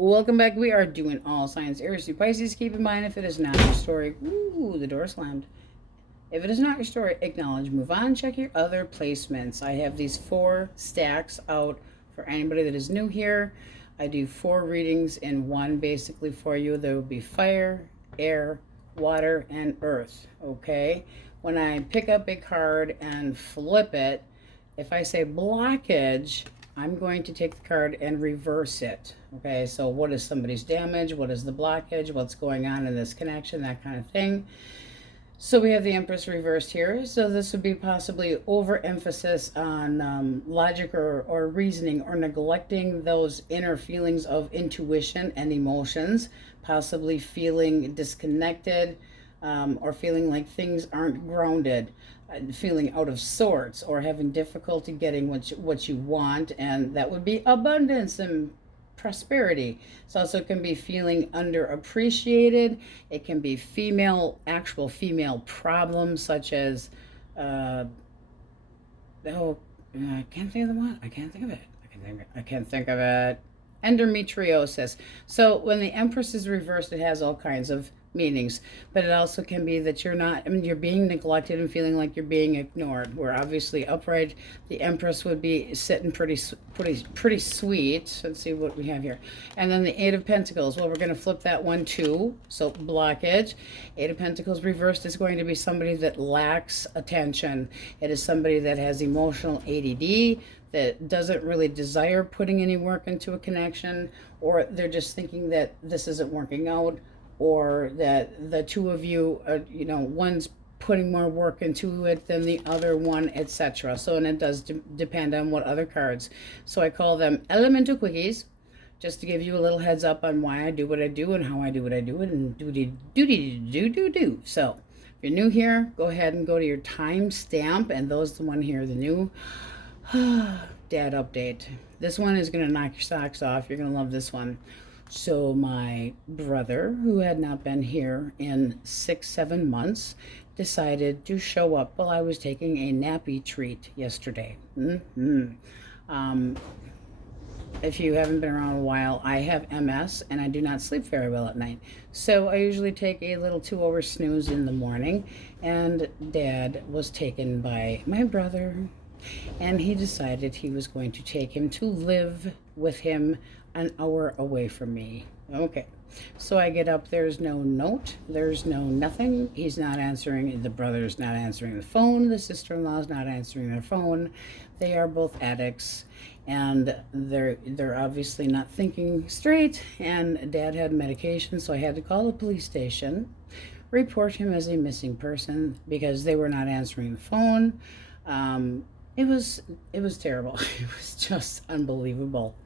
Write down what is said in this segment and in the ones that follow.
Welcome back. We are doing all signs Aries through Pisces. Keep in mind, if it is not your story, ooh, the door slammed. If it is not your story, acknowledge, move on, check your other placements. I have these 4 stacks out for anybody that is new here. I do 4 readings in one basically for you. There will be fire, air, water, and earth, okay? When I pick up a card and flip it, if I say blockage, I'm going to take the card and reverse it. Okay, so what is somebody's damage? What is the blockage? What's going on in this connection? That kind of thing. So we have the Empress reversed here. So this would be possibly overemphasis on logic or reasoning, or neglecting those inner feelings of intuition and emotions, possibly feeling disconnected, or feeling like things aren't grounded, feeling out of sorts, or having difficulty getting what you want, and that would be abundance and prosperity. So also can be feeling underappreciated. It can be actual female problems, such as I can't think of the one. I can't think of it. Endometriosis. So when the Empress is reversed, it has all kinds of meanings, but it also can be that you're being neglected and feeling like you're being ignored. Where obviously upright, the Empress would be sitting pretty sweet. Let's see what we have here. And then the 8 of Pentacles. Well, we're going to flip that one too. So blockage. 8 of Pentacles reversed is going to be somebody that lacks attention. It is somebody that has emotional ADD, that doesn't really desire putting any work into a connection, or they're just thinking that this isn't working out, or that the two of you are, one's putting more work into it than the other one, etc. So, and it does depend on what other cards. So I call them elemental quickies, just to give you a little heads up on why I do what I do and how I do what I do, and do. So if you're new here, go ahead and go to your time stamp, and those the one here, the new dad update. This one is going to knock your socks off. You're going to love this one. So my brother, who had not been here in 6-7 months, decided to show up while I was taking a nappy treat yesterday. If you haven't been around a while, I have MS and I do not sleep very well at night. So I usually take a little 2-hour snooze in the morning, and Dad was taken by my brother, and he decided he was going to take him to live with him an hour away from me. Okay, so I get up, there's no note, there's no nothing. He's not answering, the brother's not answering the phone, the sister-in-law's not answering their phone. They are both addicts, and they're obviously not thinking straight, and Dad had medication, so I had to call the police station, report him as a missing person because they were not answering the phone. It was terrible. It was just unbelievable.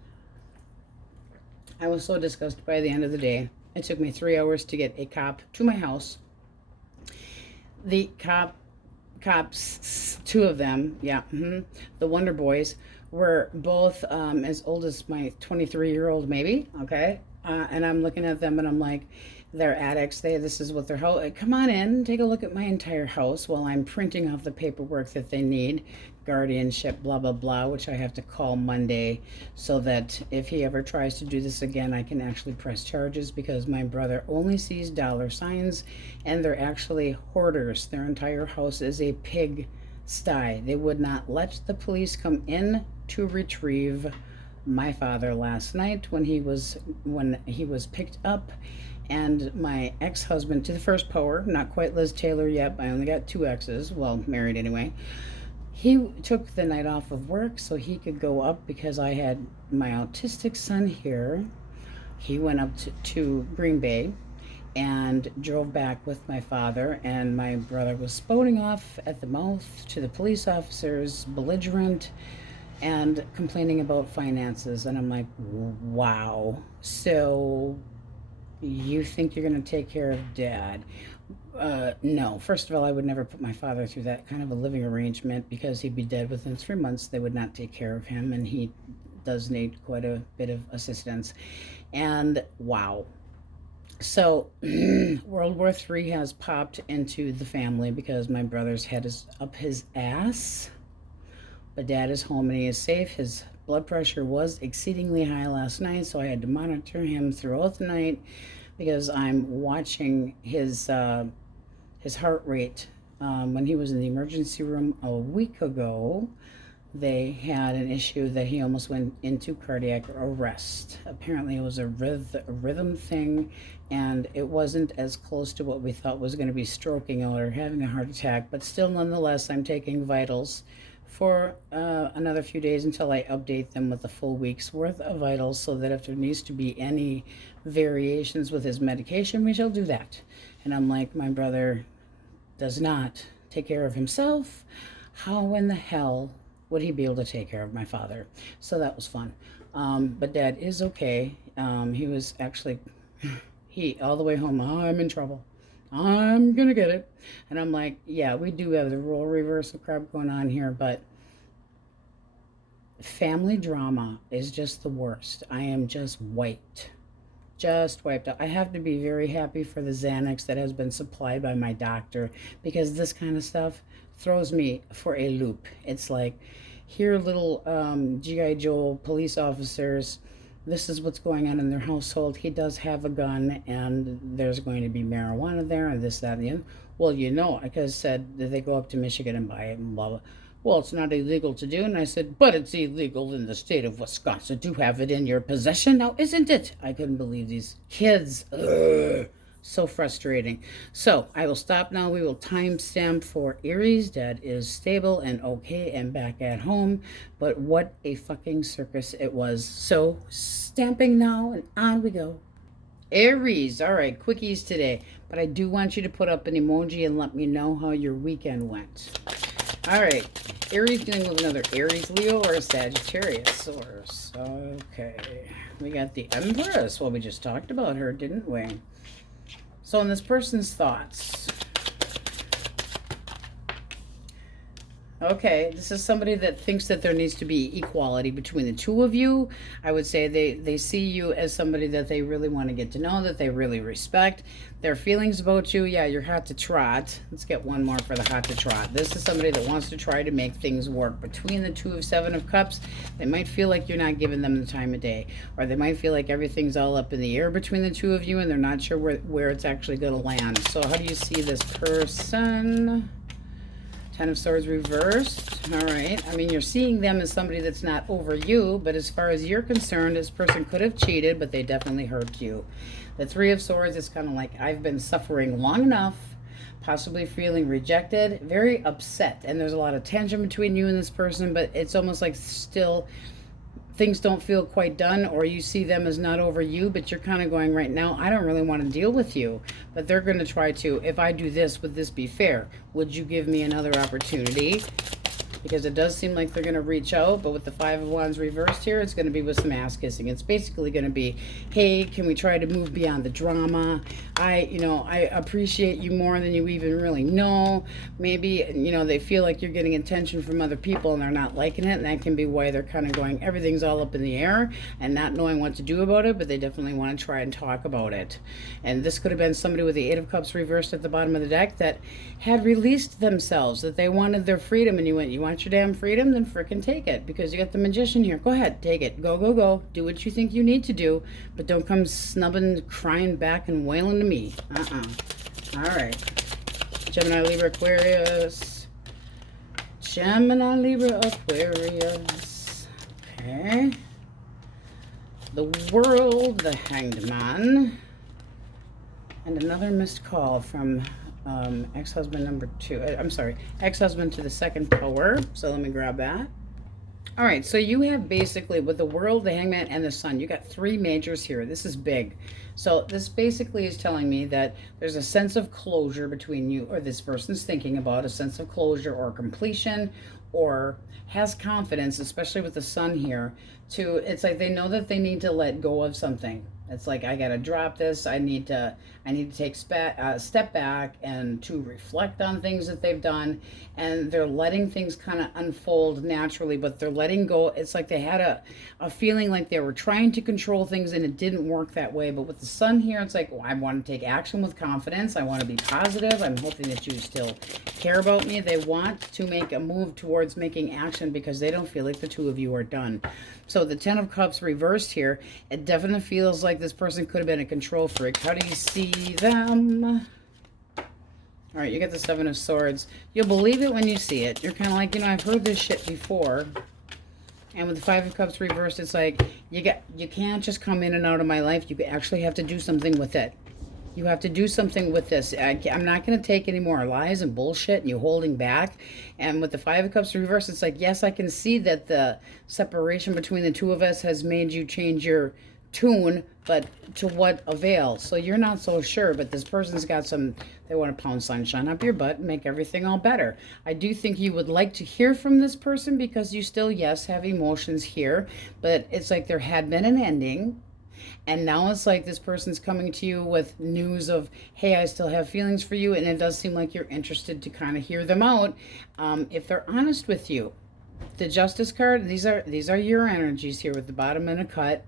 I was so disgusted by the end of the day. It took me 3 hours to get a cop to my house. The cops, 2 of them, the Wonder Boys, were both as old as my 23-year-old, maybe, okay? And I'm looking at them and I'm like, they're addicts. This is what their house. Come on in, take a look at my entire house while I'm printing off the paperwork that they need, guardianship, blah blah blah, which I have to call Monday, so that if he ever tries to do this again, I can actually press charges, because my brother only sees dollar signs, and they're actually hoarders. Their entire house is a pig sty. They would not let the police come in to retrieve my father last night when he was picked up. And my ex-husband, to the first power, not quite Liz Taylor yet, I only got 2 exes, well, married anyway. He took the night off of work so he could go up, because I had my autistic son here. He went up to Green Bay and drove back with my father, and my brother was spouting off at the mouth to the police officers, belligerent, and complaining about finances. And I'm like, wow. So you think you're going to take care of Dad? No. First of all, I would never put my father through that kind of a living arrangement, because he'd be dead within 3 months. They would not take care of him, and he does need quite a bit of assistance. And wow. So World War III has popped into the family, because my brother's head is up his ass. But Dad is home and he is safe. His blood pressure was exceedingly high last night, so I had to monitor him throughout the night because I'm watching his heart rate. When he was in the emergency room a week ago, they had an issue that he almost went into cardiac arrest. Apparently it was a rhythm thing, and it wasn't as close to what we thought was going to be stroking out or having a heart attack, but still, nonetheless, I'm taking vitals for another few days until I update them with a full week's worth of vitals, so that if there needs to be any variations with his medication, we shall do that. And I'm like, my brother does not take care of himself. How in the hell would he be able to take care of my father? So that was fun. But Dad is okay. He was actually, all the way home, I'm in trouble. I'm gonna get it. And I'm like, yeah, we do have the role reversal crap going on here, but family drama is just the worst. I am just wiped. Just wiped out. I have to be very happy for the Xanax that has been supplied by my doctor, because this kind of stuff throws me for a loop. It's like, here, little G.I. Joe police officers, this is what's going on in their household. He does have a gun, and there's going to be marijuana there, and this, that, and the other. Well, you know, because said that they go up to Michigan and buy it, and blah, blah. Well, it's not illegal to do. And I said, but it's illegal in the state of Wisconsin to have it in your possession now, isn't it? I couldn't believe these kids. Ugh. So frustrating. So I will stop now. We will timestamp for Aries. Dad is stable and okay and back at home. But what a fucking circus it was. So stamping now, and on we go. Aries. All right, quickies today. But I do want you to put up an emoji and let me know how your weekend went. All right. Aries dealing with another Aries, Leo, or Sagittarius source. Okay. We got the Empress. Well, we just talked about her, didn't we? So in this person's thoughts, okay, this is somebody that thinks that there needs to be equality between the two of you. I would say they see you as somebody that they really want to get to know, that they really respect. Their feelings about you, yeah, you're hot to trot. Let's get one more for the hot to trot. This is somebody that wants to try to make things work. Between the two of Seven of Cups, they might feel like you're not giving them the time of day. Or they might feel like everything's all up in the air between the two of you, and they're not sure where it's actually going to land. So how do you see this person? Ten of Swords reversed. All right. I mean, you're seeing them as somebody that's not over you, but as far as you're concerned, this person could have cheated, but they definitely hurt you. The Three of Swords is kind of like, I've been suffering long enough, possibly feeling rejected, very upset, and there's a lot of tension between you and this person, but it's almost like still things don't feel quite done, or you see them as not over you, but you're kind of going, right now, I don't really want to deal with you. But they're going to try to, if I do this, would this be fair? Would you give me another opportunity? Because it does seem like they're going to reach out, but with the Five of Wands reversed here, it's going to be with some ass kissing. It's basically going to be, hey, can we try to move beyond the drama? I appreciate you more than you even really know. Maybe, they feel like you're getting attention from other people and they're not liking it, and that can be why they're kind of going, everything's all up in the air and not knowing what to do about it, but they definitely want to try and talk about it. And this could have been somebody with the Eight of Cups reversed at the bottom of the deck that had released themselves, that they wanted their freedom, and you went, you want your damn freedom? Then frickin' take it, because you got the Magician here. Go ahead, take it. Go, go, go. Do what you think you need to do, but don't come snubbing, crying back and wailing to me. All right. Gemini, Libra, Aquarius. Gemini, Libra, Aquarius. Okay. The World, the Hanged Man. And another missed call from ex-husband number 2. I'm sorry, ex-husband to the second power. So let me grab that. All right, so you have basically with the World, the Hangman, and the Sun, you got 3 majors here. This is big. So this basically is telling me that there's a sense of closure between you, or this person's thinking about a sense of closure or completion, or has confidence, especially with the Sun here, to, it's like they know that they need to let go of something. It's like, I gotta drop this. I need to take step back and to reflect on things that they've done, and they're letting things kind of unfold naturally, but they're letting go. It's like they had a feeling like they were trying to control things and it didn't work that way. But with the sun here, it's like, well, I want to take action with confidence. I want to be positive. I'm hoping that you still care about me. They want to make a move towards making action because they don't feel like the two of you are done. So the Ten of Cups reversed here, it definitely feels like this person could have been a control freak. How do you see them? All right, you get the Seven of Swords. You'll believe it when you see it. You're kind of like, you know, I've heard this shit before. And with the Five of Cups reversed, it's like, you can't just come in and out of my life. You actually have to do something with it. You have to do something with this. I'm not going to take any more lies and bullshit and you holding back. And with the Five of Cups reversed, it's like, yes, I can see that the separation between the two of us has made you change your tune, but to what avail? So you're not so sure, but this person's got some, they want to pound sunshine up your butt and make everything all better. I do think you would like to hear from this person because you still, yes, have emotions here, but it's like there had been an ending. And now it's like this person's coming to you with news of, hey, I still have feelings for you. And it does seem like you're interested to kind of hear them out. If they're honest with you. The Justice card, these are your energies here with the bottom and a cut.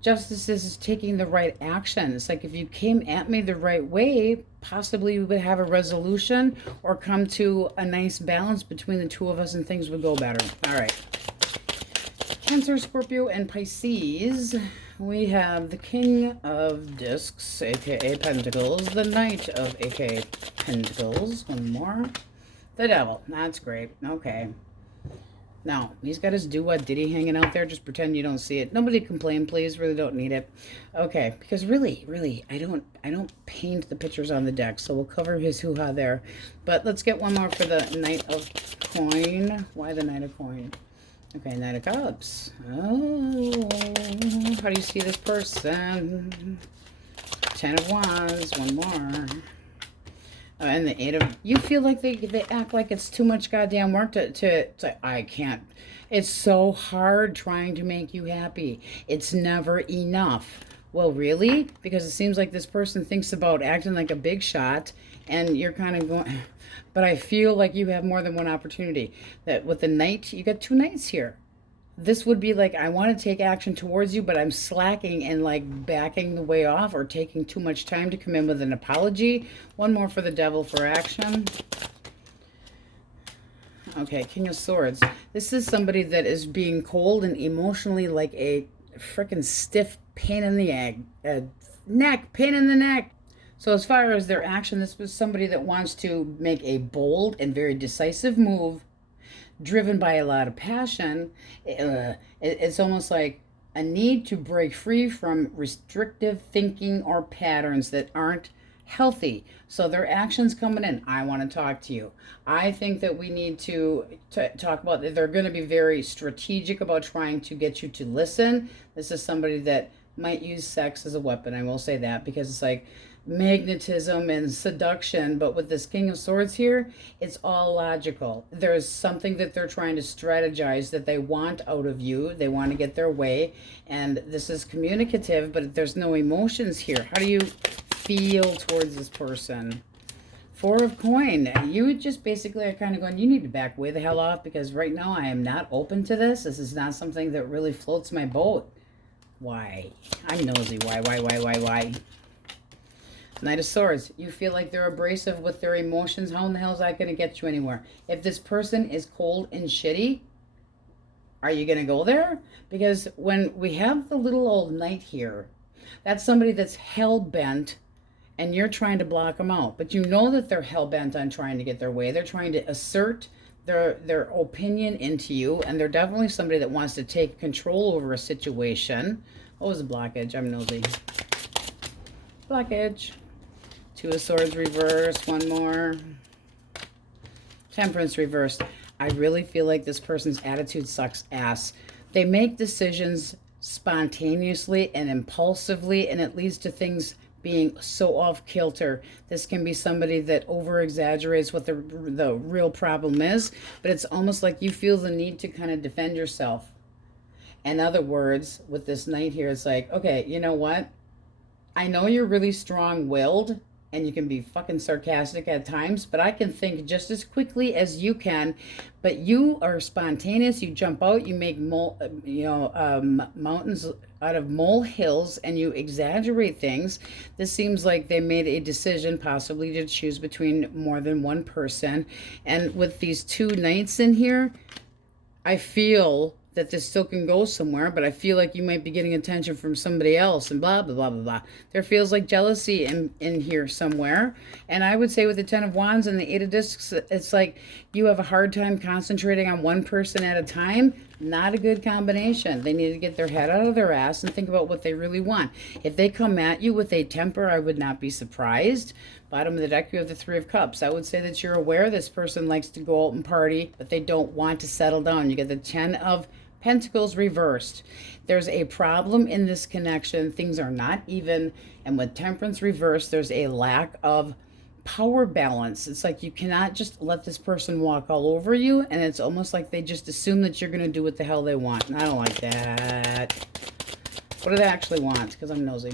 Justice is taking the right action. It's like if you came at me the right way, possibly we would have a resolution or come to a nice balance between the two of us and things would go better. All right. Cancer, Scorpio, and Pisces. We have the King of Discs, aka Pentacles, the Knight of aka Pentacles, one more. The Devil, that's great, okay. Now, he's got his do-what Diddy hanging out there, just pretend you don't see it. Nobody complain, please, really don't need it. Okay, because really, I don't paint the pictures on the deck, so we'll cover his hoo-ha there. But let's get one more for the Knight of Coin. Why the Knight of Coin? Okay, Knight of Cups. Oh, how do you see this person? Ten of Wands, one more. And the Eight of... You feel like they act like it's too much goddamn work to I can't. It's so hard trying to make you happy. It's never enough. Well, really? Because it seems like this person thinks about acting like a big shot, and you're kind of going... But I feel like you have more than one opportunity. That with the Knight, you got two Knights here. This would be like, I want to take action towards you, but I'm slacking and like backing the way off or taking too much time to come in with an apology. One more for the Devil for action. Okay, King of Swords. This is somebody that is being cold and emotionally like a freaking stiff pain in the neck, pain in the neck. So as far as their action, this was somebody that wants to make a bold and very decisive move, driven by a lot of passion. It's almost like a need to break free from restrictive thinking or patterns that aren't healthy. So their actions coming in, I want to talk to you. I think that we need to talk about that. They're going to be very strategic about trying to get you to listen. This is somebody that might use sex as a weapon. I will say that because it's like magnetism and seduction, but with this King of Swords here, it's all logical. There's something that they're trying to strategize that they want out of you. They want to get their way, and this is communicative, but there's no emotions here. How do you feel towards this person? Four of Coin. You just basically are kind of going, you need to back way the hell off, because right now I am not open to this. This is not something that really floats my boat. Why? I'm nosy. Why? Knight of Swords. You feel like they're abrasive with their emotions. How in the hell is that going to get you anywhere? If this person is cold and shitty, are you going to go there? Because when we have the little old Knight here, that's somebody that's hell-bent, and you're trying to block them out. But you know that they're hell-bent on trying to get their way. They're trying to assert their opinion into you, and they're definitely somebody that wants to take control over a situation. What was the blockage? I'm nosy. Blockage. Two of Swords reversed. One more. Temperance reversed. I really feel like this person's attitude sucks ass. They make decisions spontaneously and impulsively, and it leads to things being so off kilter. This can be somebody that over exaggerates what the real problem is, but it's almost like you feel the need to kind of defend yourself. In other words, with this Knight here, it's like, okay, you know what? I know you're really strong-willed and you can be fucking sarcastic at times, but I can think just as quickly as you can. But you are spontaneous. You jump out. You make mountains out of molehills, and you exaggerate things. This seems like they made a decision, possibly to choose between more than one person. And with these two Knights in here, I feel that this still can go somewhere, but I feel like you might be getting attention from somebody else and blah, blah, blah, blah, blah. There feels like jealousy in here somewhere. And I would say with the Ten of Wands and the Eight of Discs, it's like you have a hard time concentrating on one person at a time. Not a good combination. They need to get their head out of their ass and think about what they really want. If they come at you with a temper, I would not be surprised. Bottom of the deck, you have the Three of Cups. I would say that you're aware this person likes to go out and party, but they don't want to settle down. You get the Ten of Pentacles reversed. There's a problem in this connection. Things are not even. And with Temperance reversed, there's a lack of power balance. It's like you cannot just let this person walk all over you, and it's almost like they just assume that you're going to do what the hell they want. And I don't like that. What do they actually want? Because I'm nosy.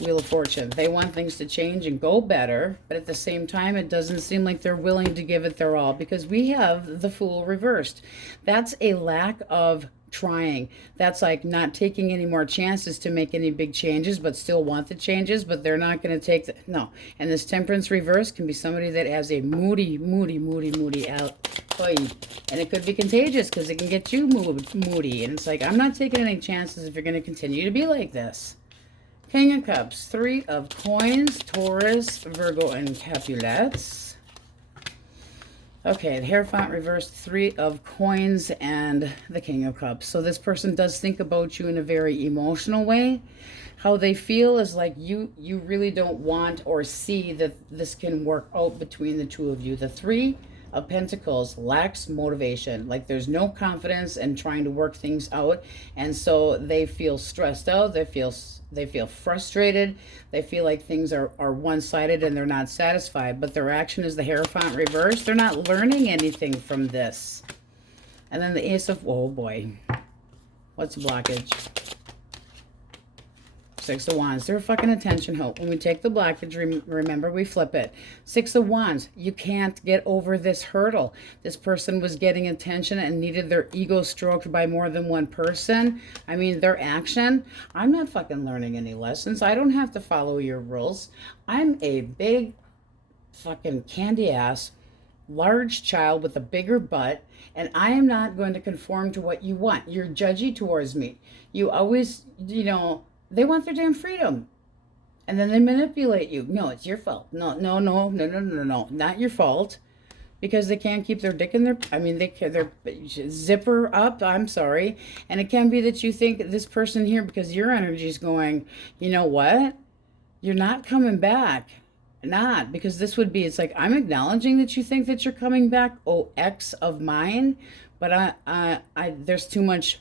Wheel of Fortune. They want things to change and go better, but at the same time, it doesn't seem like they're willing to give it their all, because we have the Fool reversed. That's a lack of trying. That's like not taking any more chances to make any big changes, but still want the changes, but they're not going to take the, no. And this Temperance reverse can be somebody that has a moody out. And it could be contagious because it can get you moody. And it's like, I'm not taking any chances if you're going to continue to be like this. King of Cups, Three of Coins, Taurus, Virgo, and Capulets. Okay, the Hierophant reversed, Three of Coins, and the King of Cups. So this person does think about you in a very emotional way. How they feel is like you really don't want or see that this can work out between the two of you. The Three of Pentacles lacks motivation. Like there's no confidence in trying to work things out. And so they feel stressed out. They feel frustrated. They feel like things are one-sided and they're not satisfied. But their action is the Hierophant reverse. They're not learning anything from this. And then the Ace of, oh boy. What's the blockage? Six of Wands. They're a fucking attention hope. When we take the blockage, remember, we flip it. Six of Wands. You can't get over this hurdle. This person was getting attention and needed their ego stroked by more than one person. I mean, their action. I'm not fucking learning any lessons. I don't have to follow your rules. I'm a big fucking candy ass large child with a bigger butt, and I am not going to conform to what you want. You're judgy towards me. You always, they want their damn freedom. And then they manipulate you. No, it's your fault. No. Not your fault. Because they can't keep their dick in their, their zipper up. I'm sorry. And it can be that you think this person here, because your energy is going, you know what? You're not coming back. Not. Because this would be, it's like, I'm acknowledging that you think that you're coming back. Oh, ex of mine. But there's too much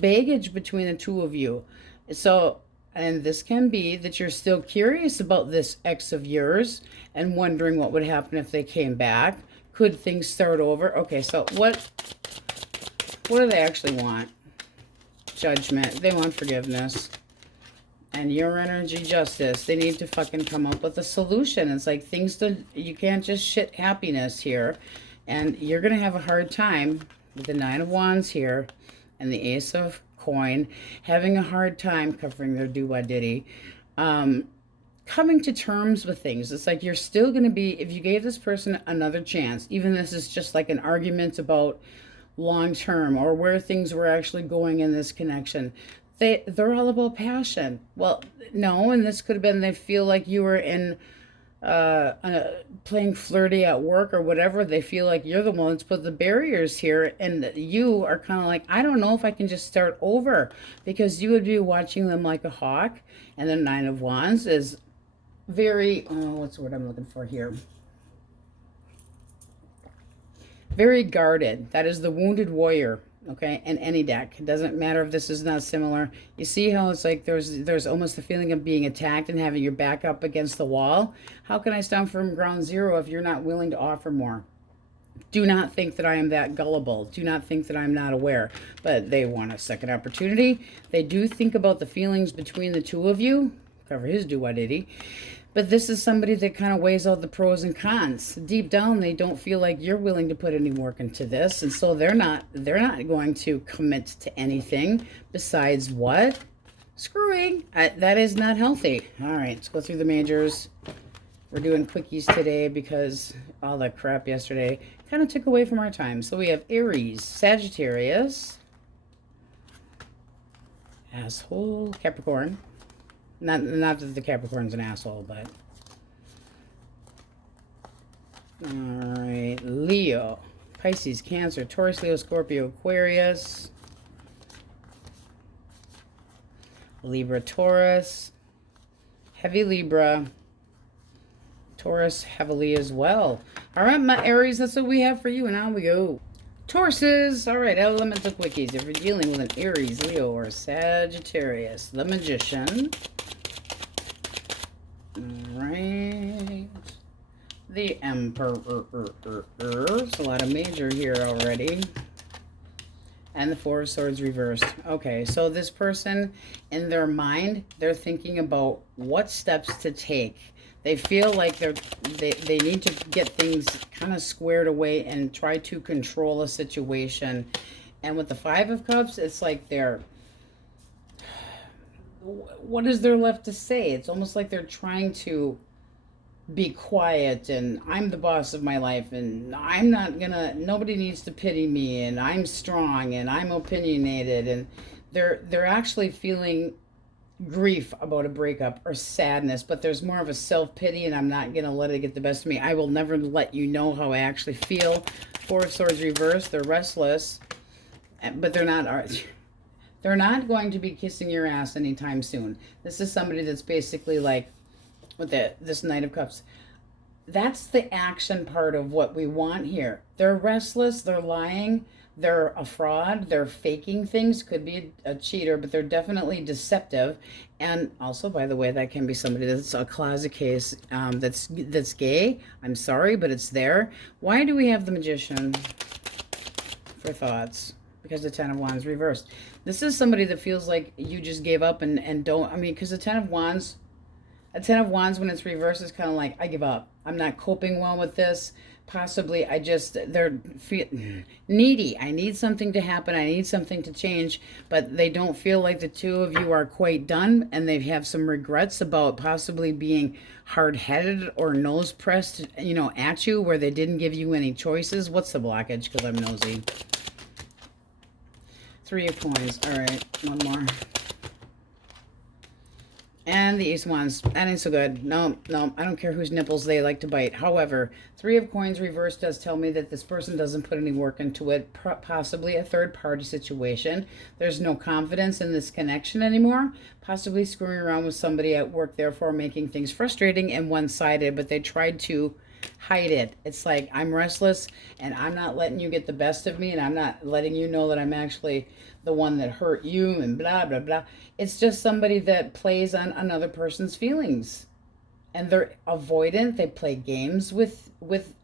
baggage between the two of you. So, and this can be that you're still curious about this ex of yours and wondering what would happen if they came back. Could things start over? Okay, so what do they actually want? Judgment. They want forgiveness. And your energy, justice. They need to fucking come up with a solution. It's like you can't just shit happiness here. And you're going to have a hard time with the Nine of Wands here and the Ace of Coin, having a hard time covering their do-wah-diddy, coming to terms with things. It's like you're still going to be, if you gave this person another chance, even this is just like an argument about long-term or where things were actually going in this connection, they're all about passion. Well, no, and this could have been they feel like you were in playing flirty at work or whatever. They feel like you're the one that's put the barriers here, and you are kind of like, I don't know if I can just start over, because you would be watching them like a hawk. And the Nine of Wands is very, what's the word I'm looking for here? Very guarded. That is the wounded warrior. Okay, and any deck. It doesn't matter if this is not similar. You see how it's like there's almost the feeling of being attacked and having your back up against the wall. How can I stand from ground zero if you're not willing to offer more? Do not think that I am that gullible. Do not think that I'm not aware. But they want a second opportunity. They do think about the feelings between the two of you. Cover his do-what-diddy. But this is somebody that kind of weighs out the pros and cons. Deep down, they don't feel like you're willing to put any work into this. And so they're not going to commit to anything besides what? Screwing. That is not healthy. All right, let's go through the majors. We're doing quickies today because all that crap yesterday kind of took away from our time. So we have Aries, Sagittarius, asshole, Capricorn. Not that the Capricorn's an asshole, but... All right, Leo, Pisces, Cancer, Taurus, Leo, Scorpio, Aquarius, Libra, Taurus, heavy Libra, Taurus heavily as well. All right, my Aries, that's what we have for you, and on we go. Tauruses. All right, elemental quickies. If you're dealing with an Aries, Leo, or Sagittarius, the Magician. All right. The Emperor. There's a lot of major here already. And the Four of Swords reversed. Okay, so this person, in their mind, they're thinking about what steps to take. They feel like they need to get things kind of squared away and try to control a situation. And with the Five of Cups, it's like what is there left to say? It's almost like they're trying to be quiet and I'm the boss of my life and I'm not gonna, nobody needs to pity me and I'm strong and I'm opinionated, and they're actually feeling grief about a breakup or sadness, but there's more of a self-pity, and I'm not gonna let it get the best of me. I will never let you know how I actually feel. Four of Swords reversed. They're restless, but they're not going to be kissing your ass anytime soon. This is somebody that's basically like with this Knight of Cups. That's the action part of what we want here. They're restless, they're lying, they're a fraud, they're faking things. Could be a cheater, but they're definitely deceptive. And also, by the way, that can be somebody that's a closet case, that's gay. I'm sorry, but it's there. Why do we have the Magician for thoughts? Because the Ten of Wands reversed. This is somebody that feels like you just gave up and don't, I mean, because the Ten of Wands, when it's reversed, is kind of like, I give up. I'm not coping well with this. Possibly, they're needy. I need something to happen. I need something to change. But they don't feel like the two of you are quite done. And they have some regrets about possibly being hard-headed or nose-pressed, at you where they didn't give you any choices. What's the blockage? Because I'm nosy. Three of Coins. All right, one more. And the Ace of Wands. That ain't so good. No, I don't care whose nipples they like to bite. However, Three of Coins reversed does tell me that this person doesn't put any work into it. Possibly a third-party situation. There's no confidence in this connection anymore. Possibly screwing around with somebody at work, therefore making things frustrating and one-sided. But they tried to hide it. It's like, I'm restless and I'm not letting you get the best of me, and I'm not letting you know that I'm actually the one that hurt you and blah, blah, blah. It's just somebody that plays on another person's feelings. And they're avoidant. They play games with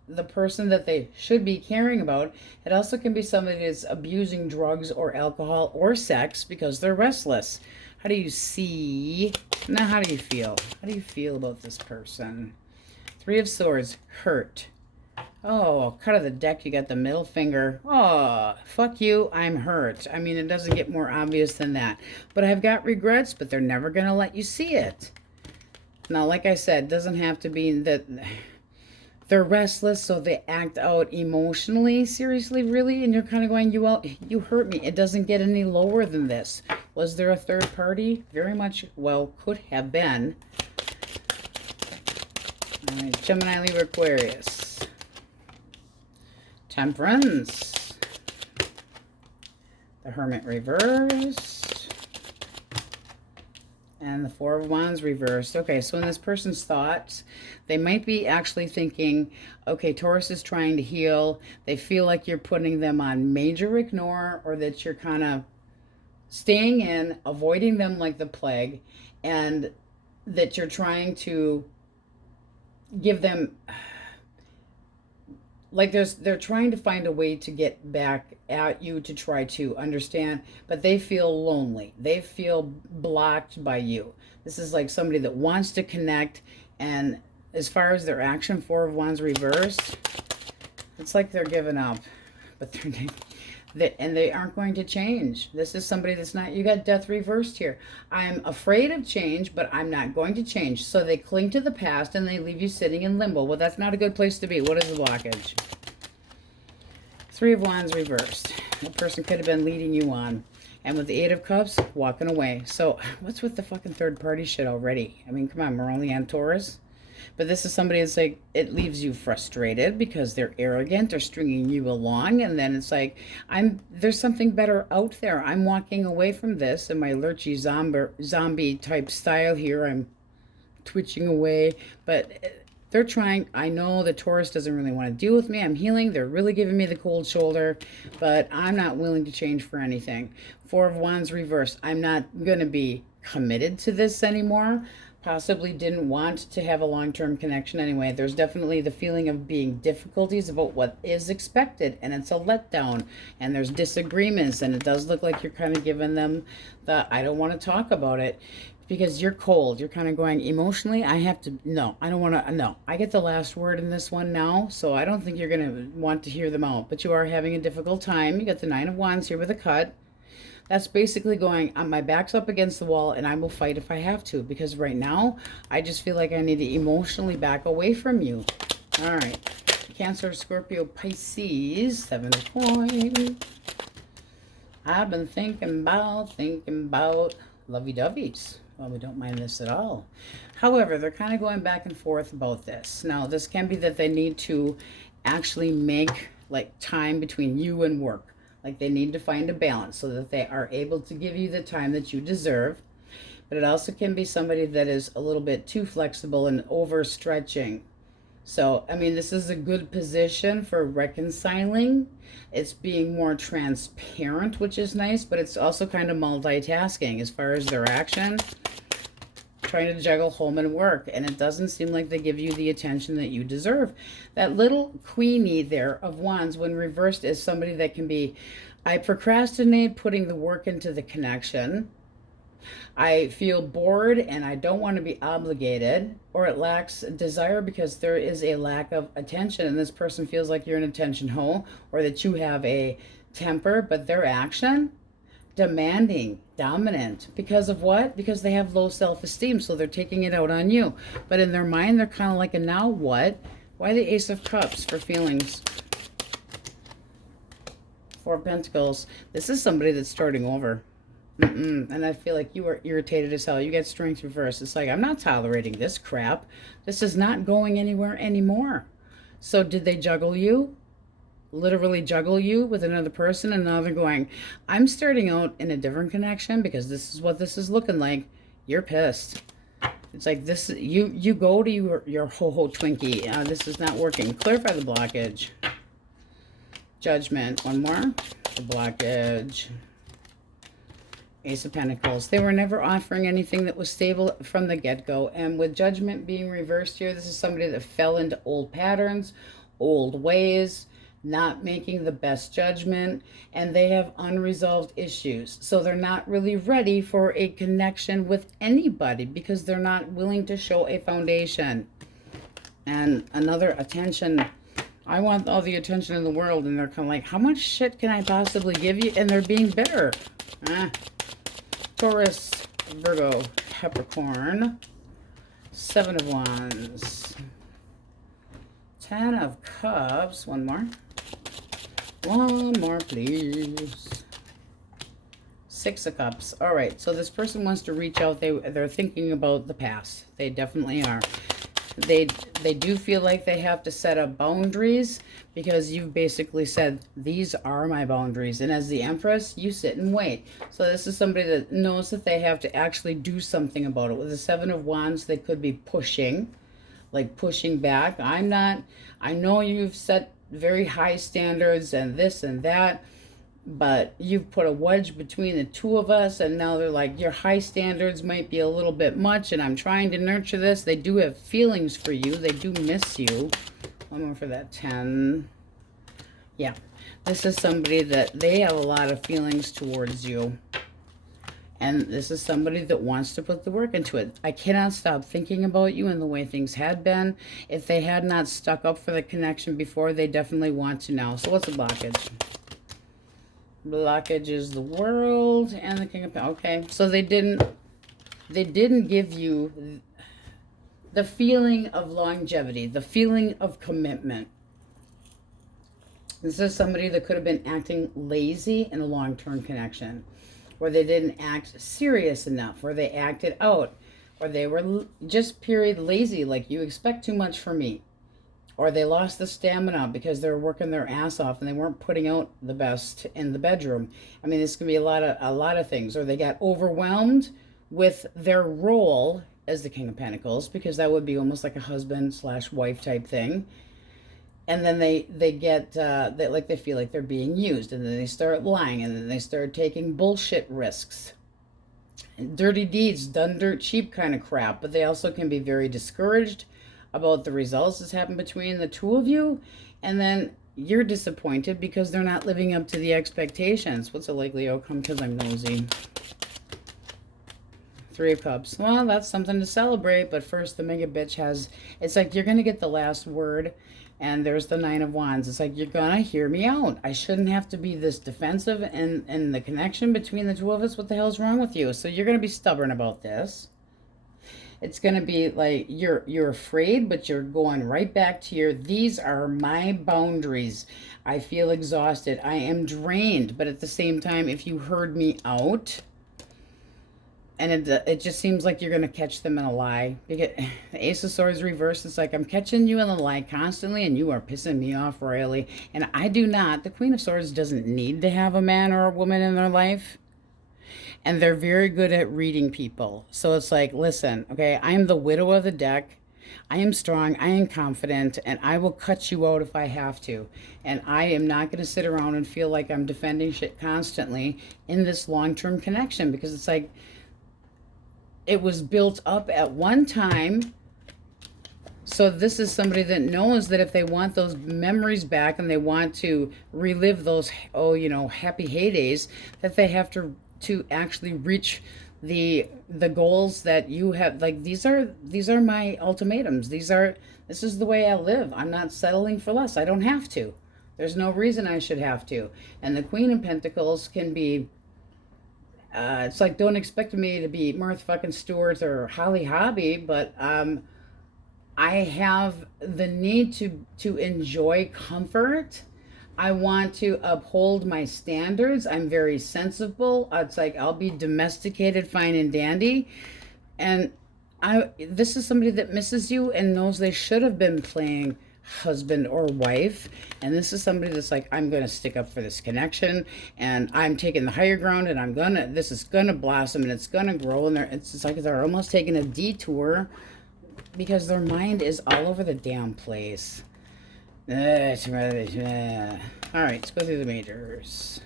the person that they should be caring about. It also can be somebody that's abusing drugs or alcohol or sex because they're restless. How do you see? Now, how do you feel? How do you feel about this person? Three of Swords, hurt. Oh, cut of the deck, you got the middle finger. Oh, fuck you, I'm hurt. I mean, it doesn't get more obvious than that. But I've got regrets, but they're never going to let you see it. Now, like I said, it doesn't have to be that they're restless, so they act out emotionally, seriously, really, and you're kind of going, you hurt me. It doesn't get any lower than this. Was there a third party? Very much, well, could have been. All right, Gemini, Libra, Aquarius. Temperance. The Hermit reversed. And the Four of Wands reversed. Okay, so in this person's thoughts, they might be actually thinking, okay, Taurus is trying to heal. They feel like you're putting them on major ignore, or that you're kind of staying in, avoiding them like the plague, and that you're trying to give them like they're trying to find a way to get back at you to try to understand, but they feel lonely. They feel blocked by you. This is like somebody that wants to connect, and as far as their action, Four of Wands reversed, it's like they're giving up, but they aren't going to change. This is somebody that's not, you got Death reversed here. I'm afraid of change, but I'm not going to change. So they cling to the past and they leave you sitting in limbo. Well, that's not a good place to be. What is the blockage? Three of Wands reversed. That person could have been leading you on. And with the Eight of Cups, walking away. So what's with the fucking third party shit already? I mean, come on, we're only on Taurus. But this is somebody that's like, it leaves you frustrated because they're arrogant, they're stringing you along, and then it's like, there's something better out there. I'm walking away from this in my lurchy zombie type style here. I'm twitching away, but they're trying. I know the Taurus doesn't really want to deal with me. I'm healing. They're really giving me the cold shoulder, but I'm not willing to change for anything. Four of Wands reversed. I'm not going to be committed to this anymore. Possibly didn't want to have a long-term connection anyway. There's definitely the feeling of being difficulties about what is expected, and it's a letdown, and there's disagreements, and it does look like you're kind of giving them the, I don't want to talk about it, because you're cold. You're kind of going, emotionally, I have to, no, I don't want to, no. I get the last word in this one now, so I don't think you're going to want to hear them out, but you are having a difficult time. You got the Nine of Wands here with a cut. That's basically going, my back's up against the wall and I will fight if I have to, because right now I just feel like I need to emotionally back away from you. All right. Cancer, Scorpio, Pisces, Seven of Coins. I've been thinking about lovey-doveys. Well, we don't mind this at all. However, they're kind of going back and forth about this. Now, this can be that they need to actually make like time between you and work. Like they need to find a balance so that they are able to give you the time that you deserve. But it also can be somebody that is a little bit too flexible and overstretching. So, I mean, this is a good position for reconciling. It's being more transparent, which is nice, but it's also kind of multitasking as far as their action. Trying to juggle home and work, and it doesn't seem like they give you the attention that you deserve. That little queenie there of Wands when reversed is somebody that can be, I procrastinate putting the work into the connection. I feel bored and I don't want to be obligated, or it lacks desire because there is a lack of attention, and this person feels like you're an attention hoe, or that you have a temper, but their action, demanding, dominant. Because of what? Because they have low self-esteem, so they're taking it out on you. But in their mind, they're kind of like, and now what? Why the Ace of Cups for feelings? Four of Pentacles. This is somebody that's starting over. And I feel like you are irritated as hell. You get Strength reversed. It's like, I'm not tolerating this crap. This is not going anywhere anymore. So did they juggle you? Literally juggle you with another person, and now they're going, I'm starting out in a different connection because this is what this is looking like. You're pissed. It's like this, you go to your ho-ho Twinkie. This is not working. Clarify the blockage. Judgment. One more. The blockage. Ace of Pentacles. They were never offering anything that was stable from the get-go. And with Judgment being reversed here, this is somebody that fell into old patterns, old ways, not making the best judgment, and they have unresolved issues. So they're not really ready for a connection with anybody because they're not willing to show a foundation. And another attention, I want all the attention in the world, and they're kind of like, how much shit can I possibly give you? And they're being bitter. Taurus, Virgo, Capricorn, Seven of Wands, Ten of Cups, one more. One more, please. Six of Cups. All right, so this person wants to reach out. They're thinking about the past. They definitely are. They do feel like they have to set up boundaries because you've basically said, these are my boundaries. And as the Empress, you sit and wait. So this is somebody that knows that they have to actually do something about it. With the Seven of Wands, they could be pushing, like pushing back. I know you've set very high standards and this and that, but you've put a wedge between the two of us, and now they're like, your high standards might be a little bit much, and I'm trying to nurture this. They do have feelings for you. They do miss you. One more for that 10. Yeah. This is somebody that they have a lot of feelings towards you. And this is somebody that wants to put the work into it. I cannot stop thinking about you and the way things had been. If they had not stuck up for the connection before, they definitely want to now. So what's the blockage? Blockage is the World and the King of Pentacles. Okay, so they didn't give you the feeling of longevity, the feeling of commitment. This is somebody that could have been acting lazy in a long-term connection, or they didn't act serious enough, or they acted out, or they were just period lazy, like you expect too much from me, or they lost the stamina because they were working their ass off and they weren't putting out the best in the bedroom. I mean, this could be a lot of things, or they got overwhelmed with their role as the King of Pentacles, because that would be almost like a husband/wife type thing. And then they feel like they're being used, and then they start lying, and then they start taking bullshit risks, dirty deeds, done dirt cheap kind of crap. But they also can be very discouraged about the results that's happened between the two of you, and then you're disappointed because they're not living up to the expectations. What's a likely outcome? Because I'm nosy. Three of Cups. Well, that's something to celebrate, but first the mega bitch has, it's like you're going to get the last word. And there's the Nine of Wands. It's like, you're gonna hear me out. I shouldn't have to be this defensive, and the connection between the two of us, what the hell's wrong with you? So you're gonna be stubborn about this. It's gonna be like you're afraid, but you're going right back to these are my boundaries. I feel exhausted. I am drained. But at the same time, if you heard me out, and it just seems like you're going to catch them in a lie. Because the Ace of Swords reversed, it's like I'm catching you in a lie constantly, and you are pissing me off royally. And I do not. The Queen of Swords doesn't need to have a man or a woman in their life. And they're very good at reading people. So it's like, listen, okay, I am the widow of the deck. I am strong, I am confident, and I will cut you out if I have to. And I am not going to sit around and feel like I'm defending shit constantly in this long-term connection, because it's like, it was built up at one time. So this is somebody that knows that if they want those memories back and they want to relive those, happy heydays, that they have to actually reach the goals that you have. Like, these are my ultimatums. This is the way I live. I'm not settling for less. I don't have to. There's no reason I should have to. And the Queen of Pentacles can be, it's like, don't expect me to be Martha fucking Stewart or Holly Hobby, but I have the need to enjoy comfort. I want to uphold my standards. I'm very sensible. It's like, I'll be domesticated, fine and dandy. And this is somebody that misses you and knows they should have been playing husband or wife, and this is somebody that's like, I'm going to stick up for this connection, and I'm taking the higher ground, and this is going to blossom, and it's going to grow, and it's like they're almost taking a detour because their mind is all over the damn place. All right, let's go through the majors.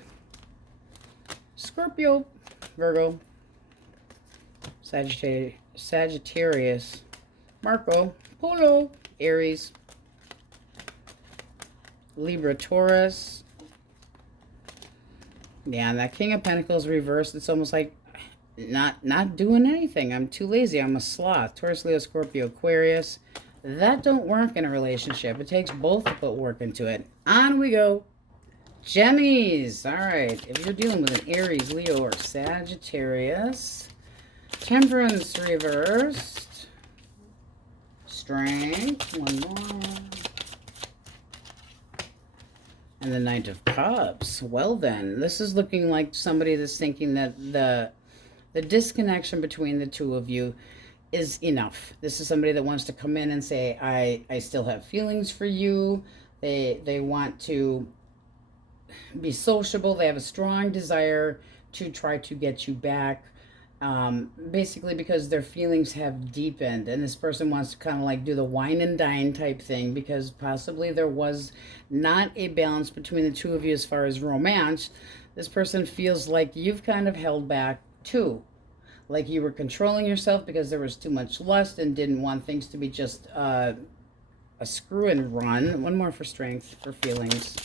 Scorpio, Virgo, Sagittarius, Marco, Polo, Aries, Libra, Taurus. Yeah, and that King of Pentacles reversed. It's almost like not doing anything. I'm too lazy. I'm a sloth. Taurus, Leo, Scorpio, Aquarius. That don't work in a relationship. It takes both to put work into it. On we go. Geminis. All right. If you're dealing with an Aries, Leo, or Sagittarius. Temperance reversed. Strength. One more. And the Knight of Cups. Well then, this is looking like somebody that's thinking that the disconnection between the two of you is enough. This is somebody that wants to come in and say, I still have feelings for you. They want to be sociable. They have a strong desire to try to get you back. Basically because their feelings have deepened, and this person wants to kind of like do the wine and dine type thing, because possibly there was not a balance between the two of you as far as romance. This person feels like you've kind of held back too, like you were controlling yourself because there was too much lust and didn't want things to be just a screw and run. One more for strength, for feelings.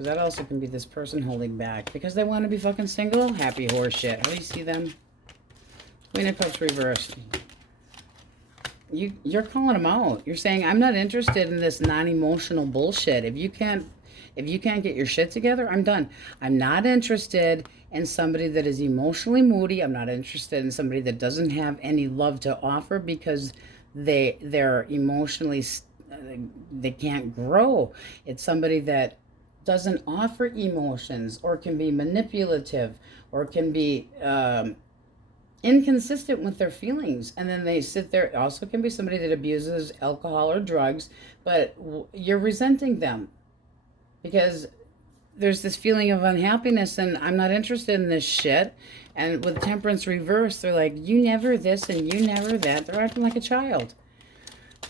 Because that also can be this person holding back. Because they want to be fucking single? Happy horse shit. How do you see them? Queen of Cups reversed. You're calling them out. You're saying, I'm not interested in this non-emotional bullshit. If you can't get your shit together, I'm done. I'm not interested in somebody that is emotionally moody. I'm not interested in somebody that doesn't have any love to offer because they're emotionally, they can't grow. It's somebody that doesn't offer emotions, or can be manipulative, or can be inconsistent with their feelings, and then they sit there. It also can be somebody that abuses alcohol or drugs, but you're resenting them because there's this feeling of unhappiness, and I'm not interested in this shit. And with Temperance reverse, they're like, you never this and you never that. They're acting like a child.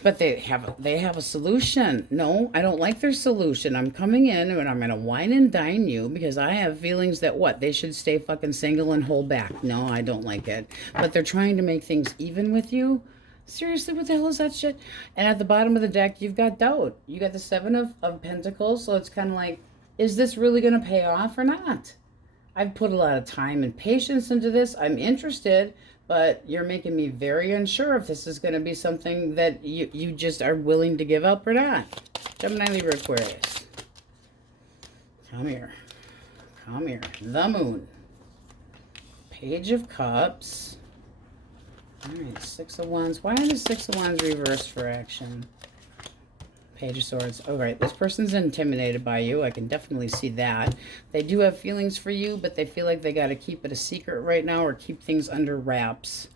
But they have a solution. No, I don't like their solution. I'm coming in and I'm going to wine and dine you because I have feelings that what? They should stay fucking single and hold back. No, I don't like it. But they're trying to make things even with you. Seriously, what the hell is that shit? And at the bottom of the deck, you've got doubt. You got the Seven of Pentacles. So it's kind of like, is this really going to pay off or not? I've put a lot of time and patience into this. I'm interested, but you're making me very unsure if this is going to be something that you just are willing to give up or not. Gemini, Libra, Aquarius. Come here. Come here. The Moon. Page of Cups. All right, Six of Wands. Why are the Six of Wands reversed for action? Page of Swords. All right, this person's intimidated by you. I can definitely see that. They do have feelings for you, but they feel like they got to keep it a secret right now or keep things under wraps.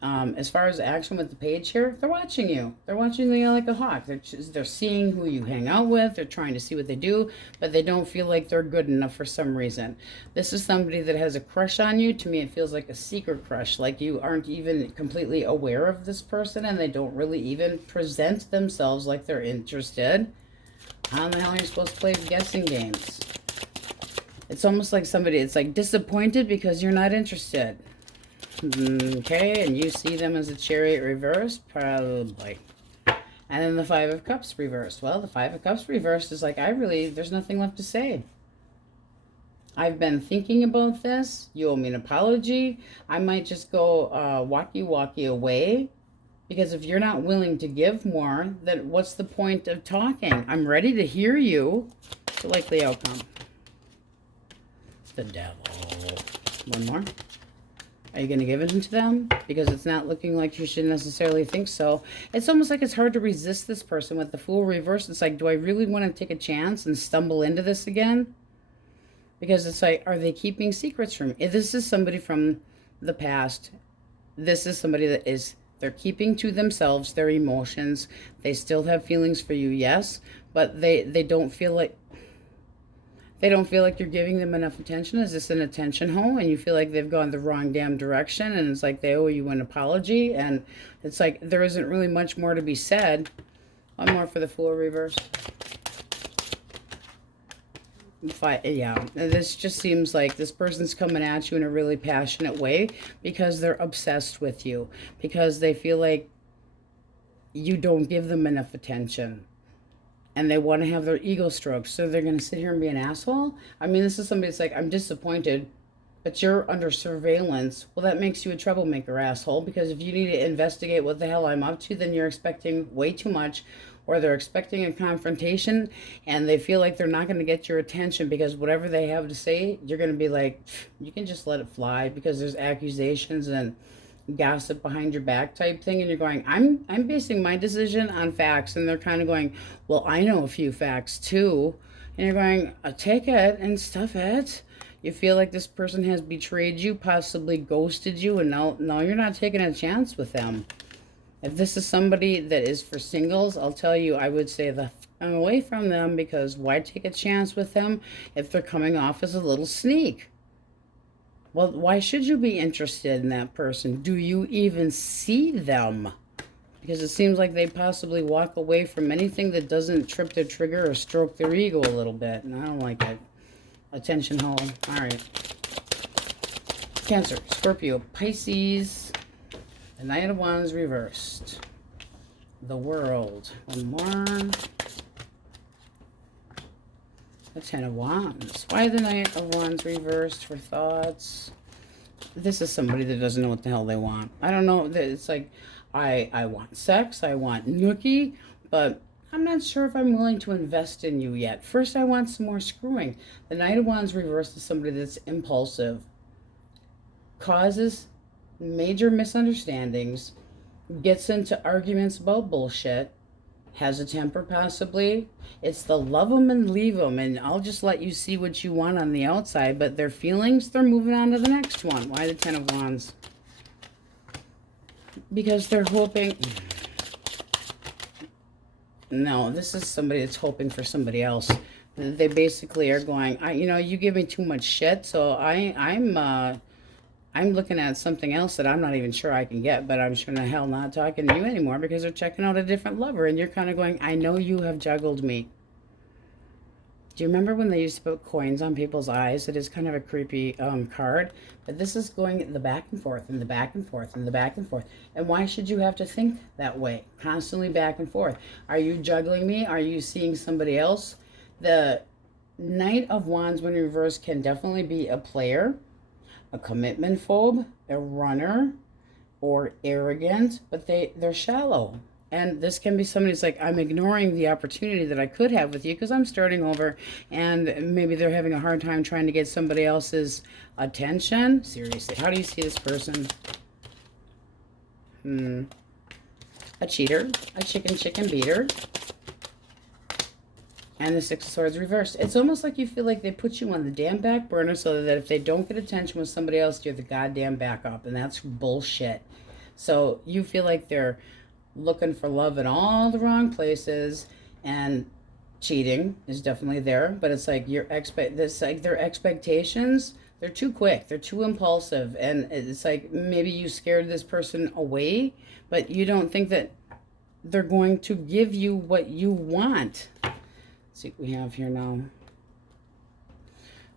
As far as action with the page here, they're watching you. They're watching you like a hawk. They're seeing who you hang out with. They're trying to see what they do, but they don't feel like they're good enough for some reason. This is somebody that has a crush on you. To me, it feels like a secret crush, like you aren't even completely aware of this person, and they don't really even present themselves like they're interested. How in the hell are you supposed to play guessing games? It's almost like somebody, it's like disappointed because you're not interested. Okay, and you see them as a Chariot reversed? Probably. And then the Five of Cups reversed. Well, the Five of Cups reversed is like, there's nothing left to say. I've been thinking about this. You owe me an apology. I might just go walkie away. Because if you're not willing to give more, then what's the point of talking? I'm ready to hear you. The likely outcome. The Devil. One more. Are you going to give it to them? Because it's not looking like you should necessarily think so. It's almost like it's hard to resist this person with the Fool reverse. It's like, do I really want to take a chance and stumble into this again? Because it's like, are they keeping secrets from me? If this is somebody from the past, this is somebody that is, they're keeping to themselves their emotions. They still have feelings for you, yes, but they don't feel like, you're giving them enough attention. Is this an attention hole? And you feel like they've gone the wrong damn direction, and it's like they owe you an apology, and it's like there isn't really much more to be said. One more for the Fool reverse. Yeah, this just seems like this person's coming at you in a really passionate way because they're obsessed with you, because they feel like you don't give them enough attention. And they want to have their ego stroked. So they're going to sit here and be an asshole? I mean, this is somebody that's like, I'm disappointed, but you're under surveillance. Well, that makes you a troublemaker, asshole. Because if you need to investigate what the hell I'm up to, then you're expecting way too much. Or they're expecting a confrontation, and they feel like they're not going to get your attention because whatever they have to say, you're going to be like, you can just let it fly because there's accusations and gossip behind your back type thing, and you're going, I'm basing my decision on facts, and they're kind of going, well, I know a few facts too, and you're going, take it and stuff it. You feel like this person has betrayed you, possibly ghosted you, and now you're not taking a chance with them. If this is somebody that is for singles, I'll tell you, I would say I'm away from them, because why take a chance with them if they're coming off as a little sneak? Well, why should you be interested in that person? Do you even see them? Because it seems like they possibly walk away from anything that doesn't trip their trigger or stroke their ego a little bit. And I don't like it. Attention hole. All right. Cancer, Scorpio, Pisces. The Knight of Wands reversed. The World. One more. The Ten of Wands. Why the Knight of Wands reversed for thoughts? This is somebody that doesn't know what the hell they want. I don't know. It's like, I want sex. I want nookie. But I'm not sure if I'm willing to invest in you yet. First, I want some more screwing. The Knight of Wands reversed is somebody that's impulsive. Causes major misunderstandings. Gets into arguments about bullshit. Has a temper, possibly. It's the love them and leave them, and I'll just let you see what you want on the outside, but their feelings, they're moving on to the next one. Why the Ten of Wands? Because they're hoping... No, this is somebody that's hoping for somebody else. They basically are going, you know, you give me too much shit, so I'm looking at something else that I'm not even sure I can get, but I'm sure the hell not talking to you anymore because they're checking out a different lover, and you're kind of going, I know you have juggled me. Do you remember when they used to put coins on people's eyes? It is kind of a creepy card, but this is going the back and forth and the back and forth and the back and forth. And why should you have to think that way? Constantly back and forth. Are you juggling me? Are you seeing somebody else? The Knight of Wands when reversed can definitely be a player, a commitment phobe, a runner, or arrogant, but they're shallow. And this can be somebody who's like, I'm ignoring the opportunity that I could have with you because I'm starting over, and maybe they're having a hard time trying to get somebody else's attention. Seriously, how do you see this person? A cheater, a chicken beater, and the Six of Swords reversed. It's almost like you feel like they put you on the damn back burner so that if they don't get attention with somebody else, you're the goddamn backup, and that's bullshit. So you feel like they're looking for love in all the wrong places, and cheating is definitely there, but it's like their expectations, they're too quick, they're too impulsive, and it's like maybe you scared this person away, but you don't think that they're going to give you what you want. Let's see what we have here now.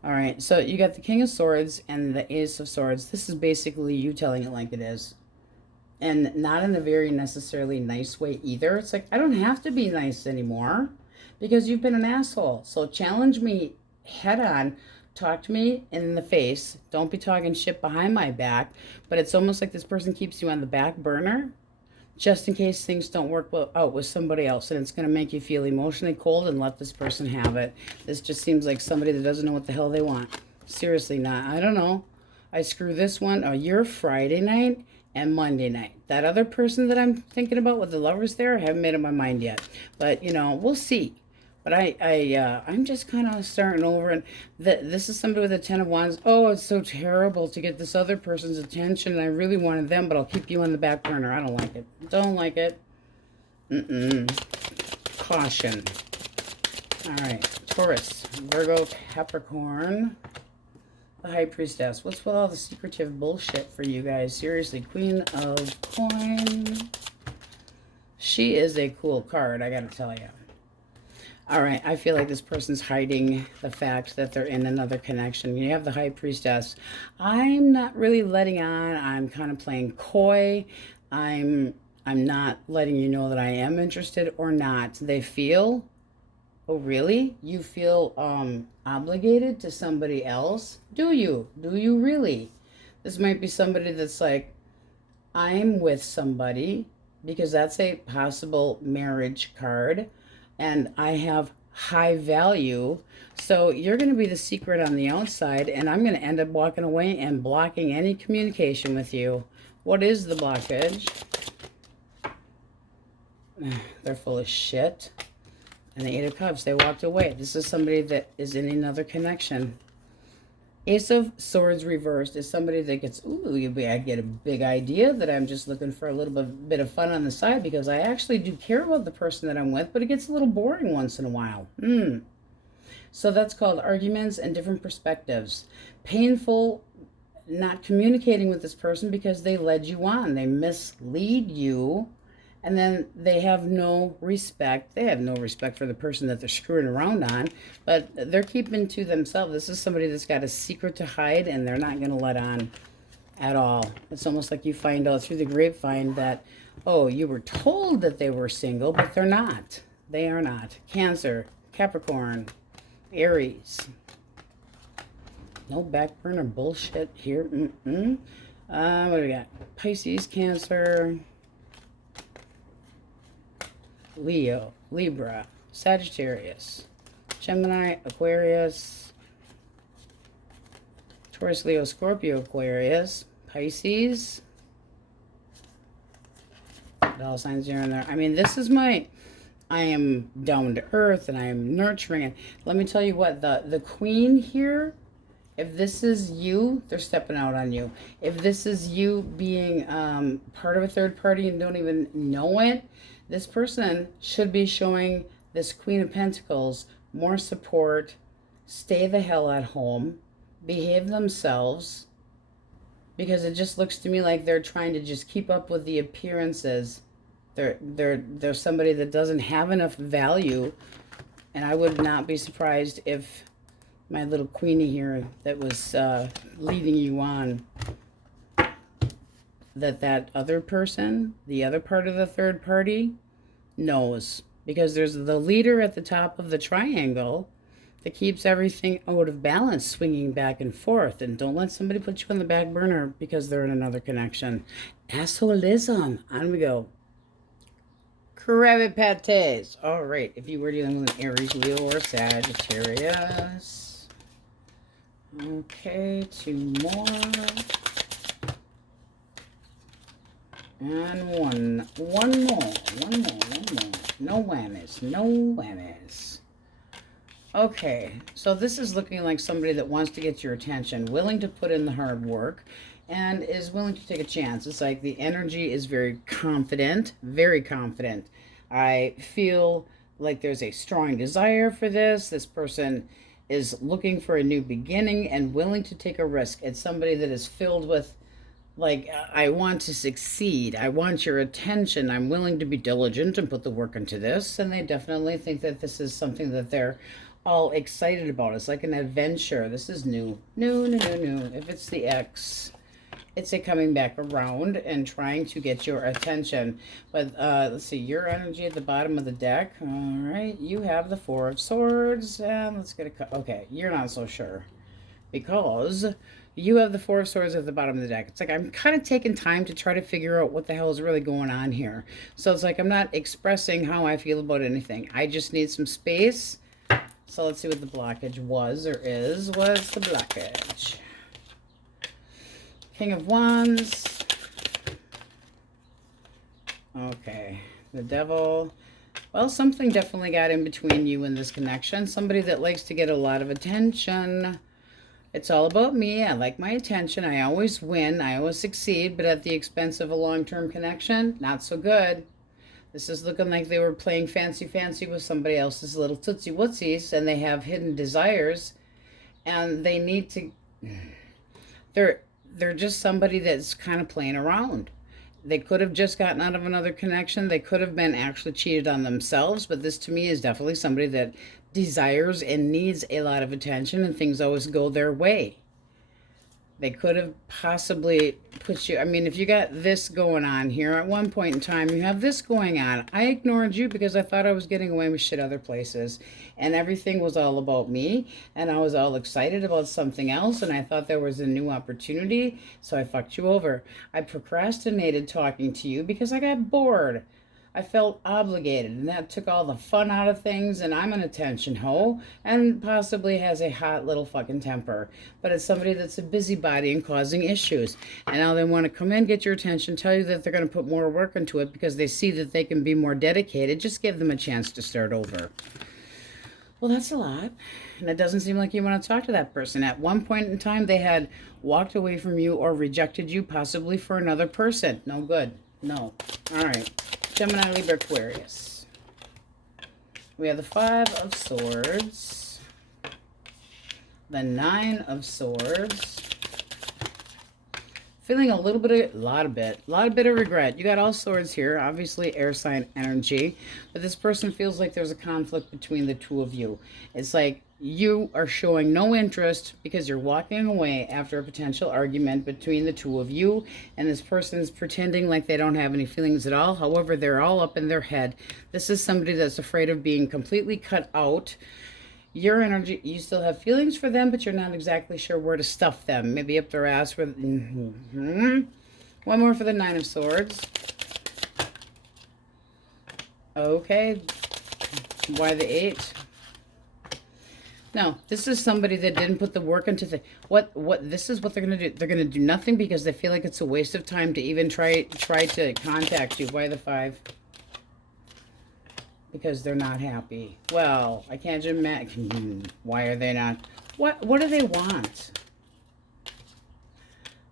All right, so you got the King of Swords and the Ace of Swords. This is basically you telling it like it is. And not in a very necessarily nice way either. It's like, I don't have to be nice anymore because you've been an asshole. So challenge me head on. Talk to me in the face. Don't be talking shit behind my back. But it's almost like this person keeps you on the back burner just in case things don't work out with somebody else. And it's going to make you feel emotionally cold and let this person have it. This just seems like somebody that doesn't know what the hell they want. Seriously not. I don't know. I screw this one. Oh, you're Friday night and Monday night. That other person that I'm thinking about with the lovers there, I haven't made up my mind yet. But, you know, we'll see. But I'm just kind of starting over. And this is somebody with a Ten of Wands. Oh, it's so terrible to get this other person's attention. And I really wanted them, but I'll keep you on the back burner. I don't like it. Don't like it. Caution. All right. Taurus, Virgo, Capricorn. The High Priestess. What's with all the secretive bullshit for you guys? Seriously, Queen of Coins. She is a cool card, I gotta tell you. All right, I feel like this person's hiding the fact that they're in another connection. You have the High Priestess. I'm not really letting on. I'm kind of playing coy. I'm not letting you know that I am interested or not. They feel... Oh, really? You feel obligated to somebody else? Do you? Do you really? This might be somebody that's like, I'm with somebody, because that's a possible marriage card, and I have high value. So you're going to be the secret on the outside, and I'm going to end up walking away and blocking any communication with you. What is the blockage? They're full of shit. And the Eight of Cups, they walked away. This is somebody that is in another connection. Ace of Swords reversed is somebody that gets, ooh, I get a big idea that I'm just looking for a little bit of fun on the side because I actually do care about the person that I'm with, but it gets a little boring once in a while. So that's called arguments and different perspectives. Painful not communicating with this person because they led you on. They mislead you. And then they have no respect. They have no respect for the person that they're screwing around on, but they're keeping to themselves. This is somebody that's got a secret to hide, and they're not going to let on at all. It's almost like you find out through the grapevine that, oh, you were told that they were single, but they're not. They are not. Cancer, Capricorn, Aries. No back burner bullshit here. What do we got? Pisces, Cancer, Leo, Libra, Sagittarius, Gemini, Aquarius, Taurus, Leo, Scorpio, Aquarius, Pisces. All signs here and there. I mean, this is my... I am down to earth and I am nurturing it. Let me tell you what, the queen here, if this is you, they're stepping out on you. If this is you being part of a third party and don't even know it, this person should be showing this Queen of Pentacles more support, stay the hell at home, behave themselves, because it just looks to me like they're trying to just keep up with the appearances. They're somebody that doesn't have enough value, and I would not be surprised if my little queenie here that was leading you on, that other person, the other part of the third party, knows. Because there's the leader at the top of the triangle that keeps everything out of balance, swinging back and forth. And don't let somebody put you on the back burner because they're in another connection. Assholism. On we go. Crevepates. All right. If you were dealing with an Aries, Leo, or Sagittarius. Okay, 2 more. And one more. No whammies. No whammies. Okay, so this is looking like somebody that wants to get your attention, willing to put in the hard work, and is willing to take a chance. It's like the energy is very confident, very confident. I feel like there's a strong desire for this. This person is looking for a new beginning and willing to take a risk. It's somebody that is filled with, like, I want to succeed. I want your attention. I'm willing to be diligent and put the work into this. And they definitely think that this is something that they're all excited about. It's like an adventure. This is new. New. If it's the X, it's a coming back around and trying to get your attention. But let's see, your energy at the bottom of the deck. All right, you have the 4 of Swords. And let's get a... Okay, you're not so sure. Because you have the 4 of Swords at the bottom of the deck. It's like I'm kind of taking time to try to figure out what the hell is really going on here. So it's like I'm not expressing how I feel about anything. I just need some space. So let's see what the blockage was or is. What's the blockage? King of Wands. Okay. The Devil. Well, something definitely got in between you and this connection. Somebody that likes to get a lot of attention. It's all about me. I like my attention. I always win. I always succeed. But at the expense of a long-term connection, not so good. This is looking like they were playing fancy with somebody else's little tootsie wootsies, and they have hidden desires, and they need to... They're just somebody that's kind of playing around. They could have just gotten out of another connection. They could have been actually cheated on themselves, but this to me is definitely somebody that desires and needs a lot of attention, and things always go their way. They could have possibly put you... I mean, if you got this going on here, at one point in time, you have this going on. I ignored you because I thought I was getting away with shit other places. And everything was all about me. And I was all excited about something else. And I thought there was a new opportunity. So I fucked you over. I procrastinated talking to you because I got bored. I felt obligated, and that took all the fun out of things, and I'm an attention hoe, and possibly has a hot little fucking temper. But it's somebody that's a busybody and causing issues. And now they want to come in, get your attention, tell you that they're going to put more work into it because they see that they can be more dedicated. Just give them a chance to start over. Well, that's a lot. And it doesn't seem like you want to talk to that person. At one point in time, they had walked away from you or rejected you, possibly for another person. No good. No. All right. Gemini, Libra, Aquarius. We have the 5 of Swords, the 9 of Swords. Feeling a little bit of, a lot of regret. You got all swords here, obviously air sign energy, but this person feels like there's a conflict between the two of you. It's like you are showing no interest because you're walking away after a potential argument between the two of you, and this person is pretending like they don't have any feelings at all. However, they're all up in their head. This is somebody that's afraid of being completely cut out Your energy, you still have feelings for them, but you're not exactly sure where to stuff them. Maybe up their ass. One more for the Nine of Swords. Okay. Why the 8? No, this is somebody that didn't put the work into the this is what they're gonna do. They're gonna do nothing because they feel like it's a waste of time to even try to contact you. Why the 5? Because they're not happy. Well, I can't imagine. Why are they not? What do they want?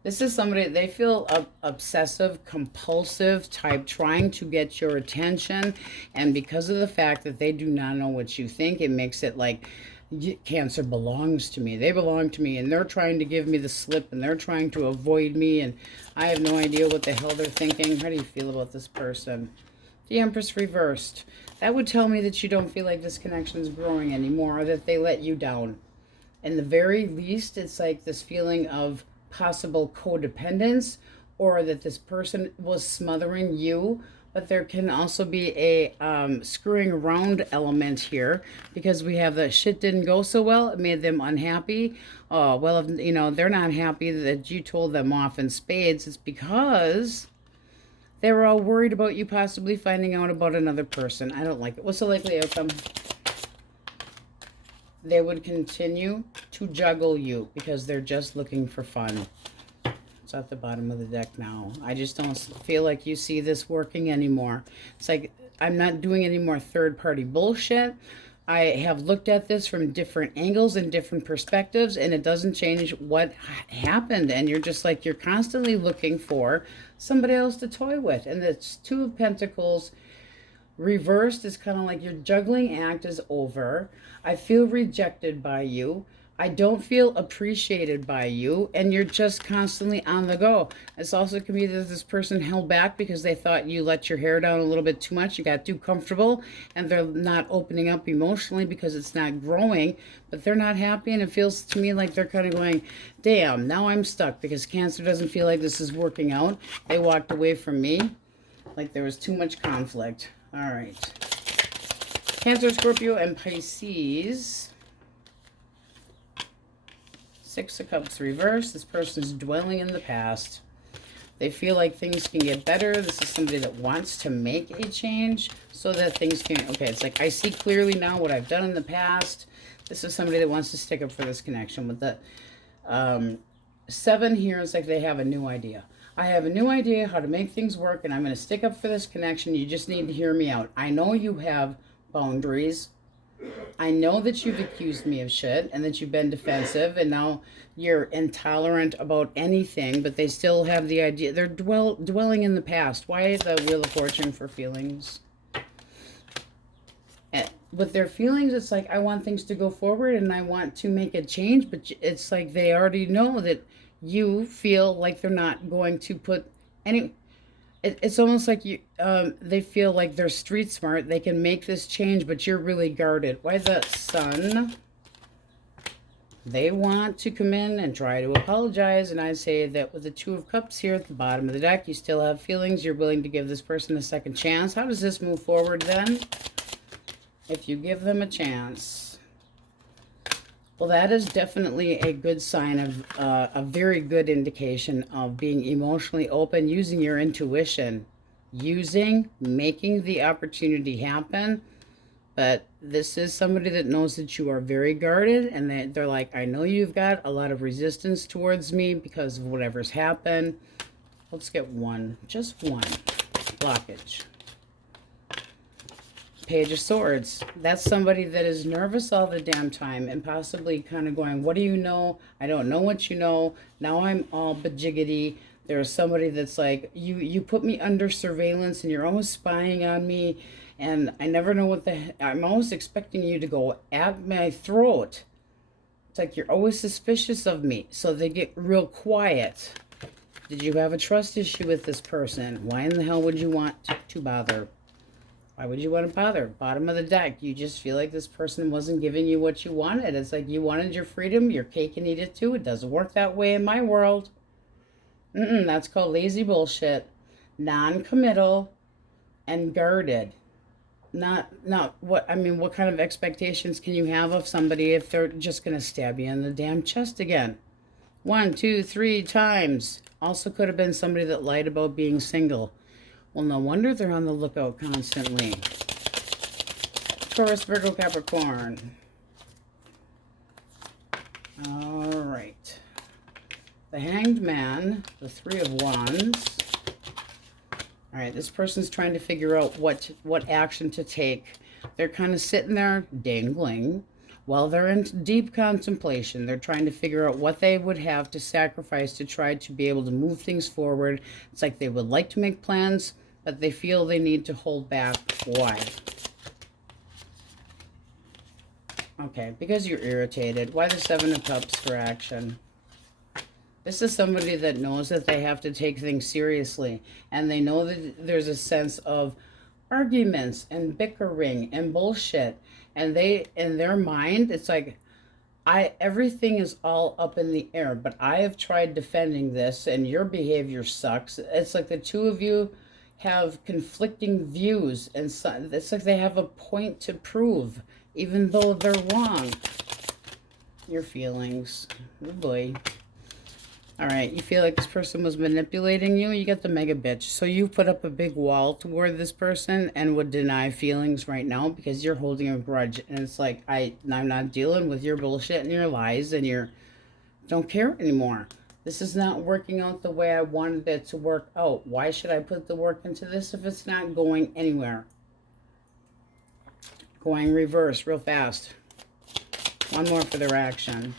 This is somebody, they feel obsessive, compulsive type, trying to get your attention. And because of the fact that they do not know what you think, it makes it like, Cancer belongs to me. They belong to me. And they're trying to give me the slip. And they're trying to avoid me. And I have no idea what the hell they're thinking. How do you feel about this person? The Empress reversed. That would tell me that you don't feel like this connection is growing anymore, or that they let you down. In the very least, it's like this feeling of possible codependence, or that this person was smothering you. But there can also be a screwing around element here, because we have the shit didn't go so well. It made them unhappy. Oh, well, if, you know, they're not happy that you told them off in spades. It's because they were all worried about you possibly finding out about another person. I don't like it. What's the likely outcome? They would continue to juggle you because they're just looking for fun. It's at the bottom of the deck now. I just don't feel like you see this working anymore. It's like, I'm not doing any more third-party bullshit. I have looked at this from different angles and different perspectives, and it doesn't change what happened. And you're just like, you're constantly looking for somebody else to toy with. And it's 2 of Pentacles reversed is kind of like your juggling act is over. I feel rejected by you. I don't feel appreciated by you, and you're just constantly on the go. This also could be that this person held back because they thought you let your hair down a little bit too much. You got too comfortable, and they're not opening up emotionally because it's not growing, but they're not happy, and it feels to me like they're kind of going, damn, now I'm stuck because Cancer doesn't feel like this is working out. They walked away from me like there was too much conflict. All right. Cancer, Scorpio, and Pisces. 6 of Cups reversed. This person is dwelling in the past. They feel like things can get better. This is somebody that wants to make a change so that things can... Okay, it's like, I see clearly now what I've done in the past. This is somebody that wants to stick up for this connection. With the 7 here, it's like they have a new idea. I have a new idea how to make things work, and I'm going to stick up for this connection. You just need to hear me out. I know you have boundaries. I know that you've accused me of shit and that you've been defensive, and now you're intolerant about anything, but they still have the idea. They're dwelling in the past. Why the Wheel of Fortune for feelings? And with their feelings, it's like, I want things to go forward and I want to make a change, but it's like they already know that you feel like they're not going to put any... It's almost like you, they feel like they're street smart. They can make this change, but you're really guarded. Why the Sun? They want to come in and try to apologize. And I say that with the 2 of Cups here at the bottom of the deck, you still have feelings. You're willing to give this person a second chance. How does this move forward then? If you give them a chance. Well, that is definitely a good sign of a very good indication of being emotionally open, using your intuition, making the opportunity happen. But this is somebody that knows that you are very guarded, and they're like, I know you've got a lot of resistance towards me because of whatever's happened. Let's get one, just one blockage. Page of Swords. That's somebody that is nervous all the damn time and possibly kind of going, what do you know? I don't know what you know. Now I'm all bajiggity. There's somebody that's like, you put me under surveillance and you're always spying on me, and I never know what I'm always expecting you to go at my throat. It's like you're always suspicious of me. So they get real quiet. Did you have a trust issue with this person? Why in the hell would you want to bother? Why would you want to bother? Bottom of the deck, you just feel like this person wasn't giving you what you wanted. It's like you wanted your freedom, your cake and eat it too. It doesn't work that way in my world. That's called lazy bullshit, non-committal, and guarded. not what, I mean, what kind of expectations can you have of somebody if they're just going to stab you in the damn chest again? 1, 2, 3 times. Also could have been somebody that lied about being single. Well, no wonder they're on the lookout constantly. Taurus, Virgo, Capricorn. All right. The Hanged Man, the Three of Wands. All right, this person's trying to figure out what action to take. They're kind of sitting there dangling while they're in deep contemplation. They're trying to figure out what they would have to sacrifice to try to be able to move things forward. It's like they would like to make plans, but they feel they need to hold back. Why? Okay, because you're irritated. Why the Seven of Cups for action? This is somebody that knows that they have to take things seriously, and they know that there's a sense of arguments and bickering and bullshit, and they, in their mind, it's like, everything is all up in the air, but I have tried defending this and your behavior sucks. It's like the two of you have conflicting views, and so, it's like they have a point to prove even though they're wrong. Your feelings. Oh boy. All right, you feel like this person was manipulating you. You got the mega bitch. So you put up a big wall toward this person and would deny feelings right now because you're holding a grudge. And it's like, I'm not dealing with your bullshit and your lies and your don't care anymore. This is not working out the way I wanted it to work out. Why should I put the work into this if it's not going anywhere? Going reverse real fast. One more for their action.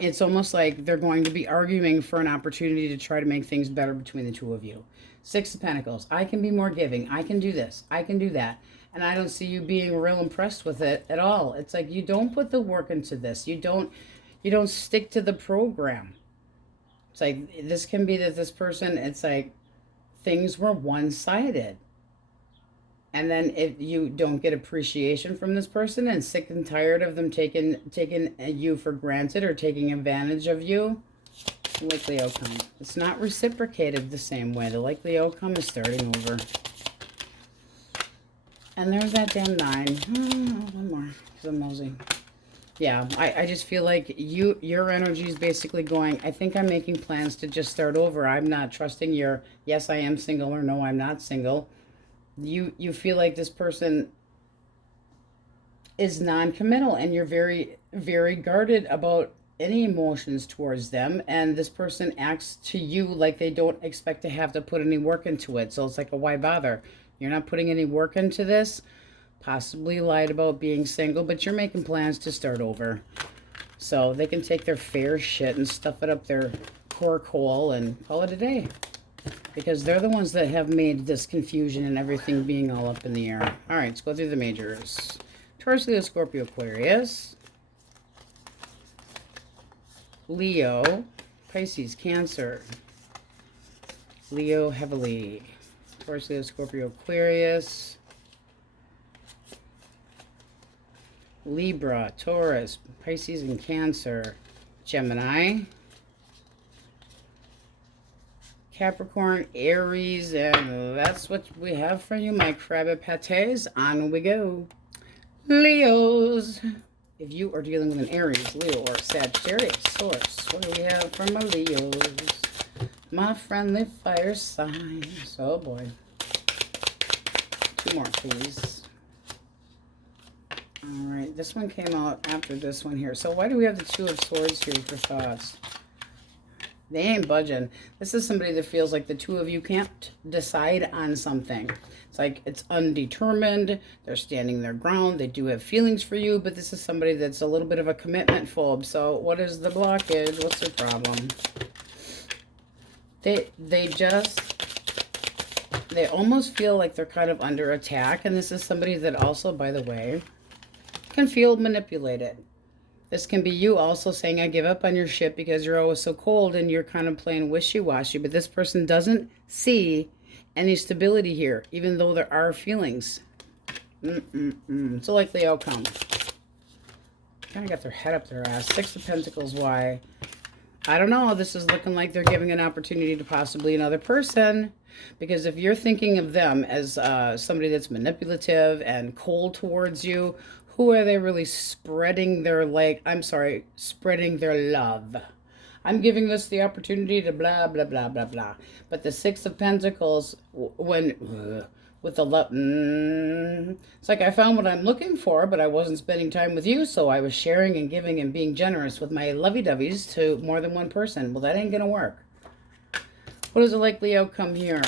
It's almost like they're going to be arguing for an opportunity to try to make things better between the two of you. Six of Pentacles. I can be more giving. I can do this. I can do that. And I don't see you being real impressed with it at all. It's like you don't put the work into this. You don't stick to the program. It's like this can be that this person, it's like things were one-sided. And then if you don't get appreciation from this person and sick and tired of them taking you for granted or taking advantage of you, likely outcome. It's not reciprocated the same way. The likely outcome is starting over. And there's that damn 9. One more, because I'm nosy. Yeah, I just feel like your energy is basically going, I think I'm making plans to just start over. I'm not trusting your, yes, I am single, or no, I'm not single. You feel like this person is non-committal and you're very, very guarded about any emotions towards them, and this person acts to you like they don't expect to have to put any work into it. So it's like, why bother? You're not putting any work into this. Possibly lied about being single, but you're making plans to start over. So they can take their fair shit and stuff it up their cork hole and call it a day. Because they're the ones that have made this confusion and everything being all up in the air. All right, let's go through the majors. Taurus, Leo, Scorpio, Aquarius. Leo, Pisces, Cancer. Leo heavily. Taurus, Leo, Scorpio, Aquarius. Libra, Taurus, Pisces, and Cancer. Gemini. Capricorn, Aries, and that's what we have for you, my Krabby Pates. On we go. Leos. If you are dealing with an Aries, Leo, or Sagittarius source, what do we have for my Leos? My friendly fire signs. Oh boy. 2 more, please. All right, this one came out after this one here. So why do we have the 2 of Swords here for thoughts? They ain't budging. This is somebody that feels like the 2 of you can't decide on something. It's like it's undetermined. They're standing their ground. They do have feelings for you, but this is somebody that's a little bit of a commitment phobe. So what is the blockage? What's their problem? They almost feel like they're kind of under attack. And this is somebody that also, by the way, can feel manipulated. This can be you also saying, I give up on your shit because you're always so cold and you're kind of playing wishy-washy. But this person doesn't see any stability here, even though there are feelings. It's a likely outcome. Kind of got their head up their ass. 6 of Pentacles, why? I don't know. This is looking like they're giving an opportunity to possibly another person. Because if you're thinking of them as somebody that's manipulative and cold towards you, who are they really spreading their, like, I'm sorry, spreading their love? I'm giving this the opportunity to blah, blah, blah, blah, blah. But the Six of Pentacles, when with the love, it's like I found what I'm looking for, but I wasn't spending time with you, so I was sharing and giving and being generous with my lovey-doveys to more than one person. Well, that ain't going to work. What is the likely outcome here?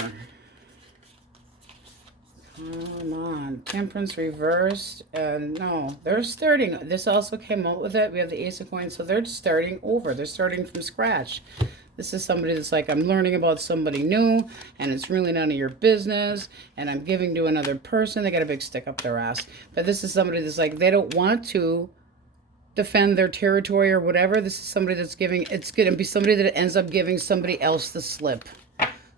Come on. Temperance reversed. And no, they're starting. This also came out with it. We have the Ace of Coins. So they're starting over. They're starting from scratch. This is somebody that's like, I'm learning about somebody new, and it's really none of your business, and I'm giving to another person. They got a big stick up their ass. But this is somebody that's like, they don't want to defend their territory or whatever. This is somebody that's giving, it's going to be somebody that ends up giving somebody else the slip.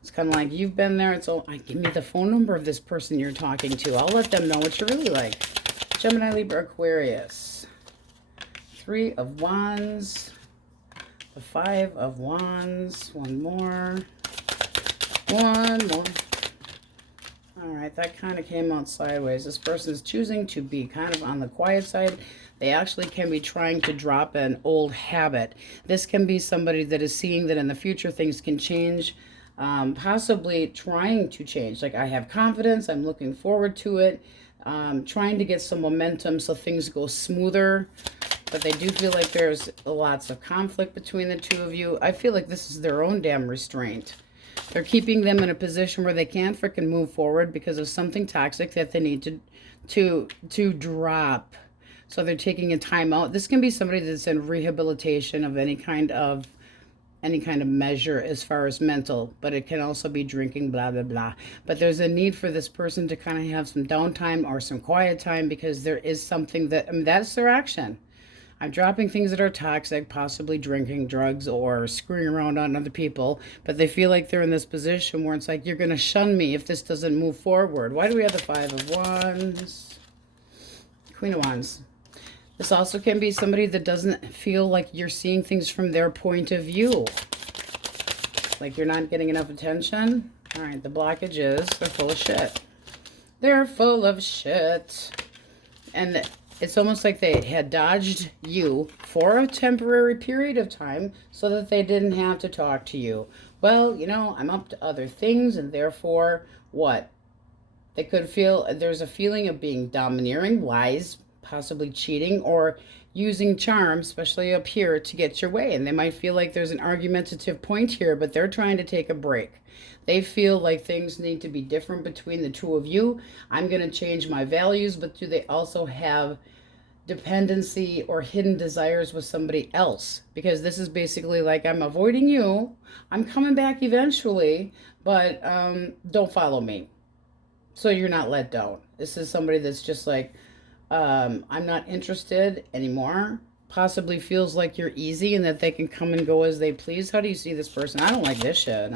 It's kind of like, you've been there. It's all, give me the phone number of this person you're talking to. I'll let them know what you're really like. Gemini, Libra, Aquarius. Three of Wands. The Five of Wands. One more. One more. All right, that kind of came out sideways. This person is choosing to be kind of on the quiet side. They actually can be trying to drop an old habit. This can be somebody that is seeing that in the future things can change, possibly trying to change. Like, I have confidence, I'm looking forward to it, trying to get some momentum so things go smoother. But they do feel like there's lots of conflict between the two of you. I feel like this is their own damn restraint. They're keeping them in a position where they can't freaking move forward because of something toxic that they need to drop. So they're taking a time out. This can be somebody that's in rehabilitation of any kind of measure as far as mental, but it can also be drinking, blah, blah, blah. But there's a need for this person to kind of have some downtime or some quiet time because there is something that, I mean, that's their action. I'm dropping things that are toxic, possibly drinking, drugs, or screwing around on other people, but they feel like they're in this position where it's like, you're going to shun me if this doesn't move forward. Why do we have the Five of Wands? Queen of Wands. This also can be somebody that doesn't feel like you're seeing things from their point of view. Like you're not getting enough attention. All right, the blockage is they're full of shit. They're full of shit. And it's almost like they had dodged you for a temporary period of time so that they didn't have to talk to you. Well, you know, I'm up to other things, and therefore, what? They could feel, there's a feeling of being domineering, lies, possibly cheating, or using charm, especially up here, to get your way. And they might feel like there's an argumentative point here, but they're trying to take a break. They feel like things need to be different between the two of you. I'm going to change my values, but do they also have dependency or hidden desires with somebody else? Because this is basically like, I'm avoiding you. I'm coming back eventually, but don't follow me. So you're not let down. This is somebody that's just like, I'm not interested anymore. Possibly feels like you're easy and that they can come and go as they please. How do you see this person? I don't like this shit.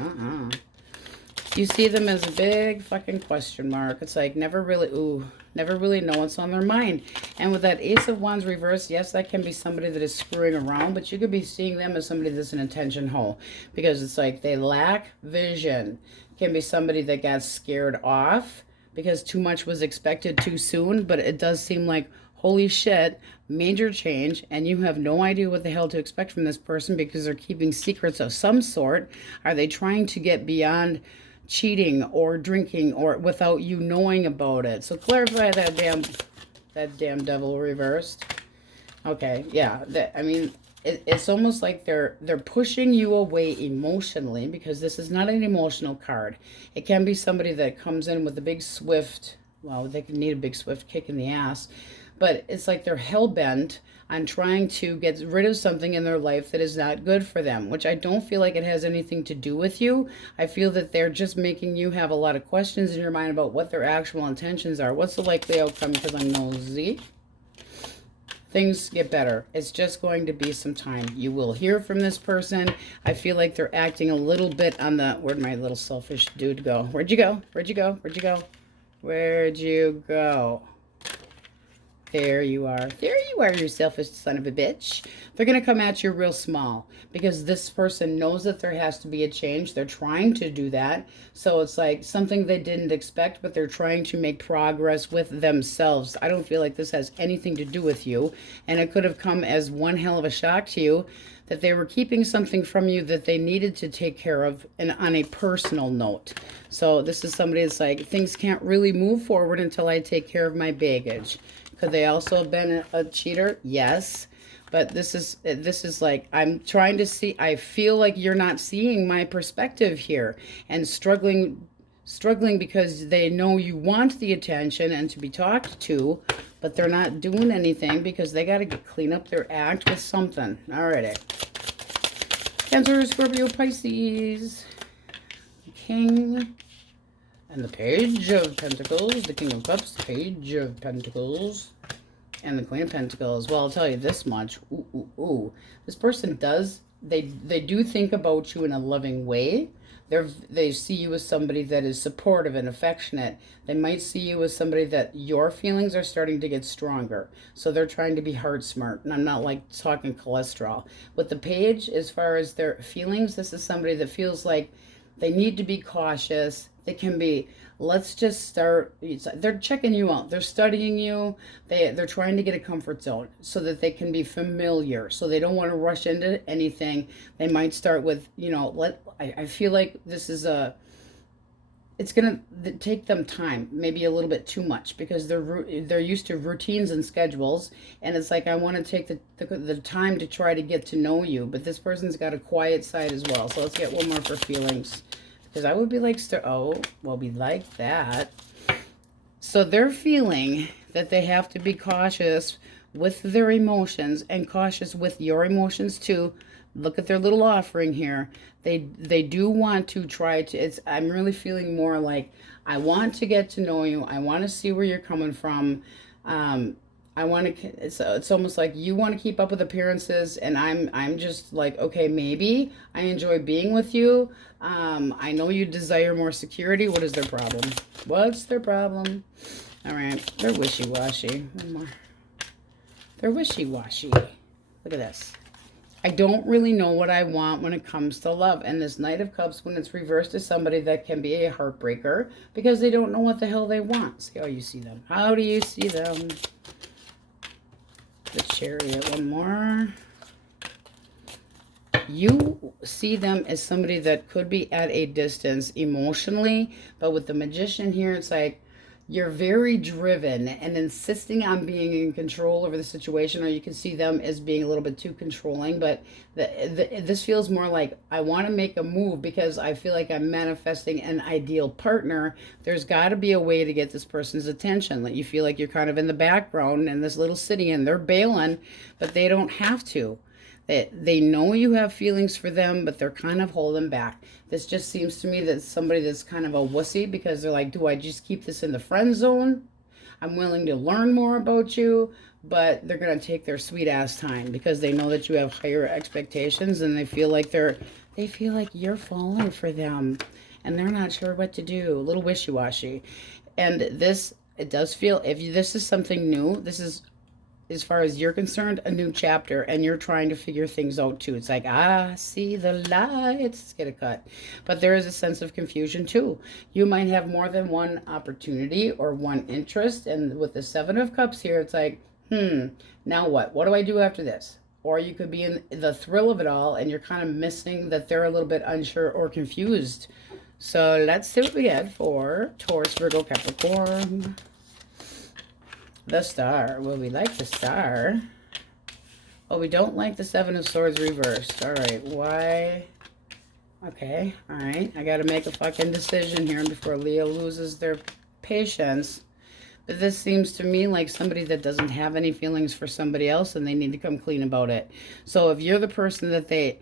You see them as a big fucking question mark. It's like never really know what's on their mind. And with that Ace of Wands reverse, yes, that can be somebody that is screwing around, but you could be seeing them as somebody that's an attention hole, because it's like they lack vision. Can be somebody that got scared off because too much was expected too soon, but it does seem like, holy shit, major change, and you have no idea what the hell to expect from this person because they're keeping secrets of some sort. Are they trying to get beyond cheating or drinking or without you knowing about it? So clarify that damn devil reversed. Okay, yeah, I mean, it's almost like they're pushing you away emotionally, because this is not an emotional card. It can be somebody that comes in with a big swift, well, they can need a big swift kick in the ass, but it's like they're hell-bent on trying to get rid of something in their life that is not good for them, which I don't feel like it has anything to do with you. I feel that they're just making you have a lot of questions in your mind about what their actual intentions are. What's the likely outcome? Because I'm nosy. Things get better. It's just going to be some time. You will hear from this person. I feel like they're acting a little bit on the, where'd my little selfish dude go? Where'd you go? Where'd you go? Where'd you go? Where'd you go? There you are. There you are, you selfish son of a bitch. They're going to come at you real small because this person knows that there has to be a change. They're trying to do that. So it's like something they didn't expect, but they're trying to make progress with themselves. I don't feel like this has anything to do with you. And it could have come as one hell of a shock to you that they were keeping something from you that they needed to take care of and on a personal note. So this is somebody that's like, things can't really move forward until I take care of my baggage. Could they also have been a cheater? Yes. But this is like, I'm trying to see, I feel like you're not seeing my perspective here and struggling because they know you want the attention and to be talked to, but they're not doing anything because they got to clean up their act with something. Alrighty. Cancer, Scorpio, Pisces. King. And the Page of Pentacles, the King of Cups, the Page of Pentacles, and the Queen of Pentacles. Well, I'll tell you this much. This person does, they do think about you in a loving way. They see you as somebody that is supportive and affectionate. They might see you as somebody that your feelings are starting to get stronger. So they're trying to be heart smart. And I'm not like talking cholesterol. With the Page, as far as their feelings, this is somebody that feels like they need to be cautious. They can be, let's just start. They're checking you out. They're studying you. They're trying to get a comfort zone so that they can be familiar. So they don't want to rush into anything. They might start with, you know, I feel like this is it's going to take them time, maybe a little bit too much, because they're used to routines and schedules, and it's like, I want to take the time to try to get to know you, but this person's got a quiet side as well. So let's get one more for feelings, because I would be like, we'll be like that. So they're feeling that they have to be cautious with their emotions and cautious with your emotions too. Look at their little offering here. They do want to try to, I'm really feeling more like, I want to get to know you. I want to see where you're coming from. I want to, it's almost like you want to keep up with appearances, and I'm just like, okay, maybe I enjoy being with you. I know you desire more security. What is their problem? What's their problem? All right, they're wishy-washy. One more. They're wishy-washy. Look at this. I don't really know what I want when it comes to love. And this Knight of Cups, when it's reversed, is somebody that can be a heartbreaker because they don't know what the hell they want. See how you see them. How do you see them? The Chariot, one more. You see them as somebody that could be at a distance emotionally, but with the Magician here, it's like, you're very driven and insisting on being in control over the situation, or you can see them as being a little bit too controlling. But this feels more like, I want to make a move because I feel like I'm manifesting an ideal partner. There's got to be a way to get this person's attention. Like, you feel like you're kind of in the background in this little city and they're bailing, but they don't have to. They know you have feelings for them, but they're kind of holding back. This just seems to me that somebody that's kind of a wussy, because they're like, do I just keep this in the friend zone? I'm willing to learn more about you, but they're going to take their sweet ass time because they know that you have higher expectations, and they feel like you're falling for them, and they're not sure what to do. A little wishy-washy. And this, it does feel, if this is something new, this is, as far as you're concerned, a new chapter, and you're trying to figure things out too. It's like, see the lights. Let's get a cut. But there is a sense of confusion too. You might have more than one opportunity or one interest, and with the Seven of Cups here, it's like, now what? What do I do after this? Or you could be in the thrill of it all, and you're kind of missing that they're a little bit unsure or confused. So let's see what we get for Taurus, Virgo, Capricorn. The Star. Well, we like the Star. Oh, we don't like the Seven of Swords reversed. All right. Why? Okay. All right. I got to make a fucking decision here before Leo loses their patience. But this seems to me like somebody that doesn't have any feelings for somebody else, and they need to come clean about it. So if you're the person that they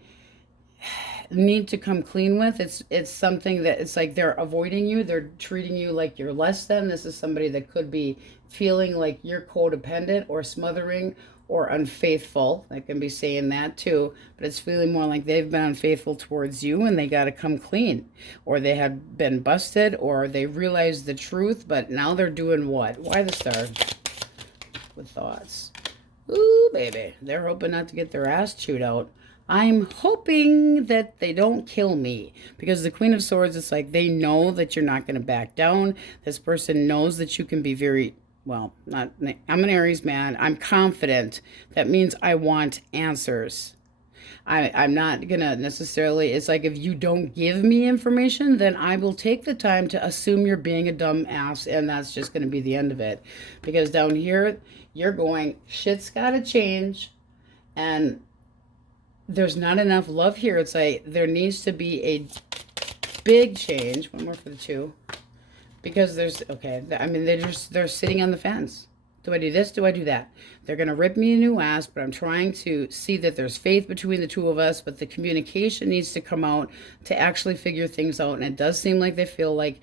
need to come clean with, it's something that it's like they're avoiding you, they're treating you like you're less than. This is somebody that could be feeling like you're codependent or smothering or unfaithful. I can be saying that too, but it's feeling more like they've been unfaithful towards you, and they got to come clean, or they have been busted, or they realize the truth, but now they're doing what? Why the Star? with thoughts. Ooh, baby. They're hoping not to get their ass chewed out. I'm hoping that they don't kill me, because the Queen of Swords, it's like they know that you're not going to back down. This person knows that you can be very, well, not, I'm an Aries man. I'm confident. That means I want answers. I'm not going to necessarily, it's like if you don't give me information, then I will take the time to assume you're being a dumb ass, and that's just going to be the end of it. Because down here, you're going, shit's got to change, and there's not enough love here. It's like there needs to be a big change. One more for the 2. Because there's, okay, I mean, they're sitting on the fence. Do I do this? Do I do that? They're going to rip me a new ass, but I'm trying to see that there's faith between the 2 of us, but the communication needs to come out to actually figure things out. And it does seem like they feel like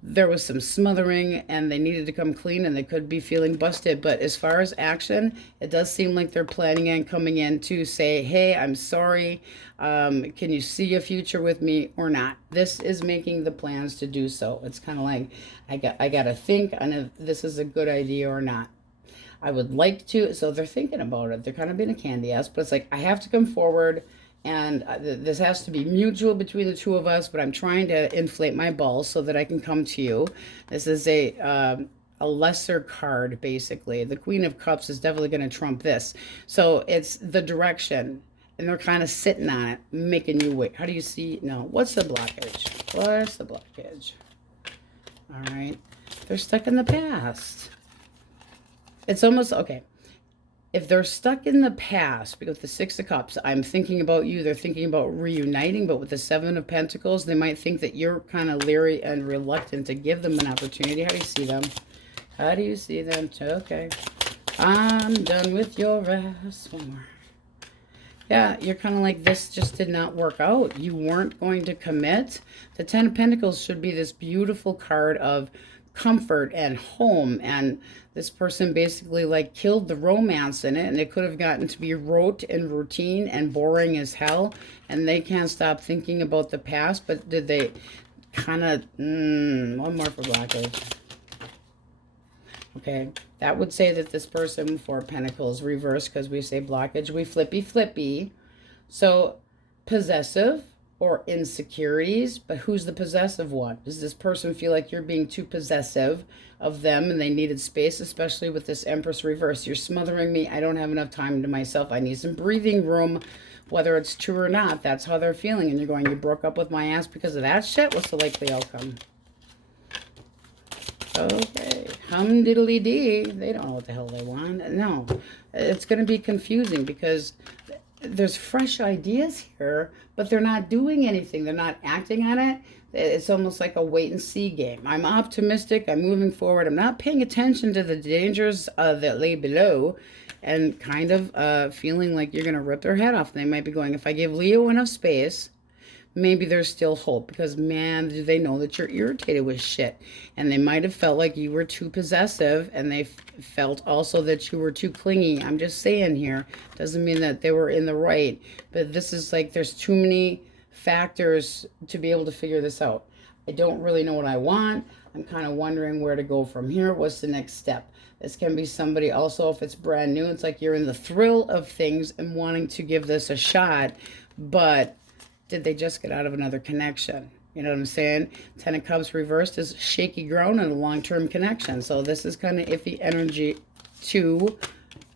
there was some smothering and they needed to come clean, and they could be feeling busted. But as far as action, it does seem like they're planning on coming in to say, hey, I'm sorry. Can you see a future with me or not? This is making the plans to do so. It's kind of like, I got to think on if this is a good idea or not. I would like to, so they're thinking about it. They're kind of being a candy ass, but it's like, I have to come forward. And this has to be mutual between the 2 of us, but I'm trying to inflate my balls so that I can come to you. This is a lesser card, basically. The Queen of Cups is definitely going to trump this. So it's the direction, and they're kind of sitting on it, making you wait. How do you see? No. What's the blockage? What's the blockage? All right. They're stuck in the past. It's almost, okay. If they're stuck in the past, because the 6 of Cups, I'm thinking about you, they're thinking about reuniting, but with the 7 of Pentacles, they might think that you're kind of leery and reluctant to give them an opportunity. How do you see them? How do you see them? Okay. I'm done with your ass. One more. Yeah, you're kind of like, this just did not work out. You weren't going to commit. The 10 of Pentacles should be this beautiful card of comfort and home, and this person basically like killed the romance in it, and it could have gotten to be rote and routine and boring as hell, and they can't stop thinking about the past. But did they kind of one more for blockage? Okay, that would say that this person, 4 Pentacles reversed, because we say blockage, we flippy. So possessive or insecurities, but who's the possessive one? Does this person feel like you're being too possessive of them and they needed space, especially with this Empress reverse? You're smothering me. I don't have enough time to myself. I need some breathing room, whether it's true or not. That's how they're feeling. And you're going, you broke up with my ass because of that shit? What's the likely outcome? Okay, hum diddly dee. They don't know what the hell they want. No, it's going to be confusing because there's fresh ideas here, but they're not doing anything. They're not acting on it. It's almost like a wait and see game. I'm optimistic. I'm moving forward. I'm not paying attention to the dangers that lay below, and kind of feeling like you're going to rip their head off. They might be going, if I give Leo enough space, maybe there's still hope, because man, do they know that you're irritated with shit. And they might have felt like you were too possessive, and they felt also that you were too clingy. I'm just saying here, doesn't mean that they were in the right, but this is like there's too many factors to be able to figure this out. I don't really know what I want. I'm kind of wondering where to go from here. What's the next step? This can be somebody also, if it's brand new, it's like you're in the thrill of things and wanting to give this a shot, but did they just get out of another connection? You know what I'm saying? 10 of Cups reversed is shaky ground and a long-term connection. So this is kind of iffy energy too.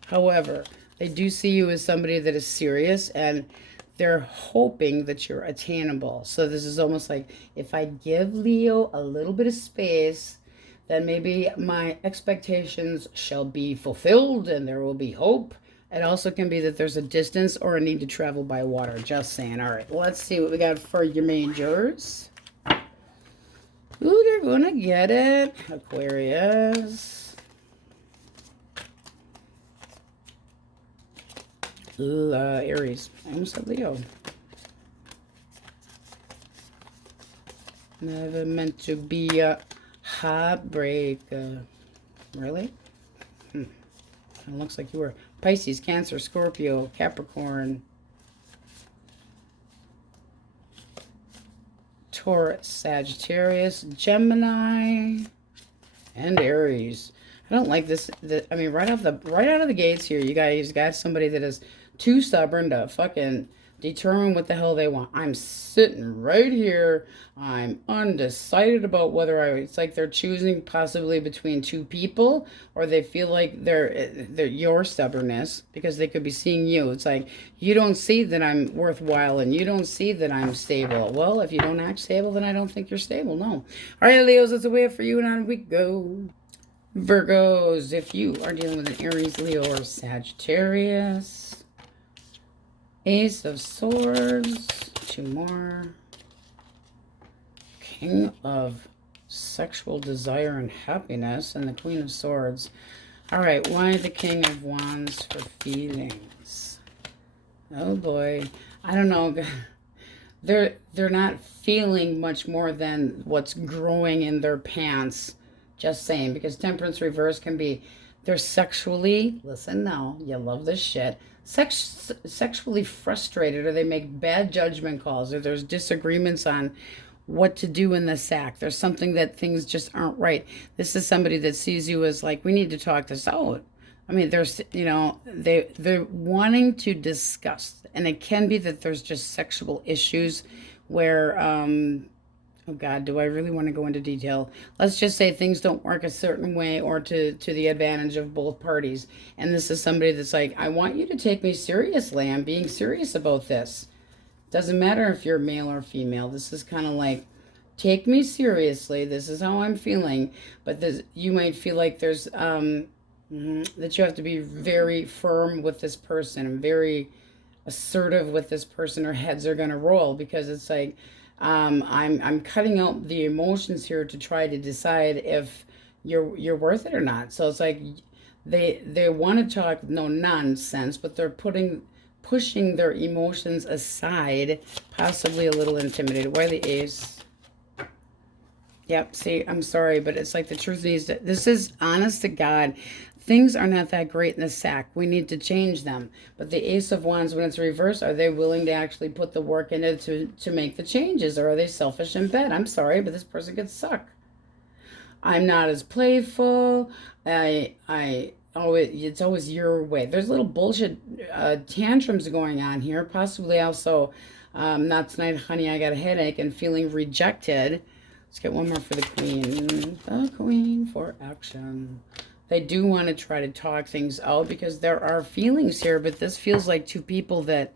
However, they do see you as somebody that is serious, and they're hoping that you're attainable. So this is almost like, if I give Leo a little bit of space, then maybe my expectations shall be fulfilled and there will be hope. It also can be that there's a distance or a need to travel by water. Just saying. All right, let's see what we got for your majors. Ooh, they're going to get it. Aquarius. Aries. I almost said Leo. Never meant to be a heartbreaker. Really? It looks like you were Pisces, Cancer, Scorpio, Capricorn, Taurus, Sagittarius, Gemini, and Aries. I don't like this. I mean, right out of the gates here, you guys got somebody that is too stubborn to fucking determine what the hell they want. I'm sitting right here. I'm undecided about whether it's like they're choosing possibly between two people, or they feel like they're your stubbornness, because they could be seeing you. It's like, you don't see that I'm worthwhile, and you don't see that I'm stable. Well, if you don't act stable, then I don't think you're stable. No. All right, Leos, that's the way for you, and on we go. Virgos, if you are dealing with an Aries, Leo, or Sagittarius. Ace of Swords, 2 more. King of Sexual Desire and Happiness, and the Queen of Swords. All right, why the King of Wands for feelings? Oh boy, I don't know. They're not feeling much more than what's growing in their pants. Just saying, because Temperance reverse can be, they're sexually, listen now, you love this shit, sexually frustrated, or they make bad judgment calls, or there's disagreements on what to do in the sack. There's something that things just aren't right. This is somebody that sees you as like, we need to talk this out. I mean, there's, you know, they're wanting to discuss, and it can be that there's just sexual issues where, oh God, do I really want to go into detail? Let's just say things don't work a certain way, or to the advantage of both parties. And this is somebody that's like, I want you to take me seriously. I'm being serious about this. Doesn't matter if you're male or female. This is kind of like, take me seriously. This is how I'm feeling. But you might feel like there's, that you have to be very firm with this person and very assertive with this person, or heads are going to roll, because it's like, I'm cutting out the emotions here to try to decide if you're worth it or not. So it's like they want to talk no nonsense, but they're pushing their emotions aside, possibly a little intimidated. Why the Ace? Yep, see, I'm sorry, but it's like the truth needs to, this is honest to God. Things are not that great in the sack. We need to change them. But the Ace of Wands, when it's reversed, are they willing to actually put the work in it to make the changes? Or are they selfish in bed? I'm sorry, but this person could suck. I'm not as playful. It's always your way. There's little bullshit tantrums going on here. Possibly also, not tonight, honey, I got a headache, and feeling rejected. Let's get one more for the Queen. The Queen for action. They do want to try to talk things out, because there are feelings here, but this feels like two people that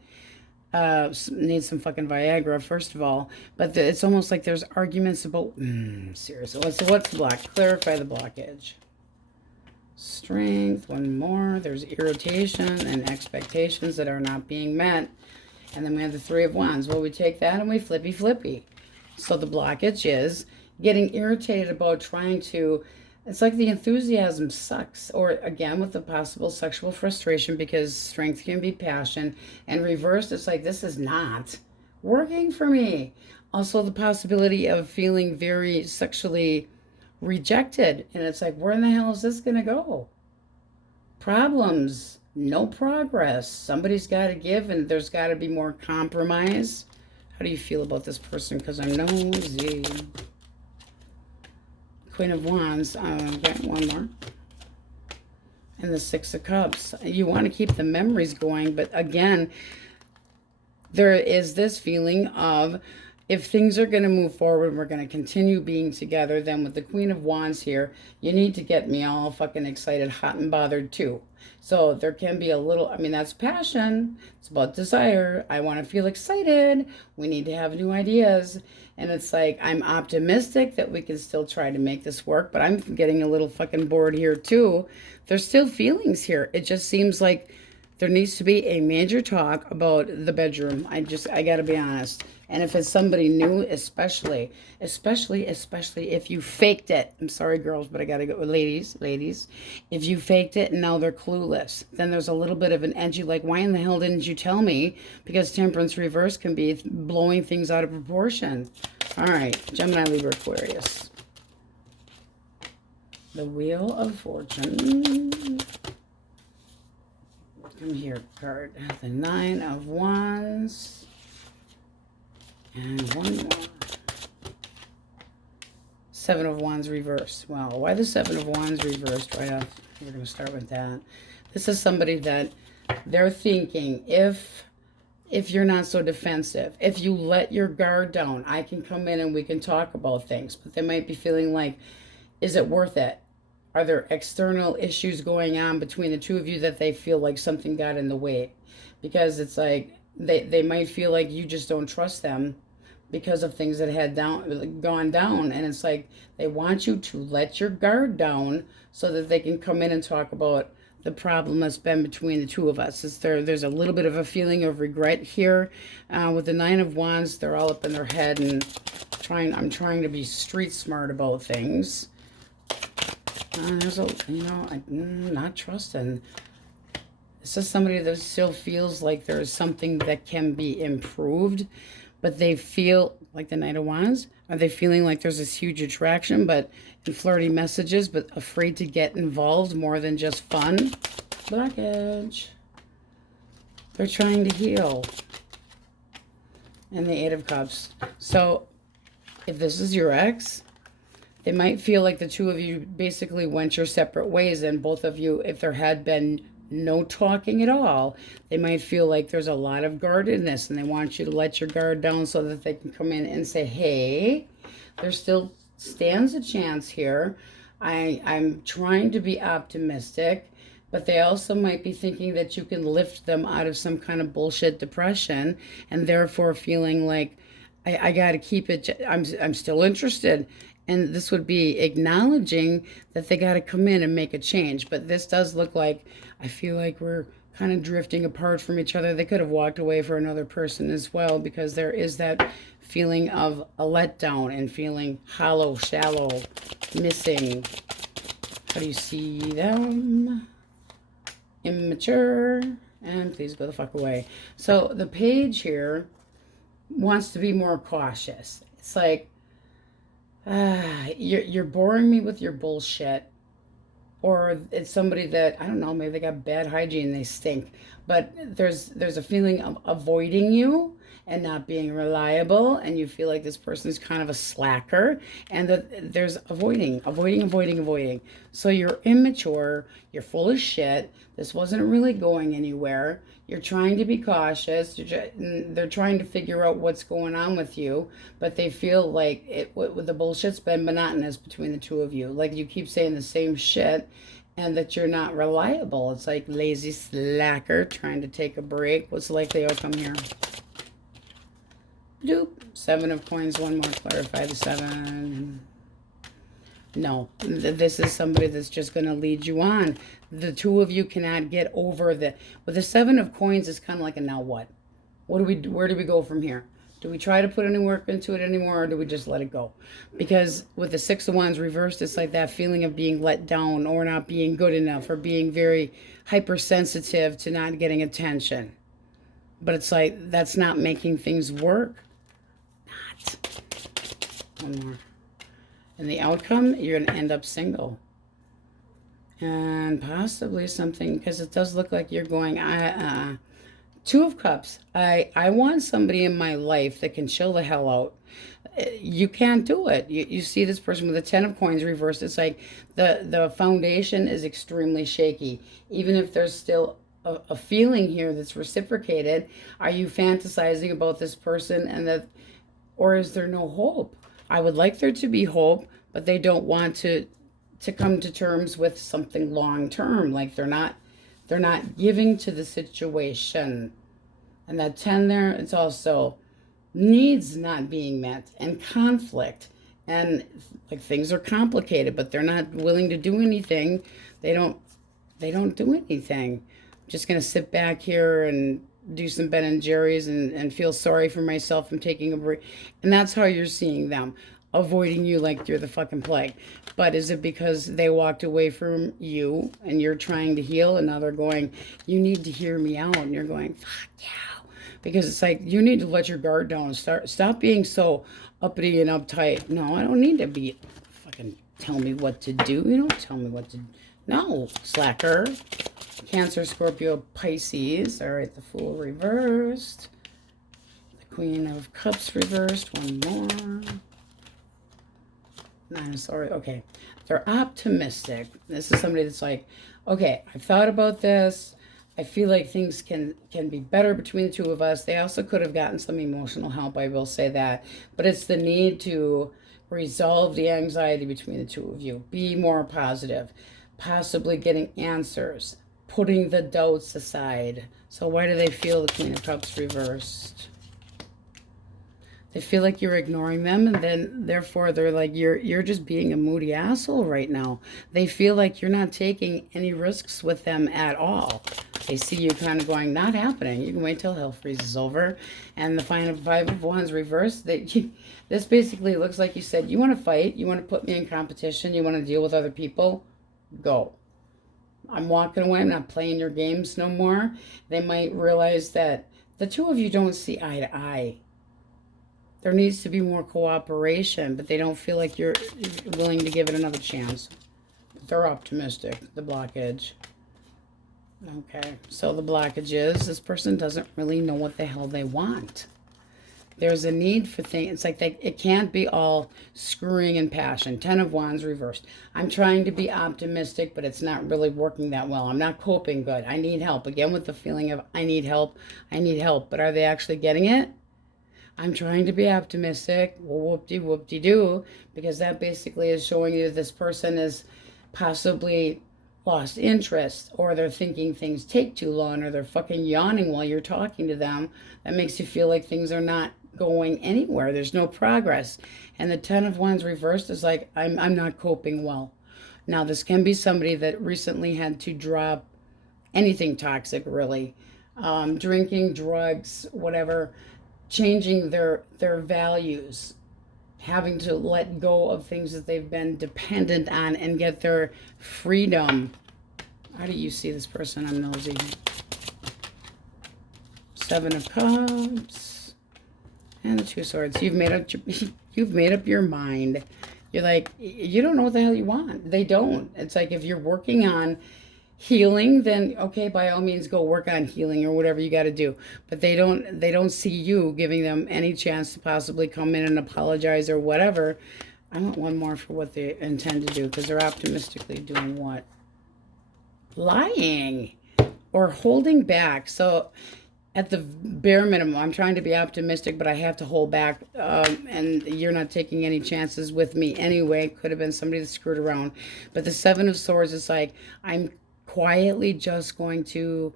need some fucking Viagra, first of all. But it's almost like there's arguments about, seriously. What's the block? Clarify the blockage. Strength, one more. There's irritation and expectations that are not being met. And then we have the Three of Wands. Well, we take that and we flippy. So the blockage is getting irritated about trying to, it's like the enthusiasm sucks. Or again, with the possible sexual frustration, because strength can be passion. And reversed, it's like, this is not working for me. Also the possibility of feeling very sexually rejected. And it's like, where in the hell is this going to go? Problems, no progress. Somebody's got to give, and there's got to be more compromise. How do you feel about this person? Because I'm nosy. Queen of Wands, get one more. And the Six of Cups. You want to keep the memories going, but again, there is this feeling of, if things are going to move forward, we're going to continue being together, then with the Queen of Wands here, you need to get me all fucking excited, hot and bothered too. So there can be a little, I mean, that's passion. It's about desire. I want to feel excited. We need to have new ideas. And it's like, I'm optimistic that we can still try to make this work, but I'm getting a little fucking bored here too. There's still feelings here. It just seems like there needs to be a major talk about the bedroom. I got to be honest. And if it's somebody new, especially if you faked it. I'm sorry, girls, but I got to go with ladies. If you faked it and now they're clueless, then there's a little bit of an edgy, like, why in the hell didn't you tell me? Because Temperance reverse can be blowing things out of proportion. All right, Gemini, Libra, Aquarius. The Wheel of Fortune. Come here, card. The Nine of Wands. And one more. Seven of Wands reversed. Well, why the Seven of Wands reversed right off? We're going to start with that. This is somebody that they're thinking, if you're not so defensive, if you let your guard down, I can come in and we can talk about things. But they might be feeling like, is it worth it? Are there external issues going on between the two of you that they feel like something got in the way? Because it's like they might feel like you just don't trust them because of things that had gone down. And it's like they want you to let your guard down so that they can come in and talk about the problem that's been between the two of us. There's a little bit of a feeling of regret here. With the Nine of Wands, they're all up in their head and I'm trying to be street smart about things. There's a, I'm not trusting. This is somebody that still feels like there's something that can be improved, but they feel like the Knight of Wands. Are they feeling like there's this huge attraction, but in flirty messages, but afraid to get involved more than just fun? Blockage. They're trying to heal. And the Eight of Cups. So if this is your ex, they might feel like the two of you basically went your separate ways, and both of you, if there had been no talking at all, they might feel like there's a lot of guardedness, and they want you to let your guard down so that they can come in and say, hey, there still stands a chance here. I'm trying to be optimistic, but they also might be thinking that you can lift them out of some kind of bullshit depression, and therefore feeling like I got to keep it. I'm still interested. And this would be acknowledging that they got to come in and make a change. But this does look like, I feel like we're kind of drifting apart from each other. They could have walked away for another person as well, because there is that feeling of a letdown and feeling hollow, shallow, missing. How do you see them? Immature. And please go the fuck away. So the page here wants to be more cautious. It's like, you're boring me with your bullshit. Or it's somebody that, I don't know, maybe they got bad hygiene, they stink. But there's a feeling of avoiding you and not being reliable, and you feel like this person is kind of a slacker, and that there's avoiding. So you're immature, you're full of shit, this wasn't really going anywhere, you're trying to be cautious, they're trying to figure out what's going on with you, but they feel like the bullshit's been monotonous between the two of you. Like you keep saying the same shit, and that you're not reliable. It's like lazy slacker trying to take a break. What's the likely outcome here? Doop. Seven of Coins, one more, clarify the seven. No, this is somebody that's just going to lead you on. The two of you cannot get over with the Seven of Coins is kind of like a now what? Where do we go from here? Do we try to put any work into it anymore, or do we just let it go? Because with the Six of Wands reversed, it's like that feeling of being let down or not being good enough or being very hypersensitive to not getting attention. But it's like that's not making things work. One more. And the outcome, you're going to end up single. And possibly something, because it does look like you're going, Two of Cups. I want somebody in my life that can chill the hell out. You can't do it. You see this person with the Ten of Coins reversed. It's like the foundation is extremely shaky. Even if there's still a feeling here that's reciprocated, are you fantasizing about this person or is there no hope? I would like there to be hope, but they don't want to come to terms with something long term. Like they're not giving to the situation. And that 10 there, it's also needs not being met and conflict. And like things are complicated, but they're not willing to do anything. They don't do anything. I'm just going to sit back here and do some Ben and Jerry's and feel sorry for myself and taking a break. And that's how you're seeing them, avoiding you like you're the fucking plague. But is it because they walked away from you and you're trying to heal, and now they're going, you need to hear me out, and you're going, fuck yeah. Because it's like, you need to let your guard down. Stop being so uppity and uptight. No, I don't need to be fucking tell me what to do. You don't tell me what to do. No, slacker. Cancer, Scorpio, Pisces. All right, the Fool reversed. The Queen of Cups reversed. One more. Nine of Swords. Okay. They're optimistic. This is somebody that's like, okay, I've thought about this. I feel like things can be better between the two of us. They also could have gotten some emotional help, I will say that. But it's the need to resolve the anxiety between the two of you. Be more positive. Possibly getting answers. Putting the doubts aside. So why do they feel the Queen of Cups reversed? They feel like you're ignoring them, and then therefore they're like, you're just being a moody asshole right now. They feel like you're not taking any risks with them at all. They see you kind of going, not happening. You can wait till hell freezes over. And the Five of Wands reversed. This basically looks like you said, you want to fight, you want to put me in competition, you want to deal with other people, go. I'm walking away. I'm not playing your games no more. They might realize that the two of you don't see eye to eye. There needs to be more cooperation, but they don't feel like you're willing to give it another chance. They're optimistic, the blockage. Okay, so the blockage is this person doesn't really know what the hell they want. There's a need for things. It's like it can't be all screwing and passion. 10 of Wands reversed. I'm trying to be optimistic, but it's not really working that well. I'm not coping good. I need help. Again, with the feeling of I need help. I need help. But are they actually getting it? I'm trying to be optimistic. Well, whoop-de-whoop-de-doo. Because that basically is showing you this person is possibly lost interest, or they're thinking things take too long, or they're fucking yawning while you're talking to them. That makes you feel like things are not going anywhere. There's no progress. And the 10 of Wands reversed is like, I'm not coping well. Now, this can be somebody that recently had to drop anything toxic, really. Drinking, drugs, whatever. Changing their values. Having to let go of things that they've been dependent on and get their freedom. How do you see this person? I'm nosy. 7 of Cups. And the 2 of Swords. You've made up your mind. You're like, you don't know what the hell you want. They don't. It's like if you're working on healing, then okay, by all means go work on healing or whatever you got to do. But they don't see you giving them any chance to possibly come in and apologize or whatever. I want one more for what they intend to do, because they're optimistically doing what? Lying or holding back. So at the bare minimum, I'm trying to be optimistic, but I have to hold back, and you're not taking any chances with me anyway. Could have been somebody that screwed around. But the 7 of Swords is like, I'm quietly just going to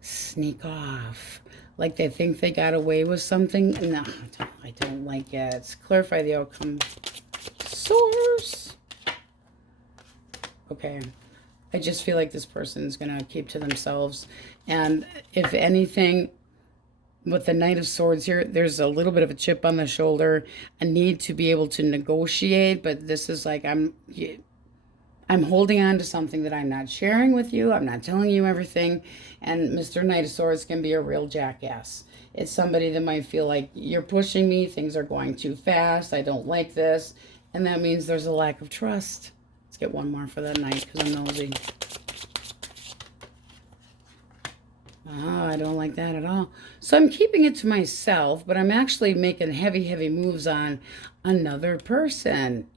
sneak off. Like they think they got away with something. No, I don't like it. Let's clarify the outcome. Source. Okay. I just feel like this person is going to keep to themselves. And if anything, with the Knight of Swords here, there's a little bit of a chip on the shoulder. A need to be able to negotiate. But this is like, I'm holding on to something that I'm not sharing with you. I'm not telling you everything. And Mr. Knight of Swords can be a real jackass. It's somebody that might feel like you're pushing me. Things are going too fast. I don't like this. And that means there's a lack of trust. Let's get one more for that Knight because I'm nosy. Oh, I don't like that at all. So I'm keeping it to myself, but I'm actually making heavy moves on another person.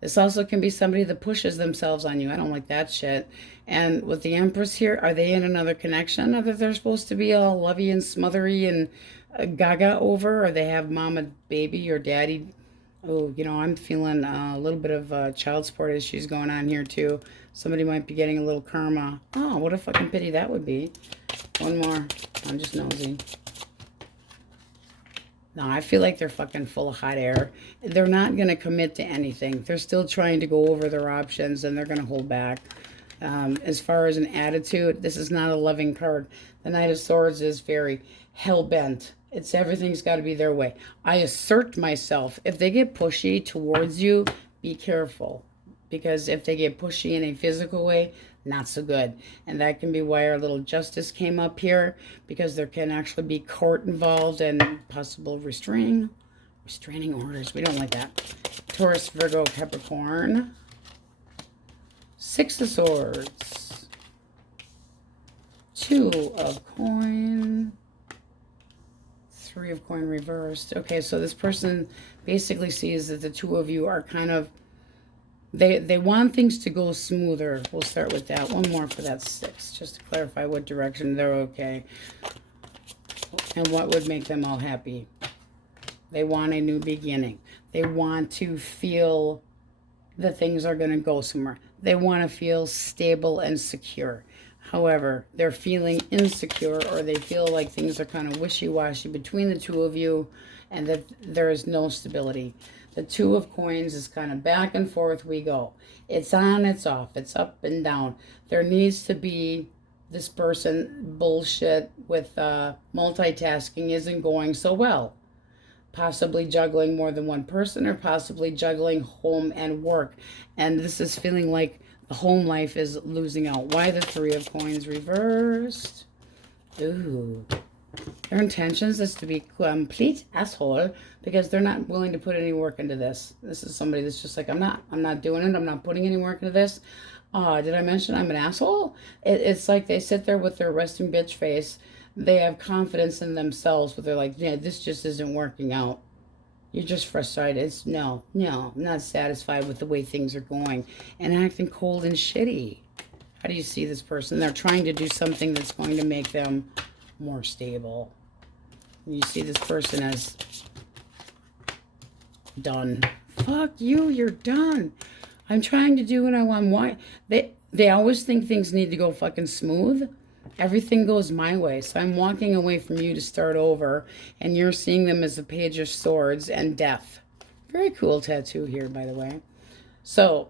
This also can be somebody that pushes themselves on you. I don't like that shit. And with the Empress here, are they in another connection? Or that they're supposed to be all lovey and smothery and gaga over? Or they have mama, baby, or daddy? Oh, you know, I'm feeling a little bit of child support issues going on here too. Somebody might be getting a little karma. Oh, what a fucking pity that would be. One more. I'm just nosy. No, I feel like they're fucking full of hot air. They're not going to commit to anything. They're still trying to go over their options, and they're going to hold back. As far as an attitude, this is not a loving card. The Knight of Swords is very hell-bent. It's everything's got to be their way. I assert myself. If they get pushy towards you, be careful. Because if they get pushy in a physical way, not so good. And that can be why our little justice came up here, because there can actually be court involved and possible restraining orders. We don't like that. Taurus, Virgo, Capricorn. 6 of Swords. 2 of Coin. Three of Coin reversed. Okay, so this person basically sees that the two of you are kind of, they want things to go smoother. We'll start with that. One more for that 6, just to clarify what direction they're okay. And what would make them all happy. They want a new beginning. They want to feel that things are going to go somewhere. They want to feel stable and secure. However, they're feeling insecure, or they feel like things are kind of wishy-washy between the two of you, and that there is no stability. The Two of Coins is kind of back and forth we go. It's on, it's off, it's up and down. There needs to be, this person bullshit with multitasking isn't going so well. Possibly juggling more than one person, or possibly juggling home and work. And this is feeling like the home life is losing out. Why the Three of Coins reversed? Ooh. Their intentions is to be complete asshole, because they're not willing to put any work into this. This is somebody that's just like, I'm not doing it. I'm not putting any work into this. Did I mention I'm an asshole? It's like they sit there with their resting bitch face. They have confidence in themselves, but they're like, yeah, this just isn't working out. You're just frustrated. It's no, I'm not satisfied with the way things are going, and acting cold and shitty. How do you see this person? They're trying to do something that's going to make them more stable. You see this person as done. Fuck you, you're done. I'm trying to do what I want. Why? They always think things need to go fucking smooth. Everything goes my way. So I'm walking away from you to start over, and you're seeing them as a Page of Swords and death. Very cool tattoo here, by the way. So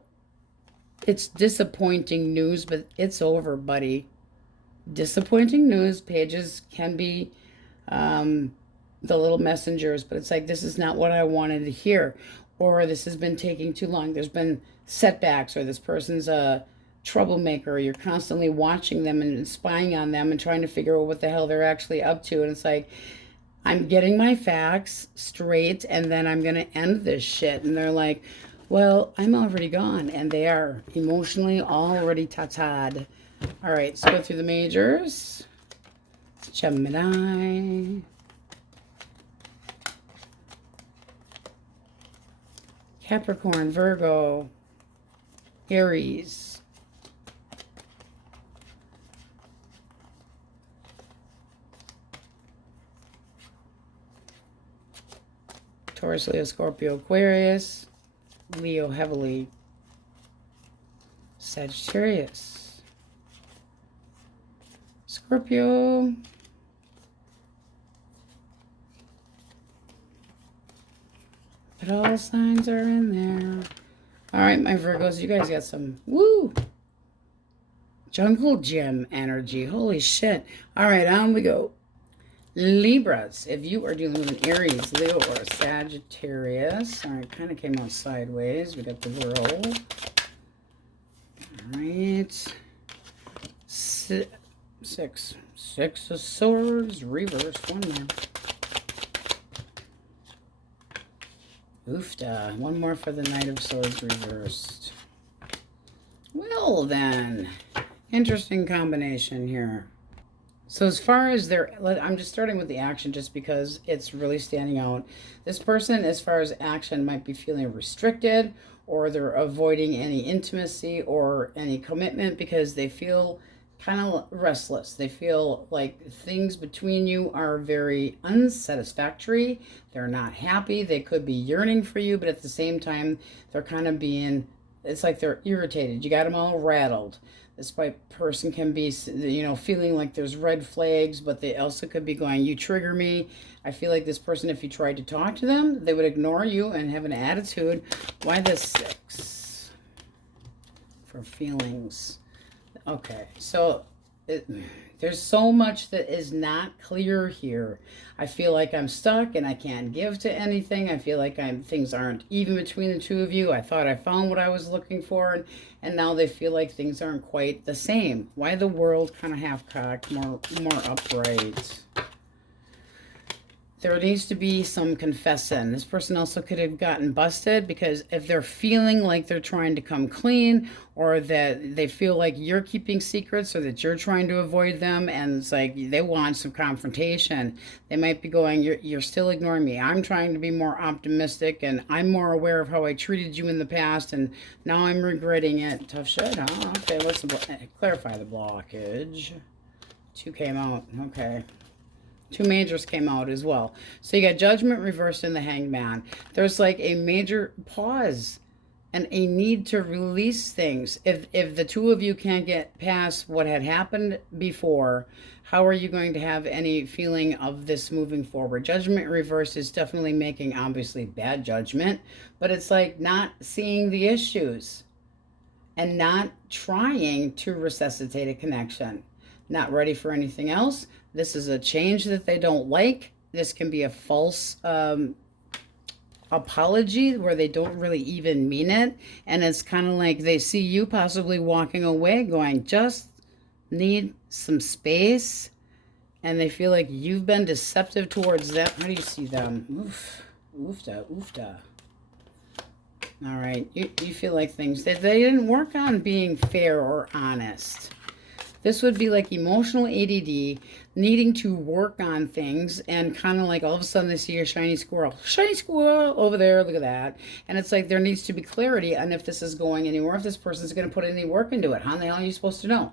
it's disappointing news, but it's over, buddy. Disappointing news. Pages can be the little messengers, but it's like, this is not what I wanted to hear, or this has been taking too long. There's been setbacks, or this person's a troublemaker. You're constantly watching them and spying on them and trying to figure out what the hell they're actually up to. And it's like, I'm getting my facts straight, and then I'm going to end this shit. And they're like, well, I'm already gone. And they are emotionally already tatad. All right, let's go through the majors. Gemini. Capricorn, Virgo, Aries. Taurus, Leo, Scorpio, Aquarius, Leo heavily, Sagittarius, Scorpio, but all signs are in there. All right, my Virgos, you guys got some, woo, jungle gym energy. Holy shit. All right, on we go. Libras, if you are dealing with an Aries, Leo, or a Sagittarius. All right, kind of came out sideways. We got the World. All right. Six of Swords, reversed. One more. Oofda. One more for the Knight of Swords, reversed. Well, then. Interesting combination here. So as far as I'm just starting with the action just because it's really standing out. This person, as far as action, might be feeling restricted, or they're avoiding any intimacy or any commitment because they feel kind of restless. They feel like things between you are very unsatisfactory. They're not happy. They could be yearning for you, but at the same time, they're kind of being, it's like they're irritated. You got them all rattled. This person can be, feeling like there's red flags, but they also could be going, you trigger me. I feel like this person, if you tried to talk to them, they would ignore you and have an attitude. Why the 6? For feelings. Okay, so there's so much that is not clear here. I feel like I'm stuck and I can't give to anything. I feel like things aren't even between the two of you. I thought I found what I was looking for, and now they feel like things aren't quite the same. Why the World kind of half-cocked, more upright? there needs to be some confessing. This person also could have gotten busted, because if they're feeling like they're trying to come clean, or that they feel like you're keeping secrets, or that you're trying to avoid them, and it's like they want some confrontation, they might be going, you're still ignoring me. I'm trying to be more optimistic, and I'm more aware of how I treated you in the past, and now I'm regretting it. Tough shit, huh? Okay, what's the clarify the blockage? 2 came out. Okay. 2 majors came out as well. So you got Judgment reversed in the Hangman. There's like a major pause and a need to release things. If the two of you can't get past what had happened before, how are you going to have any feeling of this moving forward? Judgment reversed is definitely making, obviously, bad judgment, but it's like not seeing the issues and not trying to resuscitate a connection. Not ready for anything else. This is a change that they don't like. This can be a false apology where they don't really even mean it. And it's kind of like they see you possibly walking away going, just need some space. And they feel like you've been deceptive towards them. How do you see them? Oof. Oofda, oofda. All right. You feel like things that they didn't work on being fair or honest. This would be like emotional ADD, needing to work on things, and kind of like all of a sudden they see a shiny squirrel over there, look at that. And it's like there needs to be clarity on if this is going anywhere, if this person's going to put any work into it. How the hell are you supposed to know?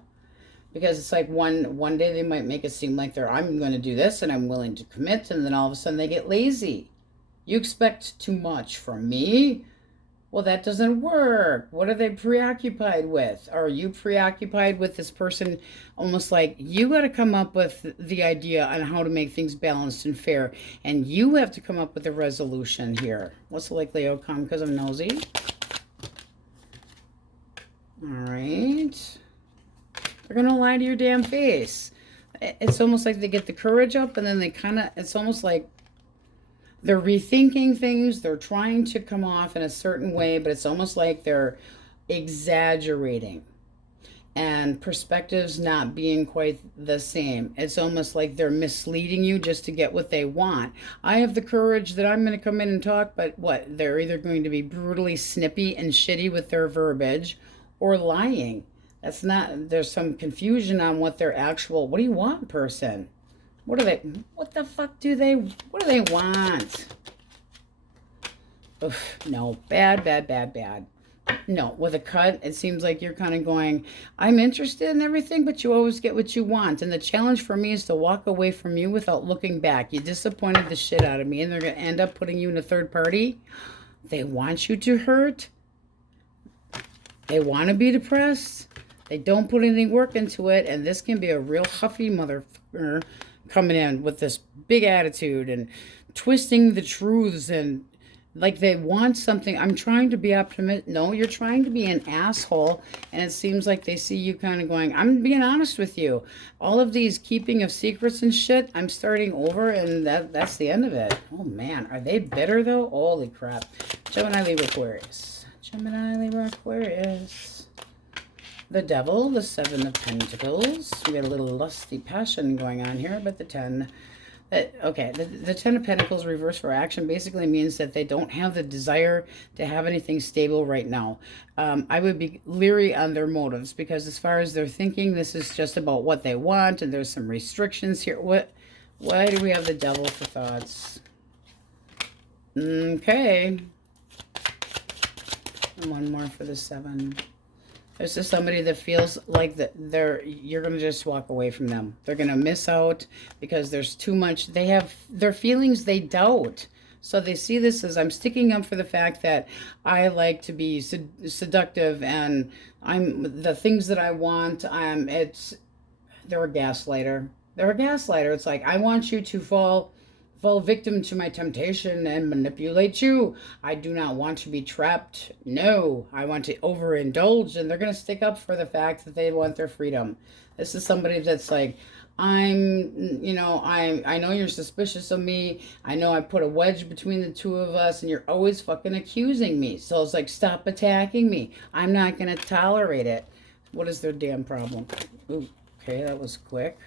Because it's like one day they might make it seem like I'm going to do this and I'm willing to commit, and then all of a sudden they get lazy. You expect too much from me? Well, that doesn't work. What are they preoccupied with? Are you preoccupied with this person? Almost like you got to come up with the idea on how to make things balanced and fair. And you have to come up with a resolution here. What's the likely outcome? Because I'm nosy. All right. They're going to lie to your damn face. It's almost like they get the courage up, and then they kind of, it's almost like they're rethinking things. They're trying to come off in a certain way, but it's almost like they're exaggerating and perspectives not being quite the same. It's almost like they're misleading you just to get what they want. I have the courage that I'm going to come in and talk, but what? They're either going to be brutally snippy and shitty with their verbiage, or lying. That's not, there's some confusion on what their actual, what do you want, person? What do they, what the fuck do they, what do they want? Oof, no, bad, bad, bad, bad. No, with a cut, it seems like you're kind of going, I'm interested in everything, but you always get what you want. And the challenge for me is to walk away from you without looking back. You disappointed the shit out of me, and they're going to end up putting you in a third party. They want you to hurt. They want to be depressed. They don't put any work into it, and this can be a real huffy motherfucker coming in with this big attitude and twisting the truths, and like they want something. I'm trying to be optimistic. No, you're trying to be an asshole, and it seems like they see you kind of going, I'm being honest with you. All of these keeping of secrets and shit, I'm starting over, and that's the end of it. Oh man, are they bitter though? Holy crap. Gemini, Libra, Aquarius. Gemini, Libra, Aquarius. The Devil, the 7 of Pentacles. We got a little lusty passion going on here, but the 10. Okay, the 10 of Pentacles reversed for action basically means that they don't have the desire to have anything stable right now. I would be leery on their motives, because as far as their thinking, this is just about what they want, and there's some restrictions here. Why do we have the Devil for thoughts? Okay. And one more for the 7. This is somebody that feels like that you're going to just walk away from them. They're going to miss out because there's too much. They have their feelings they doubt. So they see this as, I'm sticking up for the fact that I like to be seductive, and I'm the things that I want. They're a gaslighter. They're a gaslighter. It's like, I want you to fall victim to my temptation and manipulate you. I do not want to be trapped. No, I want to overindulge, and they're going to stick up for the fact that they want their freedom. This is somebody that's like, I know you're suspicious of me. I know I put a wedge between the two of us, and you're always fucking accusing me. So it's like, stop attacking me. I'm not going to tolerate it. What is their damn problem? Ooh, okay, that was quick.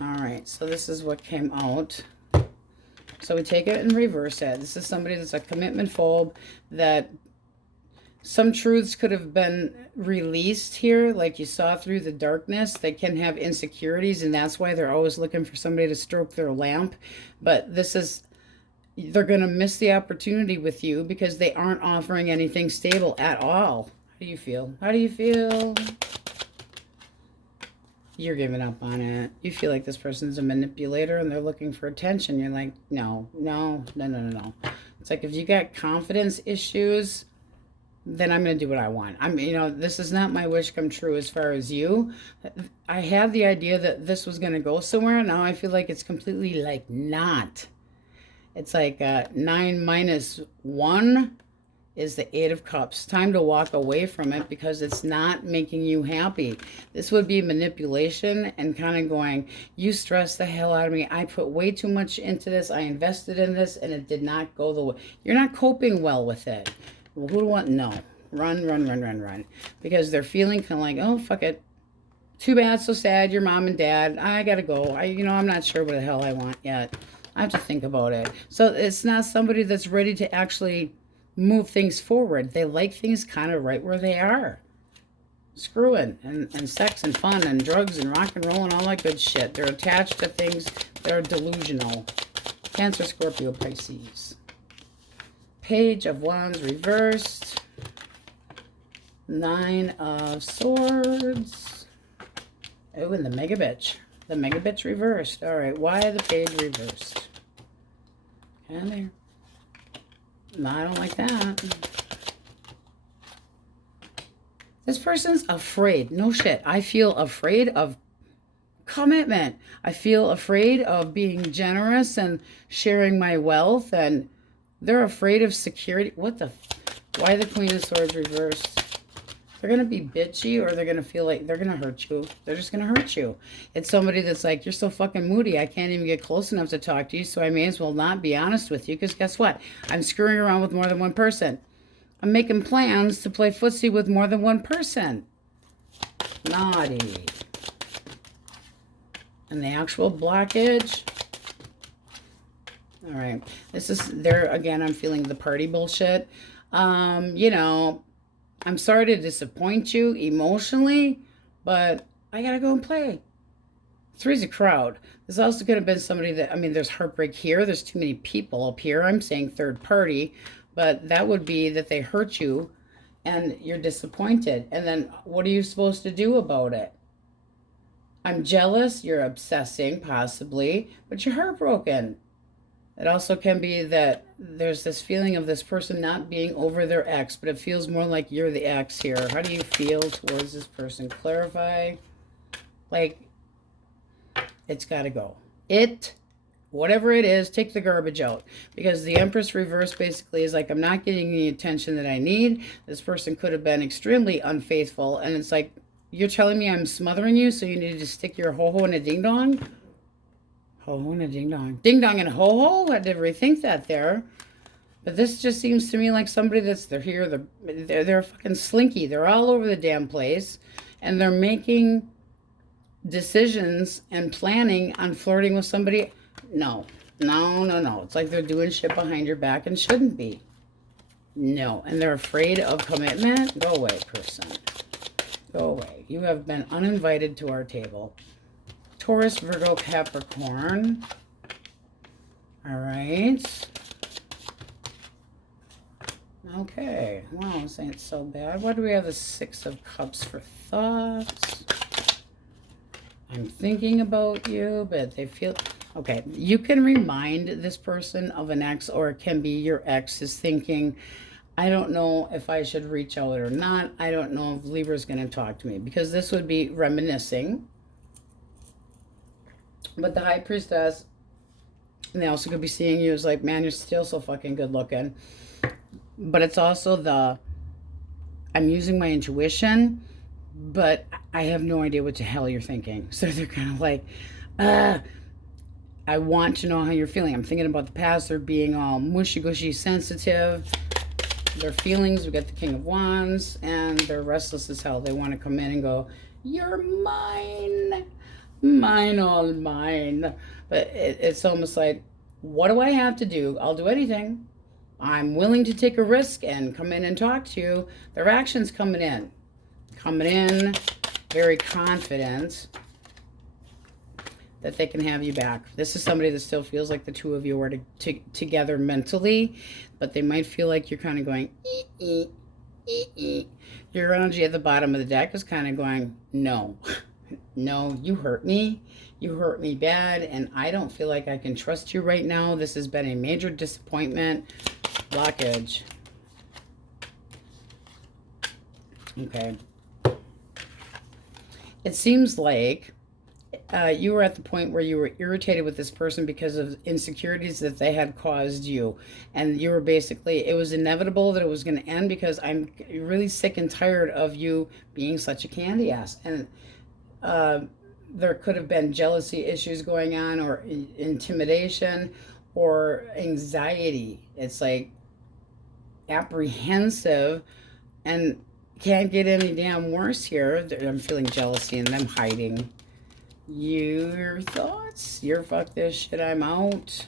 All right, so this is what came out. So we take it and reverse it. This is somebody that's a commitment phobe, that some truths could have been released here, like you saw through the darkness. They can have insecurities, and that's why they're always looking for somebody to stroke their lamp. But this is, they're going to miss the opportunity with you because they aren't offering anything stable at all. How do you feel? How do you feel? You're giving up on it. You feel like this person's a manipulator and they're looking for attention. You're like, no, no, no, no, no, no. It's like, if you got confidence issues, then I'm going to do what I want. You know, this is not my wish come true as far as you. I had the idea that this was going to go somewhere. Now I feel like it's completely like not. It's like 9 minus 1 is the 8 of Cups. Time to walk away from it because it's not making you happy. This would be manipulation and kind of going, you stress the hell out of me. I put way too much into this. I invested in this and it did not go the way. You're not coping well with it. Well, who do I want? No. Run, run, run, run, run. Because they're feeling kind of like, oh, fuck it. Too bad, so sad. Your mom and dad. I gotta go. I'm not sure what the hell I want yet. I have to think about it. So it's not somebody that's ready to actually move things forward. They like things kind of right where they are. Screwing and sex and fun and drugs and rock and roll and all that good shit. They're attached to things that are delusional. Cancer, Scorpio, Pisces. Page of Wands reversed. 9 of Swords. Oh, and the Mega Bitch. The Mega Bitch reversed. All right, why the page reversed? And there. No, I don't like that. This person's afraid. No shit. I feel afraid of commitment. I feel afraid of being generous and sharing my wealth, and they're afraid of security. What the? Why the Queen of Swords reversed? They're going to be bitchy, or they're going to feel like they're going to hurt you. They're just going to hurt you. It's somebody that's like, you're so fucking moody. I can't even get close enough to talk to you, so I may as well not be honest with you, because guess what? I'm screwing around with more than one person. I'm making plans to play footsie with more than one person. Naughty. And the actual blockage. All right. This is, there again, I'm feeling the party bullshit. You know, I'm sorry to disappoint you emotionally, but I gotta go and play. 3's a crowd. There's also could have been somebody that, there's heartbreak here. There's too many people up here. I'm saying third party, but that would be that they hurt you and you're disappointed. And then what are you supposed to do about it? I'm jealous. You're obsessing, possibly, but you're heartbroken. It also can be that there's this feeling of this person not being over their ex, but it feels more like you're the ex here. How do you feel towards this person? Clarify. Like, it's got to go. Whatever it is, take the garbage out. Because the Empress reverse basically is like, I'm not getting the attention that I need. This person could have been extremely unfaithful. And it's like, you're telling me I'm smothering you, so you need to stick your ho-ho in a ding-dong? Ho-ho and a ding-dong. Ding-dong and a ho-ho? I had to rethink that there. But this just seems to me like somebody they're here, they're fucking slinky. They're all over the damn place. And they're making decisions and planning on flirting with somebody. No. No, no, no. It's like they're doing shit behind your back and shouldn't be. No. And they're afraid of commitment. Go away, person. Go away. You have been uninvited to our table. Taurus, Virgo, Capricorn. All right. Okay. Wow, this ain't so bad. Why do we have the 6 of Cups for thoughts? I'm thinking about you, but they feel... Okay, you can remind this person of an ex, or it can be your ex is thinking, I don't know if I should reach out or not. I don't know if Libra's going to talk to me, because this would be reminiscing. But the High Priestess, and they also could be seeing you as like, man, you're still so fucking good looking. But it's also I'm using my intuition, but I have no idea what the hell you're thinking. So they're kind of like, I want to know how you're feeling. I'm thinking about the past. They're being all mushy-gushy sensitive. Their feelings, we got the King of Wands, and they're restless as hell. They want to come in and go, you're mine. Mine, all mine. But it's almost like, what do I have to do? I'll do anything. I'm willing to take a risk and come in and talk to you. Their action's coming in. Coming in, very confident that they can have you back. This is somebody that still feels like the two of you are together mentally, but they might feel like you're kind of going, Your energy at the bottom of the deck is kind of going, no, no, you hurt me. You hurt me bad, and I don't feel like I can trust you right now. This has been a major disappointment. Blockage. Okay. It seems like you were at the point where you were irritated with this person because of insecurities that they had caused you. And you were basically, it was inevitable that it was going to end because I'm really sick and tired of you being such a candy ass. And there could have been jealousy issues going on, or intimidation, or anxiety. It's like apprehensive and can't get any damn worse here. I'm feeling jealousy and them hiding. Your thoughts? You're fuck this shit, I'm out.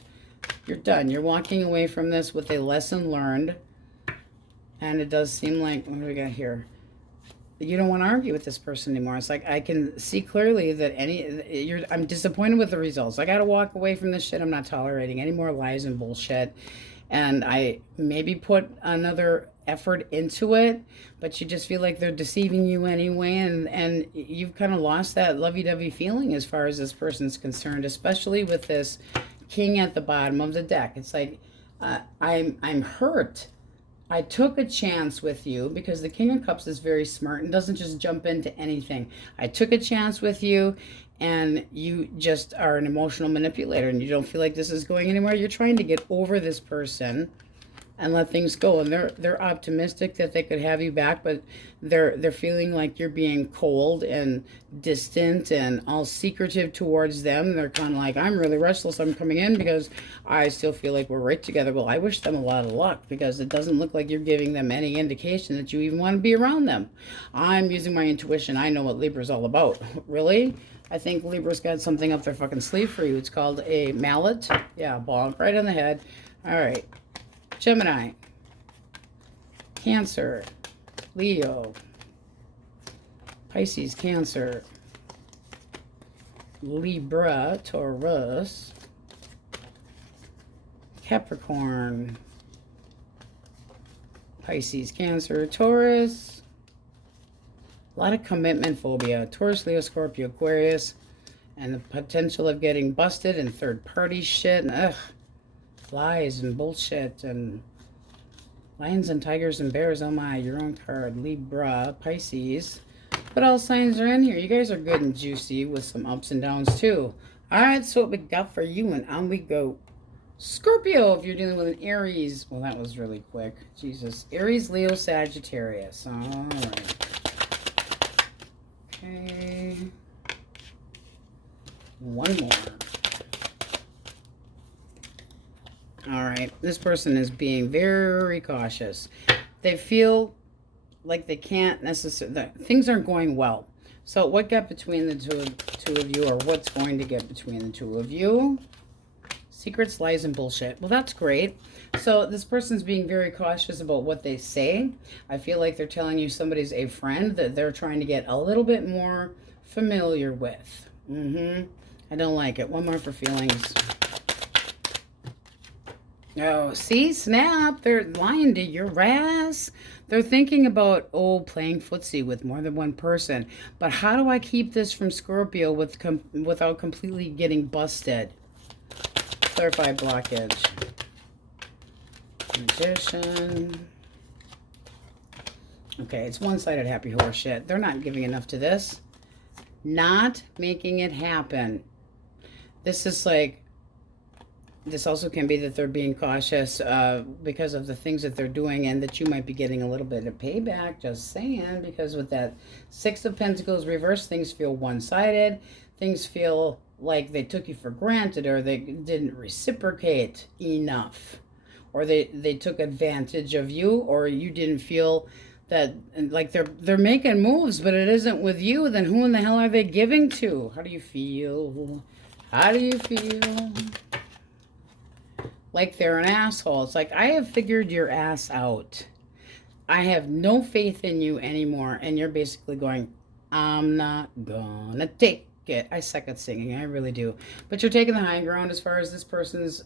You're done. You're walking away from this with a lesson learned. And it does seem like, what do we got here? You don't want to argue with this person anymore. It's like, I can see clearly that I'm disappointed with the results. I got to walk away from this shit. I'm not tolerating any more lies and bullshit. And I maybe put another effort into it, but you just feel like they're deceiving you anyway, and you've kind of lost that lovey-dovey feeling as far as this person's concerned, especially with this king at the bottom of the deck. It's like, I'm hurt. I took a chance with you, because the King of Cups is very smart and doesn't just jump into anything. I took a chance with you, and you just are an emotional manipulator, and you don't feel like this is going anywhere. You're trying to get over this person and let things go, and they're optimistic that they could have you back, but they're feeling like you're being cold and distant and all secretive towards them. They're kind of like, I'm really restless, I'm coming in because I still feel like we're right together. Well, I wish them a lot of luck, because it doesn't look like you're giving them any indication that you even want to be around them. I'm using my intuition. I know what Libra's all about. Really? I think Libra's got something up their fucking sleeve for you. It's called a mallet. Yeah, bonk right on the head. All right. Gemini, Cancer, Leo, Pisces, Cancer, Libra, Taurus, Capricorn, Pisces, Cancer, Taurus. A lot of commitment phobia. Taurus, Leo, Scorpio, Aquarius, and the potential of getting busted and third-party shit. And, ugh. Lies and bullshit and lions and tigers and bears. Oh my, your own card. Libra, Pisces. What all signs are in here? You guys are good and juicy with some ups and downs too. Alright, so what we got for you, and on we go. Scorpio, if you're dealing with an Aries. Well, that was really quick. Jesus. Aries, Leo, Sagittarius. Alright. Okay. One more. All right, this person is being very cautious. They feel like they can't necessarily, things aren't going well. So what got between the two of you, or what's going to get between the two of you? Secrets, lies, and bullshit. Well, that's great. So this person's being very cautious about what they say. I feel like they're telling you somebody's a friend that they're trying to get a little bit more familiar with. I don't like it. One more for feelings. Oh, see, snap. They're lying to your ass. They're thinking about, oh, playing footsie with more than one person. But how do I keep this from Scorpio without completely getting busted? Clarify blockage. Magician. Okay, it's one-sided happy horse shit. They're not giving enough to this. Not making it happen. This is like, this also can be that they're being cautious because of the things that they're doing, and that you might be getting a little bit of payback, just saying, because with that Six of Pentacles reverse, things feel one-sided. Things feel like they took you for granted, or they didn't reciprocate enough, or they took advantage of you, or you didn't feel that, like, they're making moves, but it isn't with you, then who in the hell are they giving to? How do you feel? How do you feel? Like they're an asshole. It's like, I have figured your ass out. I have no faith in you anymore. And you're basically going, I'm not gonna take it. I suck at singing. I really do. But you're taking the high ground as far as this person's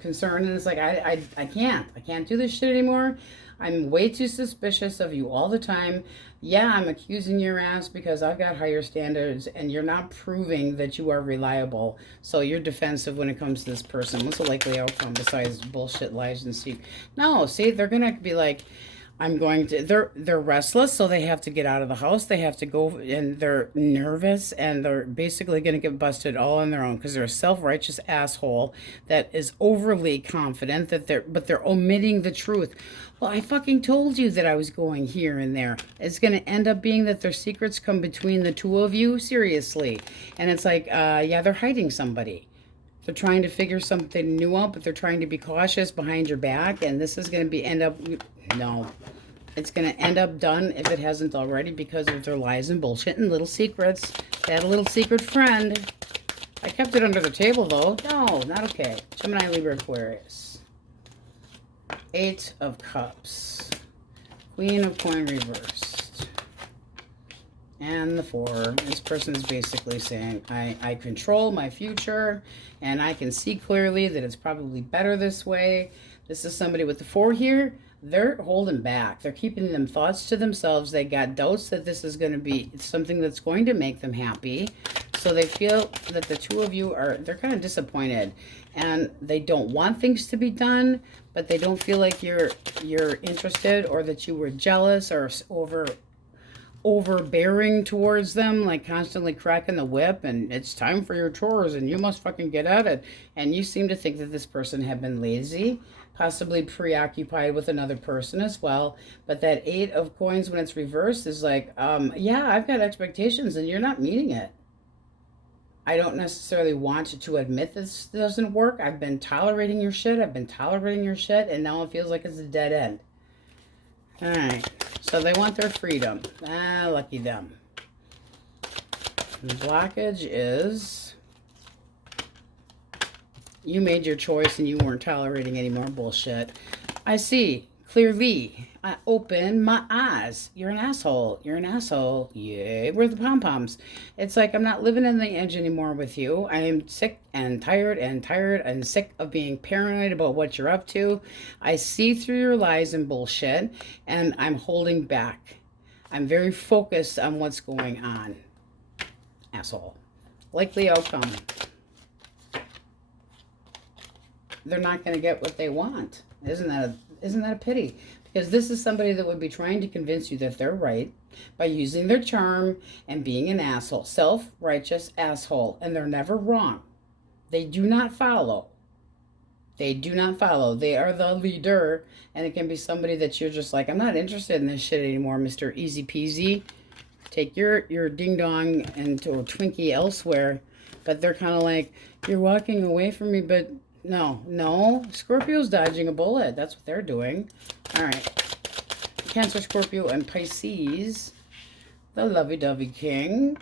concerned. And it's like, I can't. I can't do this shit anymore. I'm way too suspicious of you all the time. Yeah, I'm accusing your ass because I've got higher standards and you're not proving that you are reliable. So you're defensive when it comes to this person. What's the likely outcome besides bullshit, lies, and deceit? No, see, they're going to be like, I'm going to, they're restless, so they have to get out of the house. They have to go, and they're nervous, and they're basically going to get busted all on their own because they're a self-righteous asshole that is overly confident that but they're omitting the truth. Well, I fucking told you that I was going here and there. It's going to end up being that their secrets come between the two of you, seriously. And it's like, yeah, they're hiding somebody. They're trying to figure something new out, but they're trying to be cautious behind your back, and this is going to end up, no. It's going to end up done, if it hasn't already, because of their lies and bullshit and little secrets. They had a little secret friend. I kept it under the table, though. No, not okay. Gemini, Libra, Aquarius. 8 of Cups. Queen of Coin reversed. And the 4. This person is basically saying, I control my future, and I can see clearly that it's probably better this way. This is somebody with the 4 here. They're holding back. They're keeping them thoughts to themselves. They got doubts that this is going to be something that's going to make them happy. So they feel that the two of you they're kind of disappointed. And they don't want things to be done, but they don't feel like you're interested, or that you were jealous or overbearing towards them, like constantly cracking the whip, and it's time for your chores and you must fucking get at it. And you seem to think that this person had been lazy, possibly preoccupied with another person as well. But that 8 of Coins, when it's reversed, is like, yeah, I've got expectations and you're not meeting it. I don't necessarily want to admit this doesn't work. I've been tolerating your shit. And now it feels like it's a dead end. All right. So they want their freedom. Lucky them. The blockage is, you made your choice and you weren't tolerating any more bullshit. I see clearly. I open my eyes. You're an asshole. You're an asshole. Yay. Where are the pom-poms? It's like, I'm not living in the edge anymore with you. I am sick and tired and sick of being paranoid about what you're up to. I see through your lies and bullshit, and I'm holding back. I'm very focused on what's going on. Asshole. Likely outcome. They're not going to get what they want. Isn't that a pity? Because this is somebody that would be trying to convince you that they're right by using their charm and being an asshole. Self-righteous asshole. And they're never wrong. They do not follow. They do not follow. They are the leader. And it can be somebody that you're just like, I'm not interested in this shit anymore, Mr. Easy Peasy. Take your ding-dong into a Twinkie elsewhere. But they're kind of like, you're walking away from me, but no. Scorpio's dodging a bullet. That's what they're doing. All right. Cancer, Scorpio, and Pisces. The lovey-dovey king.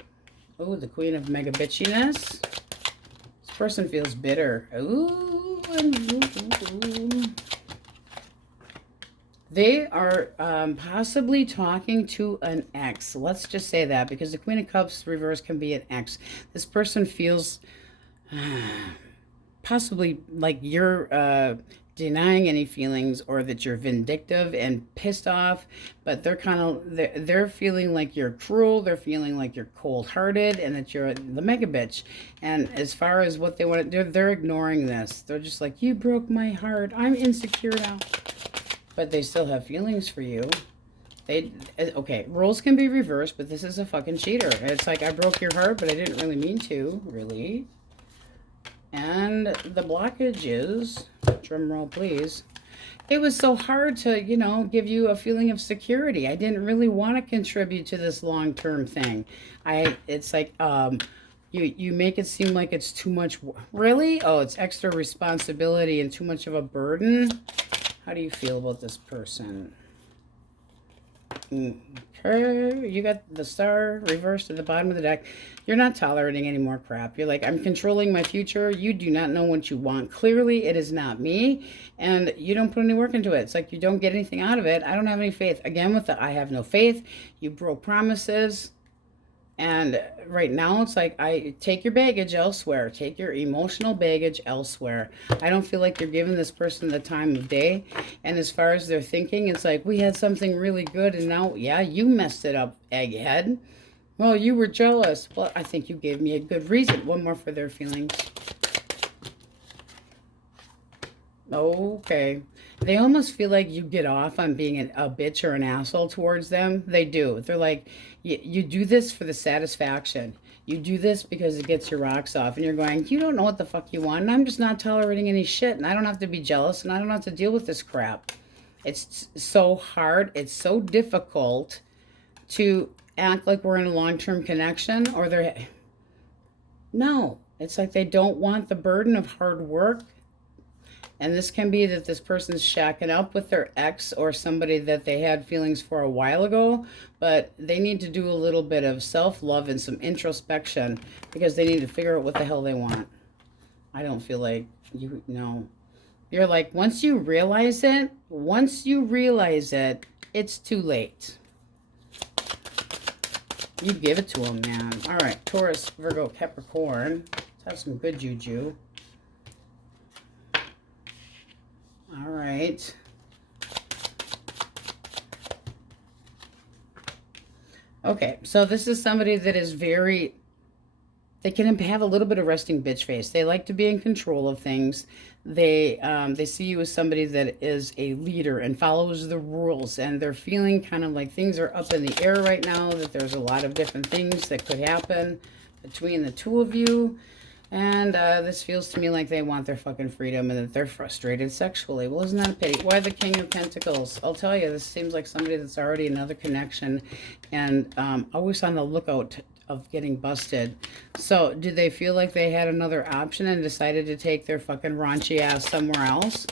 Oh, the queen of mega bitchiness. This person feels bitter. Ooh. They are possibly talking to an ex. Let's just say that, because the Queen of Cups reverse can be an ex. This person feels possibly like you're denying any feelings, or that you're vindictive and pissed off, but they're feeling like you're cruel. They're feeling like you're cold-hearted, and that you're the mega bitch. And as far as what they want to do, they're ignoring this. They're just like, you broke my heart. I'm insecure now. But they still have feelings for you. Okay, roles can be reversed, but this is a fucking cheater. It's like, I broke your heart, but I didn't really mean to, really. And the blockage is, drum roll please, it was so hard to, give you a feeling of security. I didn't really want to contribute to this long-term thing. It's like, you make it seem like it's too much. Really? Oh, it's extra responsibility and too much of a burden. How do you feel about this person? Okay, you got the star reversed at the bottom of the deck. You're not tolerating any more crap. You're like, I'm controlling my future. You do not know what you want. Clearly, it is not me, and you don't put any work into it. It's like you don't get anything out of it. I don't have any faith. Again, with the I have no faith, you broke promises. And right now, it's like, I take your baggage elsewhere. Take your emotional baggage elsewhere. I don't feel like you're giving this person the time of day. And as far as their thinking, it's like, we had something really good, and now, yeah, you messed it up, egghead. Well, you were jealous. Well, I think you gave me a good reason. One more for their feelings. Okay. They almost feel like you get off on being a bitch or an asshole towards them. They do. They're like, you do this for the satisfaction. You do this because it gets your rocks off. And you're going, you don't know what the fuck you want. And I'm just not tolerating any shit. And I don't have to be jealous. And I don't have to deal with this crap. It's so hard. It's so difficult to act like we're in a long-term connection. Or they're... No. It's like they don't want the burden of hard work. And this can be that this person's shacking up with their ex or somebody that they had feelings for a while ago, but they need to do a little bit of self-love and some introspection because they need to figure out what the hell they want. I don't feel like you know. You're like, once you realize it, it's too late. You give it to them, man. All right, Taurus, Virgo, Capricorn. Let's have some good juju. All right. Okay, so this is somebody that is very, they can have a little bit of resting bitch face. They like to be in control of things. They see you as somebody that is a leader and follows the rules, and they're feeling kind of like things are up in the air right now, that there's a lot of different things that could happen between the two of you. And this feels to me like they want their fucking freedom and that they're frustrated sexually. Well, isn't that a pity? Why the King of Pentacles? I'll tell you, this seems like somebody that's already another connection and always on the lookout of getting busted. So, do they feel like they had another option and decided to take their fucking raunchy ass somewhere else?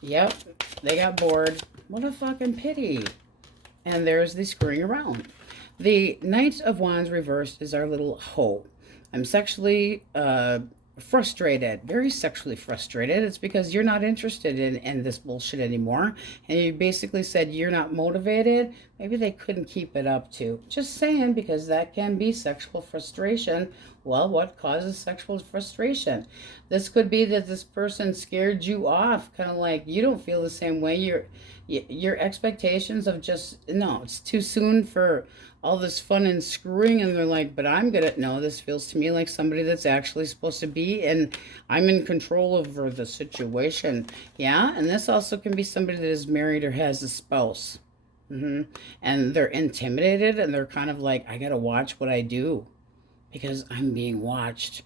Yep, they got bored. What a fucking pity. And there's the screwing around. The Knight of Wands reversed is our little hoe. I'm sexually frustrated, very sexually frustrated. It's because you're not interested in this bullshit anymore. And you basically said you're not motivated. Maybe they couldn't keep it up too. Just saying, because that can be sexual frustration. Well, what causes sexual frustration? This could be that this person scared you off. Kind of like you don't feel the same way. Your expectations of just, no, it's too soon for all this fun and screwing, and they're like, but I'm gonna, no, this feels to me like somebody that's actually supposed to be, and I'm in control over the situation. Yeah, and this also can be somebody that is married or has a spouse. And they're intimidated, and they're kind of like, I gotta watch what I do because I'm being watched.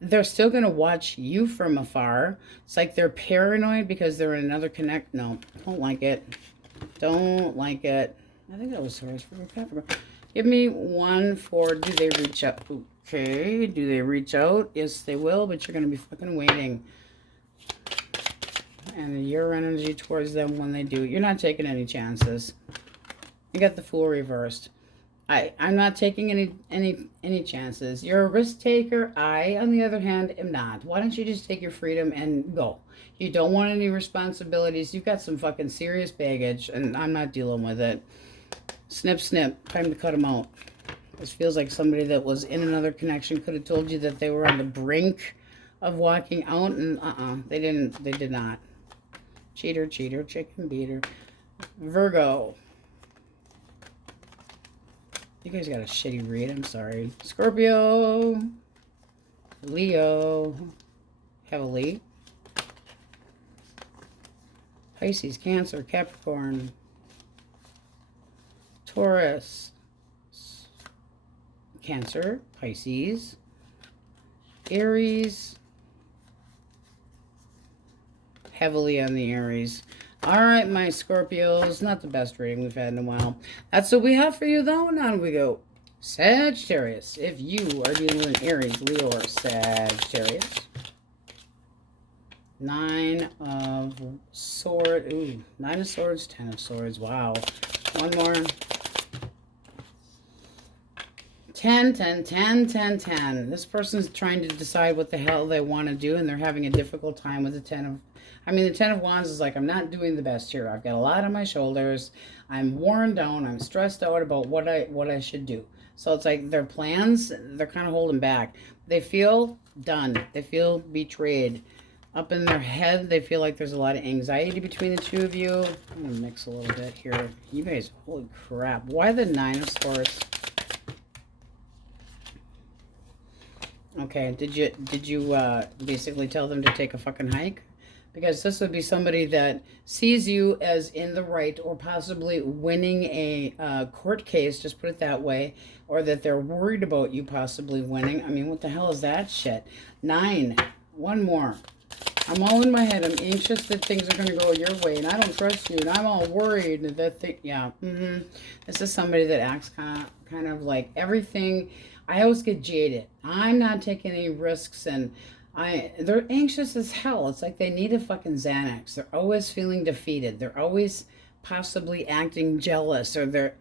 They're still gonna watch you from afar. It's like they're paranoid because they're in another connect. No, don't like it. Don't like it. I think that was Taurus for Capricorn. Give me one for, do they reach out? Okay, do they reach out? Yes, they will, but you're going to be fucking waiting. And your energy towards them when they do. You're not taking any chances. You got the Fool reversed. I'm not taking any chances. You're a risk taker. I, on the other hand, am not. Why don't you just take your freedom and go? You don't want any responsibilities. You've got some fucking serious baggage, and I'm not dealing with it. Snip, snip. Time to cut them out. This feels like somebody that was in another connection could have told you that they were on the brink of walking out, and they didn't. They did not. Cheater, cheater, chicken beater. Virgo. You guys got a shitty read. I'm sorry. Scorpio. Leo. Heavily. Pisces, Cancer, Capricorn. Taurus, Cancer, Pisces, Aries, heavily on the Aries. All right, my Scorpios, not the best reading we've had in a while. That's what we have for you, though, and on we go. Sagittarius, if you are dealing with an Aries, Leo, or Sagittarius. Nine of Swords. Ooh, Nine of Swords, Ten of Swords. Wow. One more. 10, 10, 10, 10, 10. This person's trying to decide what the hell they want to do, and they're having a difficult time with the the 10 of Wands is like, I'm not doing the best here. I've got a lot on my shoulders. I'm worn down. I'm stressed out about what I should do. So it's like their plans, they're kind of holding back. They feel done. They feel betrayed. Up in their head, they feel like there's a lot of anxiety between the two of you. I'm going to mix a little bit here. You guys, holy crap. Why the Nine of Swords? Okay, did you basically tell them to take a fucking hike? Because this would be somebody that sees you as in the right, or possibly winning a court case, just put it that way, or that they're worried about you possibly winning. I mean, what the hell is that shit? 9. One more. I'm all in my head. I'm anxious that things are going to go your way, and I don't trust you, and I'm all worried that This is somebody that acts kind of like everything. I always get jaded. I'm not taking any risks, and they're anxious as hell. It's like they need a fucking Xanax. They're always feeling defeated. They're always possibly acting jealous, or there's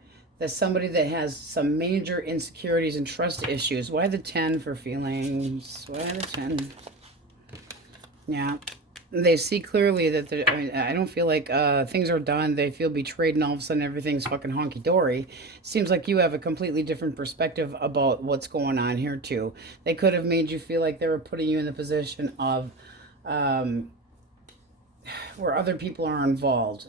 somebody that has some major insecurities and trust issues. Why the 10 for feelings? Why the 10? Yeah. They see clearly that I don't feel like things are done. They feel betrayed, and all of a sudden everything's fucking honky-dory. Seems like you have a completely different perspective about what's going on here, too. They could have made you feel like they were putting you in the position of where other people are involved.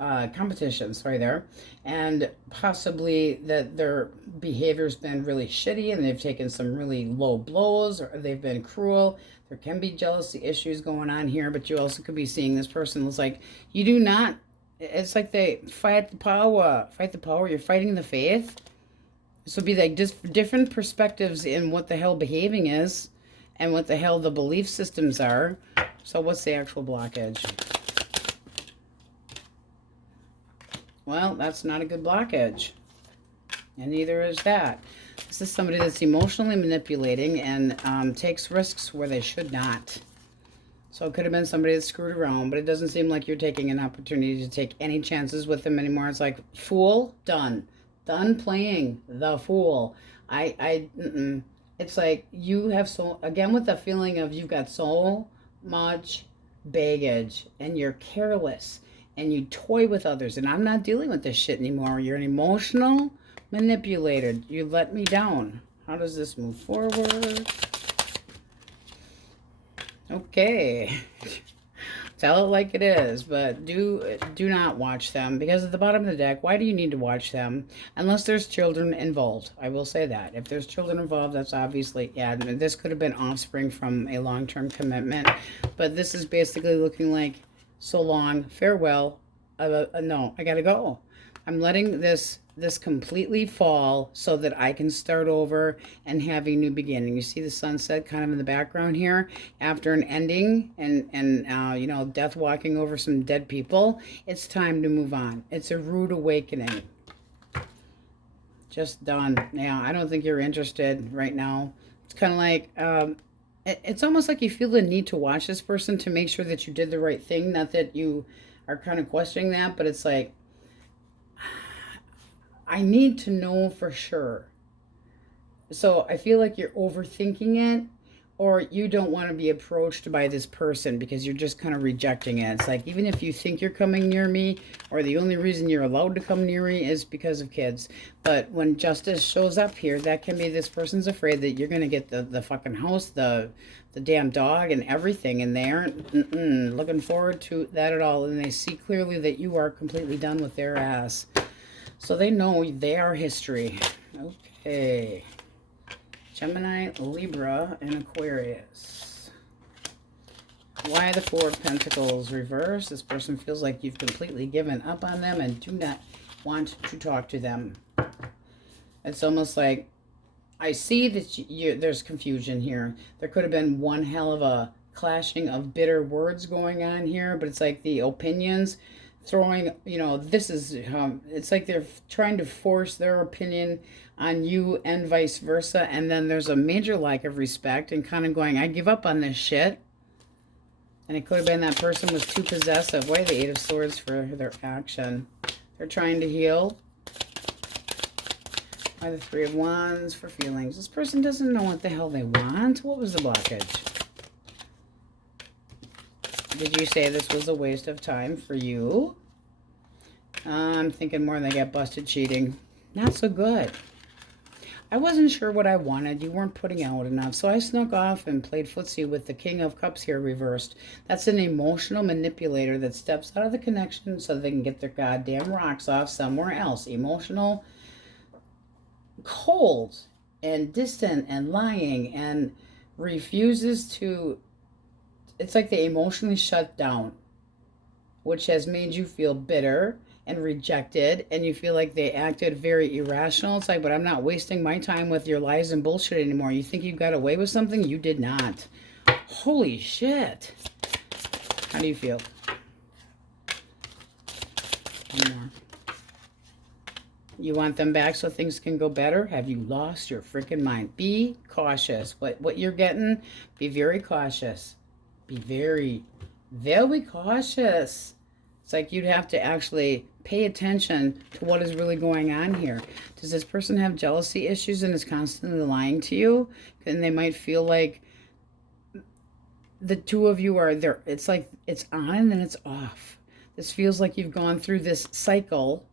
Competition, sorry there. And possibly that their behavior's been really shitty, and they've taken some really low blows, or they've been cruel. There can be jealousy issues going on here, but you also could be seeing this person looks like you do not. It's like they fight the power. Fight the power. You're fighting the faith. This would be like just different perspectives in what the hell behaving is, and what the hell the belief systems are. So what's the actual blockage? Well, that's not a good blockage. And neither is that. This is somebody that's emotionally manipulating and takes risks where they should not. So it could have been somebody that screwed around, but it doesn't seem like you're taking an opportunity to take any chances with them anymore. It's like, fool, done. Done playing the fool. It's like you have again, with the feeling of you've got so much baggage and you're careless and you toy with others, and I'm not dealing with this shit anymore. You're an emotional manipulator. You let me down. How does this move forward? Okay. Tell it like it is, but do not watch them, because at the bottom of the deck, why do you need to watch them? Unless there's children involved. I will say that. If there's children involved, that's obviously, yeah, this could have been offspring from a long-term commitment, but this is basically looking like, so long, farewell, no, I gotta go. I'm letting this completely fall so that I can start over and have a new beginning. You see the sunset kind of in the background here after an ending and death walking over some dead people. It's time to move on. It's a rude awakening. Just done. Now, I don't think you're interested right now. It's kind of like, it's almost like you feel the need to watch this person to make sure that you did the right thing. Not that you are kind of questioning that, but it's like, I need to know for sure. So I feel like you're overthinking it, or you don't want to be approached by this person because you're just kind of rejecting it. It's like, even if you think you're coming near me, or the only reason you're allowed to come near me is because of kids. But when justice shows up here, that can be this person's afraid that you're going to get the fucking house, the damn dog and everything, and they aren't looking forward to that at all. And they see clearly that you are completely done with their ass. So they know they are history. Okay. Gemini, Libra, and Aquarius. Why the Four of Pentacles reverse? This person feels like you've completely given up on them and do not want to talk to them. It's almost like, I see that there's confusion here. There could have been one hell of a clashing of bitter words going on here, but it's like the opinions throwing, this is, it's like they're trying to force their opinion on you and vice versa. And then there's a major lack of respect and kind of going, I give up on this shit. And it could have been that person was too possessive. Why the Eight of Swords for their action? They're trying to heal. Why the Three of Wands for feelings? This person doesn't know what the hell they want. What was the blockage? Did you say this was a waste of time for you? I'm thinking more they got busted cheating. Not so good. I wasn't sure what I wanted. You weren't putting out enough. So I snuck off and played footsie with the King of Cups here reversed. That's an emotional manipulator that steps out of the connection so they can get their goddamn rocks off somewhere else. Emotional, cold, and distant, and lying, and refuses to... It's like they emotionally shut down, which has made you feel bitter and rejected, and you feel like they acted very irrational. It's like, but I'm not wasting my time with your lies and bullshit anymore. You think you got away with something? You did not. Holy shit. How do you feel? One more. You want them back so things can go better? Have you lost your freaking mind? Be cautious. What you're getting, be very cautious. Be very, very cautious. It's like you'd have to actually pay attention to what is really going on here. Does this person have jealousy issues and is constantly lying to you? And they might feel like the two of you are there. It's like it's on and then it's off. This feels like you've gone through this cycle,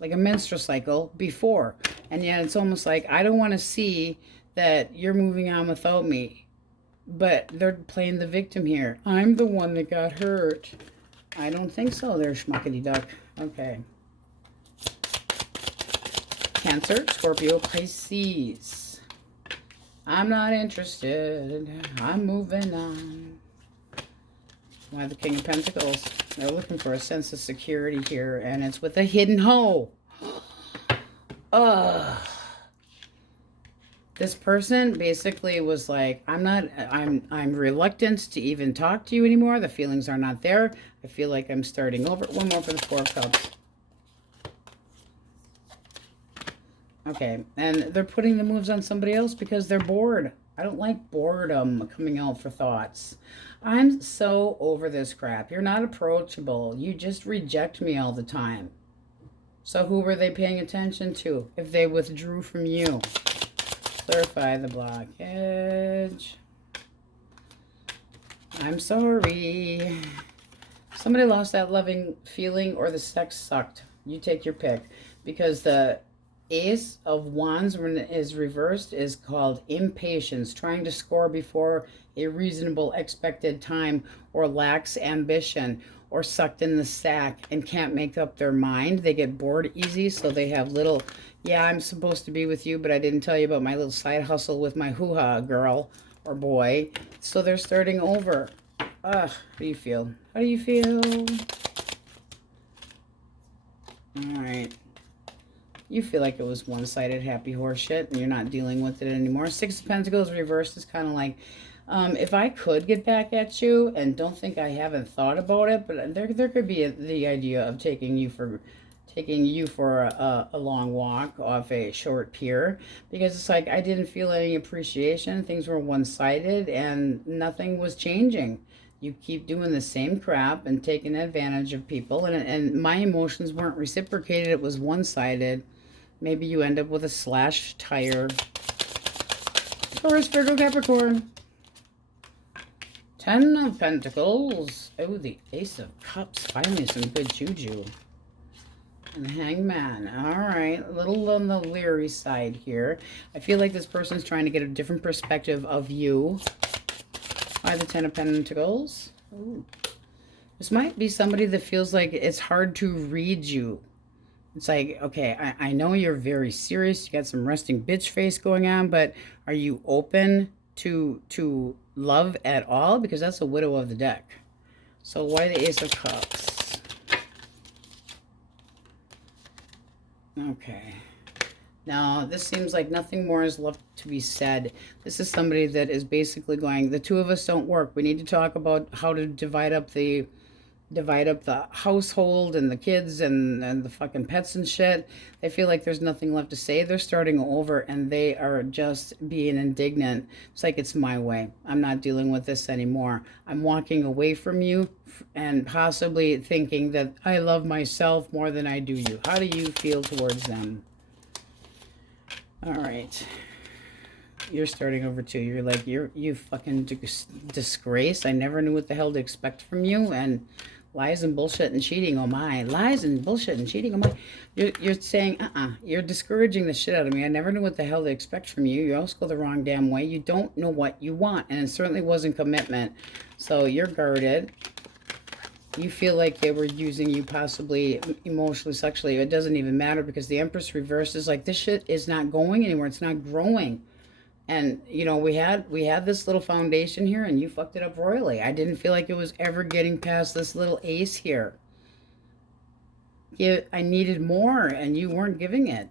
like a menstrual cycle before. And yet it's almost like, I don't want to see that you're moving on without me. But they're playing the victim here. I'm the one that got hurt. I don't think so there, schmuckety duck. Okay. Cancer, Scorpio, Pisces. I'm not interested. I'm moving on. Why the King of Pentacles? They're looking for a sense of security here, and it's with a hidden hoe. Ugh. This person basically was like, I'm reluctant to even talk to you anymore. The feelings are not there. I feel like I'm starting over. One more for the Four of Cups. Okay, and they're putting the moves on somebody else because they're bored. I don't like boredom coming out for thoughts. I'm so over this crap. You're not approachable. You just reject me all the time. So who were they paying attention to if they withdrew from you? Clarify the blockage. I'm sorry. Somebody lost that loving feeling or the sex sucked. You take your pick. Because the Ace of Wands, when it is reversed, is called impatience. Trying to score before a reasonable expected time, or lacks ambition, or sucked in the sack and can't make up their mind. They get bored easy, so they have little... Yeah, I'm supposed to be with you, but I didn't tell you about my little side hustle with my hoo-ha girl or boy. So they're starting over. Ugh, how do you feel? How do you feel? All right. You feel like it was one-sided happy horse shit and you're not dealing with it anymore. Six of Pentacles reversed is kind of like, if I could get back at you, and don't think I haven't thought about it, but there could be the idea of taking you for a long walk off a short pier, because it's like I didn't feel any appreciation. Things were one-sided and nothing was changing. You keep doing the same crap and taking advantage of people, and my emotions weren't reciprocated. It was one-sided. Maybe you end up with a slashed tire. Taurus, Virgo, Capricorn. 10 of Pentacles. Oh, the Ace of Cups. Finally some good juju. And the Hangman. All right, a little on the leery side here. I feel like this person's trying to get a different perspective of you. By the 10 of Pentacles. Ooh. This might be somebody that feels like it's hard to read you. It's like, okay, I know you're very serious. You got some resting bitch face going on, but are you open to love at all? Because that's a widow of the deck. So why the Ace of Cups? Okay. Now, this seems like nothing more is left to be said. This is somebody that is basically going, the two of us don't work. We need to talk about how to divide up the divide up the household and the kids and the fucking pets and shit. They feel like there's nothing left to say. They're starting over and they are just being indignant. It's like, it's my way. I'm not dealing with this anymore. I'm walking away from you and possibly thinking that I love myself more than I do you. How do you feel towards them? All right. You're starting over too. You're like, you fucking disgrace. I never knew what the hell to expect from you. And lies and bullshit and cheating, oh my. Lies and bullshit and cheating, oh my. You're saying, you're discouraging the shit out of me. I never knew what the hell to expect from you. You always go the wrong damn way. You don't know what you want. And it certainly wasn't commitment. So you're guarded. You feel like they were using you possibly emotionally, sexually. It doesn't even matter because the Empress reversed is like, this shit is not going anywhere. It's not growing. And, you know, we had this little foundation here and you fucked it up royally. I didn't feel like it was ever getting past this little ace here. I needed more and you weren't giving it.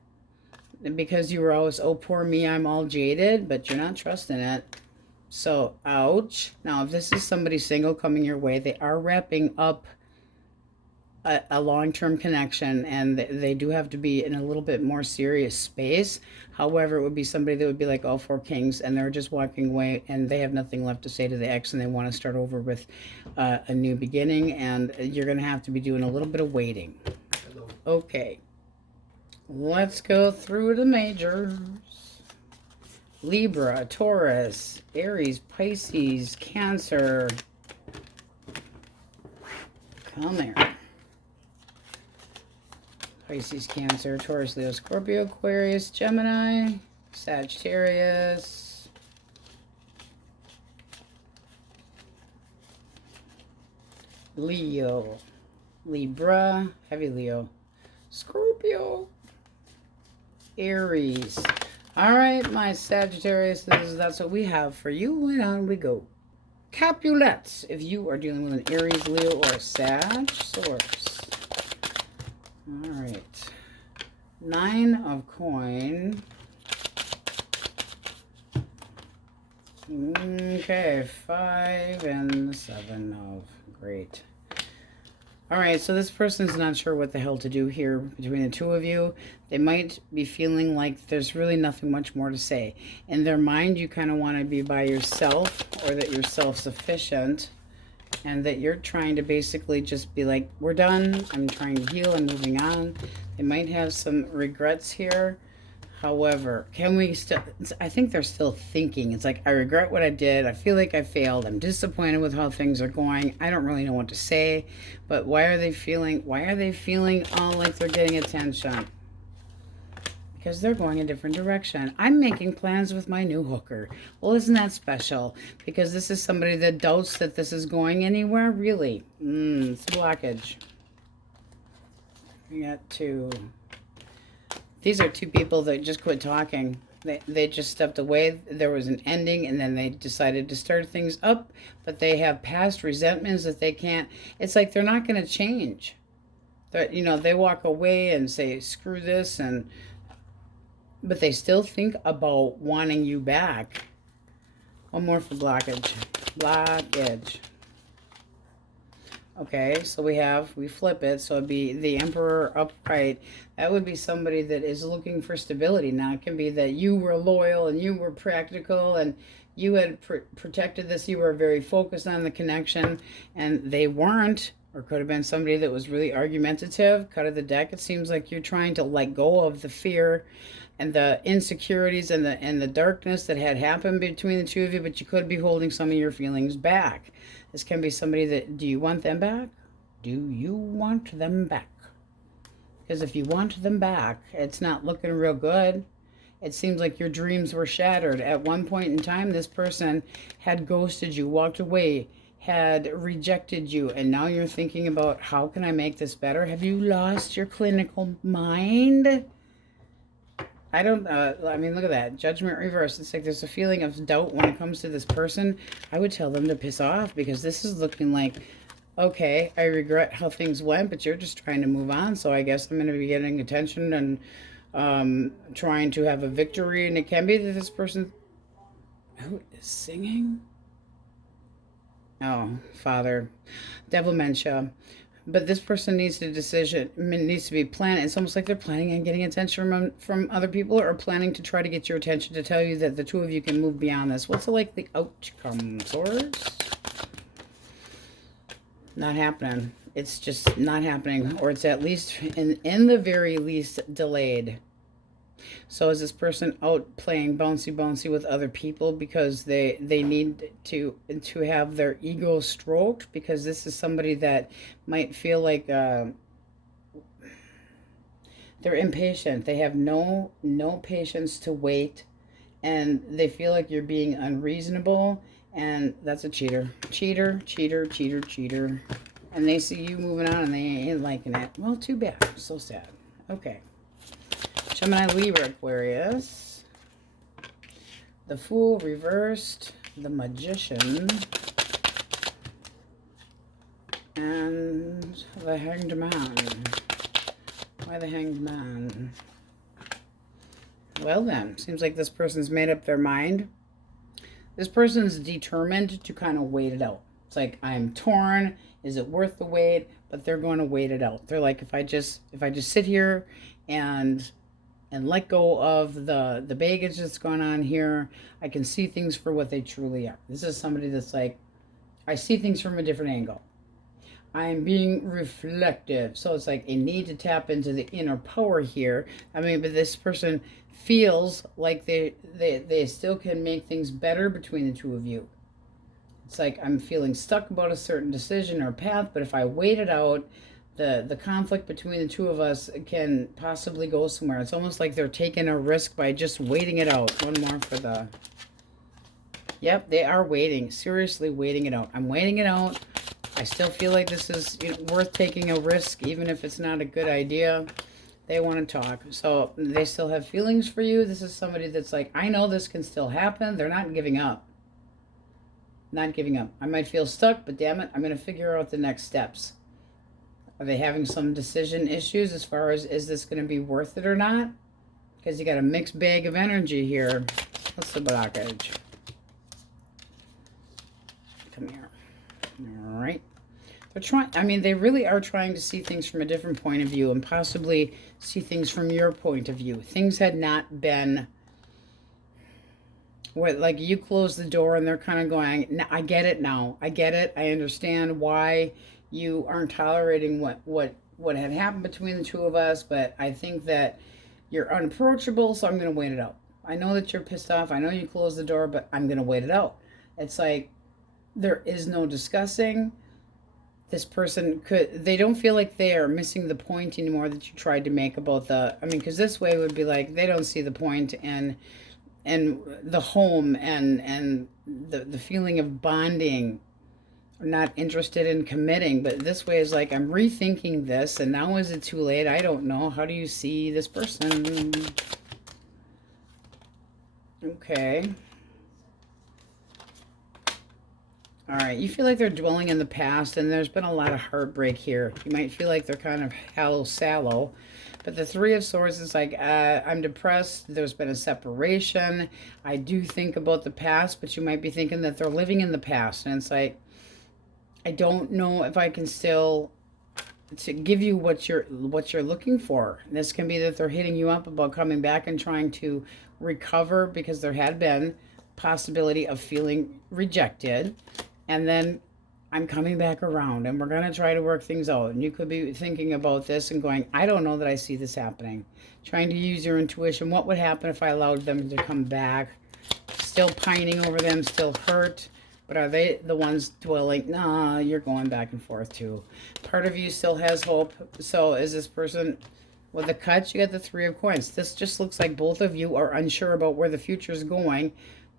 Because you were always, oh, poor me, I'm all jaded, but you're not trusting it. So, ouch. Now, if this is somebody single coming your way, they are wrapping up a long-term connection, and they do have to be in a little bit more serious space. However, it would be somebody that would be like all four kings, and they're just walking away, and they have nothing left to say to the ex, and they want to start over with a new beginning, and you're going to have to be doing a little bit of waiting. Hello. Okay. Let's go through the majors. Libra, Taurus, Aries, Pisces, Cancer. Come here. Pisces, Cancer, Taurus, Leo, Scorpio, Aquarius, Gemini, Sagittarius, Leo, Libra, heavy Leo, Scorpio, Aries. All right, my Sagittarius, that's what we have for you, and on we go. Capulets, if you are dealing with an Aries, Leo, or a Sag source. All right. 9 of coin. Okay, 5 and 7 of great. All right, so this person's not sure what the hell to do here between the two of you. They might be feeling like there's really nothing much more to say. In their mind, you kind of want to be by yourself, or that you're self-sufficient, and that you're trying to basically just be like, we're done, I'm trying to heal, I'm moving on. They might have some regrets here. However, can we still, I think they're still thinking. It's like, I regret what I did. I feel like I failed. I'm disappointed with how things are going. I don't really know what to say. But why are they feeling all like they're getting attention? Because they're going a different direction. I'm making plans with my new hooker. Well, isn't that special? Because this is somebody that doubts that this is going anywhere. Really? It's a blockage. We got 2. These are 2 people that just quit talking. They just stepped away. There was an ending, and then they decided to start things up. But they have past resentments that they can't. It's like they're not going to change. That, you know, they walk away and say, screw this, but they still think about wanting you back. One more for blockage. Blockage. Okay, so we flip it, so it'd be the Emperor upright. That would be somebody that is looking for stability. Now, it can be that you were loyal and you were practical and you had protected this. You were very focused on the connection, and they weren't. Or could have been somebody that was really argumentative. Cut of the deck, it seems like you're trying to let go of the fear and the insecurities and the darkness that had happened between the two of you, but you could be holding some of your feelings back. This can be somebody that, do you want them back? Do you want them back? Because if you want them back, it's not looking real good. It seems like your dreams were shattered. At one point in time, this person had ghosted you, walked away, had rejected you, and now you're thinking about, how can I make this better? Have you lost your clinical mind? I don't, I mean, look at that. Judgment reverse. It's like there's a feeling of doubt when it comes to this person. I would tell them to piss off, because this is looking like, okay, I regret how things went, but you're just trying to move on. So I guess I'm going to be getting attention and trying to have a victory. And it can be that this person, who is singing? Oh, Father. Devilmentia. But this person needs a decision, needs to be planned. It's almost like they're planning on getting attention from other people, or planning to try to get your attention to tell you that the two of you can move beyond this. What's the likely outcome, Taurus? Not happening. It's just not happening, or it's at least, in the very least, delayed. So is this person out playing bouncy with other people because they need to have their ego stroked? Because this is somebody that might feel like they're impatient. They have no patience to wait, and they feel like you're being unreasonable, and that's a cheater. Cheater. And they see you moving on and they ain't liking it. Well, too bad. So sad. Okay. Gemini, Libra, Aquarius. The Fool reversed. The Magician. And the Hanged Man. Why the Hanged Man? Well then, seems like this person's made up their mind. This person's determined to kind of wait it out. It's like, I'm torn. Is it worth the wait? But they're going to wait it out. They're like, if I just sit here and let go of the baggage that's going on here, I can see things for what they truly are. This is somebody that's like, I see things from a different angle. I'm being reflective. So it's like a need to tap into the inner power here. I mean, but this person feels like they still can make things better between the two of you. It's like, I'm feeling stuck about a certain decision or path, but if I wait it out, the conflict between the two of us can possibly go somewhere. It's almost like they're taking a risk by just waiting it out. One more for the... Yep, they are waiting. Seriously waiting it out. I'm waiting it out. I still feel like this is worth taking a risk, even if it's not a good idea. They want to talk. So they still have feelings for you. This is somebody that's like, I know this can still happen. They're not giving up. Not giving up. I might feel stuck, but damn it, I'm going to figure out the next steps. Are they having some decision issues as far as, is this going to be worth it or not? Because you got a mixed bag of energy here. What's the blockage? Come here. All right. They're trying, I mean, they really are trying to see things from a different point of view and possibly see things from your point of view. Things had not been... What, like you close the door and they're kind of going, I get it now. I get it. I understand why you aren't tolerating what had happened between the two of us, but I think that you're unapproachable, so I'm going to wait it out. I know that you're pissed off. I know you closed the door, but I'm going to wait it out. It's like there is no discussing. This person they don't feel like they are missing the point anymore that you tried to make about because this way would be like, they don't see the point and the home and the feeling of bonding, not interested in committing. But this way is like, I'm rethinking this, and now is it too late? I don't know. How do you see this person? Okay. All right, you feel like they're dwelling in the past, and there's been a lot of heartbreak here. You might feel like they're kind of sallow. But the Three of Swords is like, I'm depressed. There's been a separation. I do think about the past, but you might be thinking that they're living in the past. And it's like, I don't know if I can still to give you what you're looking for. This can be that they're hitting you up about coming back and trying to recover, because there had been possibility of feeling rejected. And then I'm coming back around and we're going to try to work things out. And you could be thinking about this and going, I don't know that I see this happening. Trying to use your intuition. What would happen if I allowed them to come back? Still pining over them, still hurt. But are they the ones dwelling? Nah, you're going back and forth too. Part of you still has hope. So is this person with the cuts? You got the Three of Coins. This just looks like both of you are unsure about where the future is going.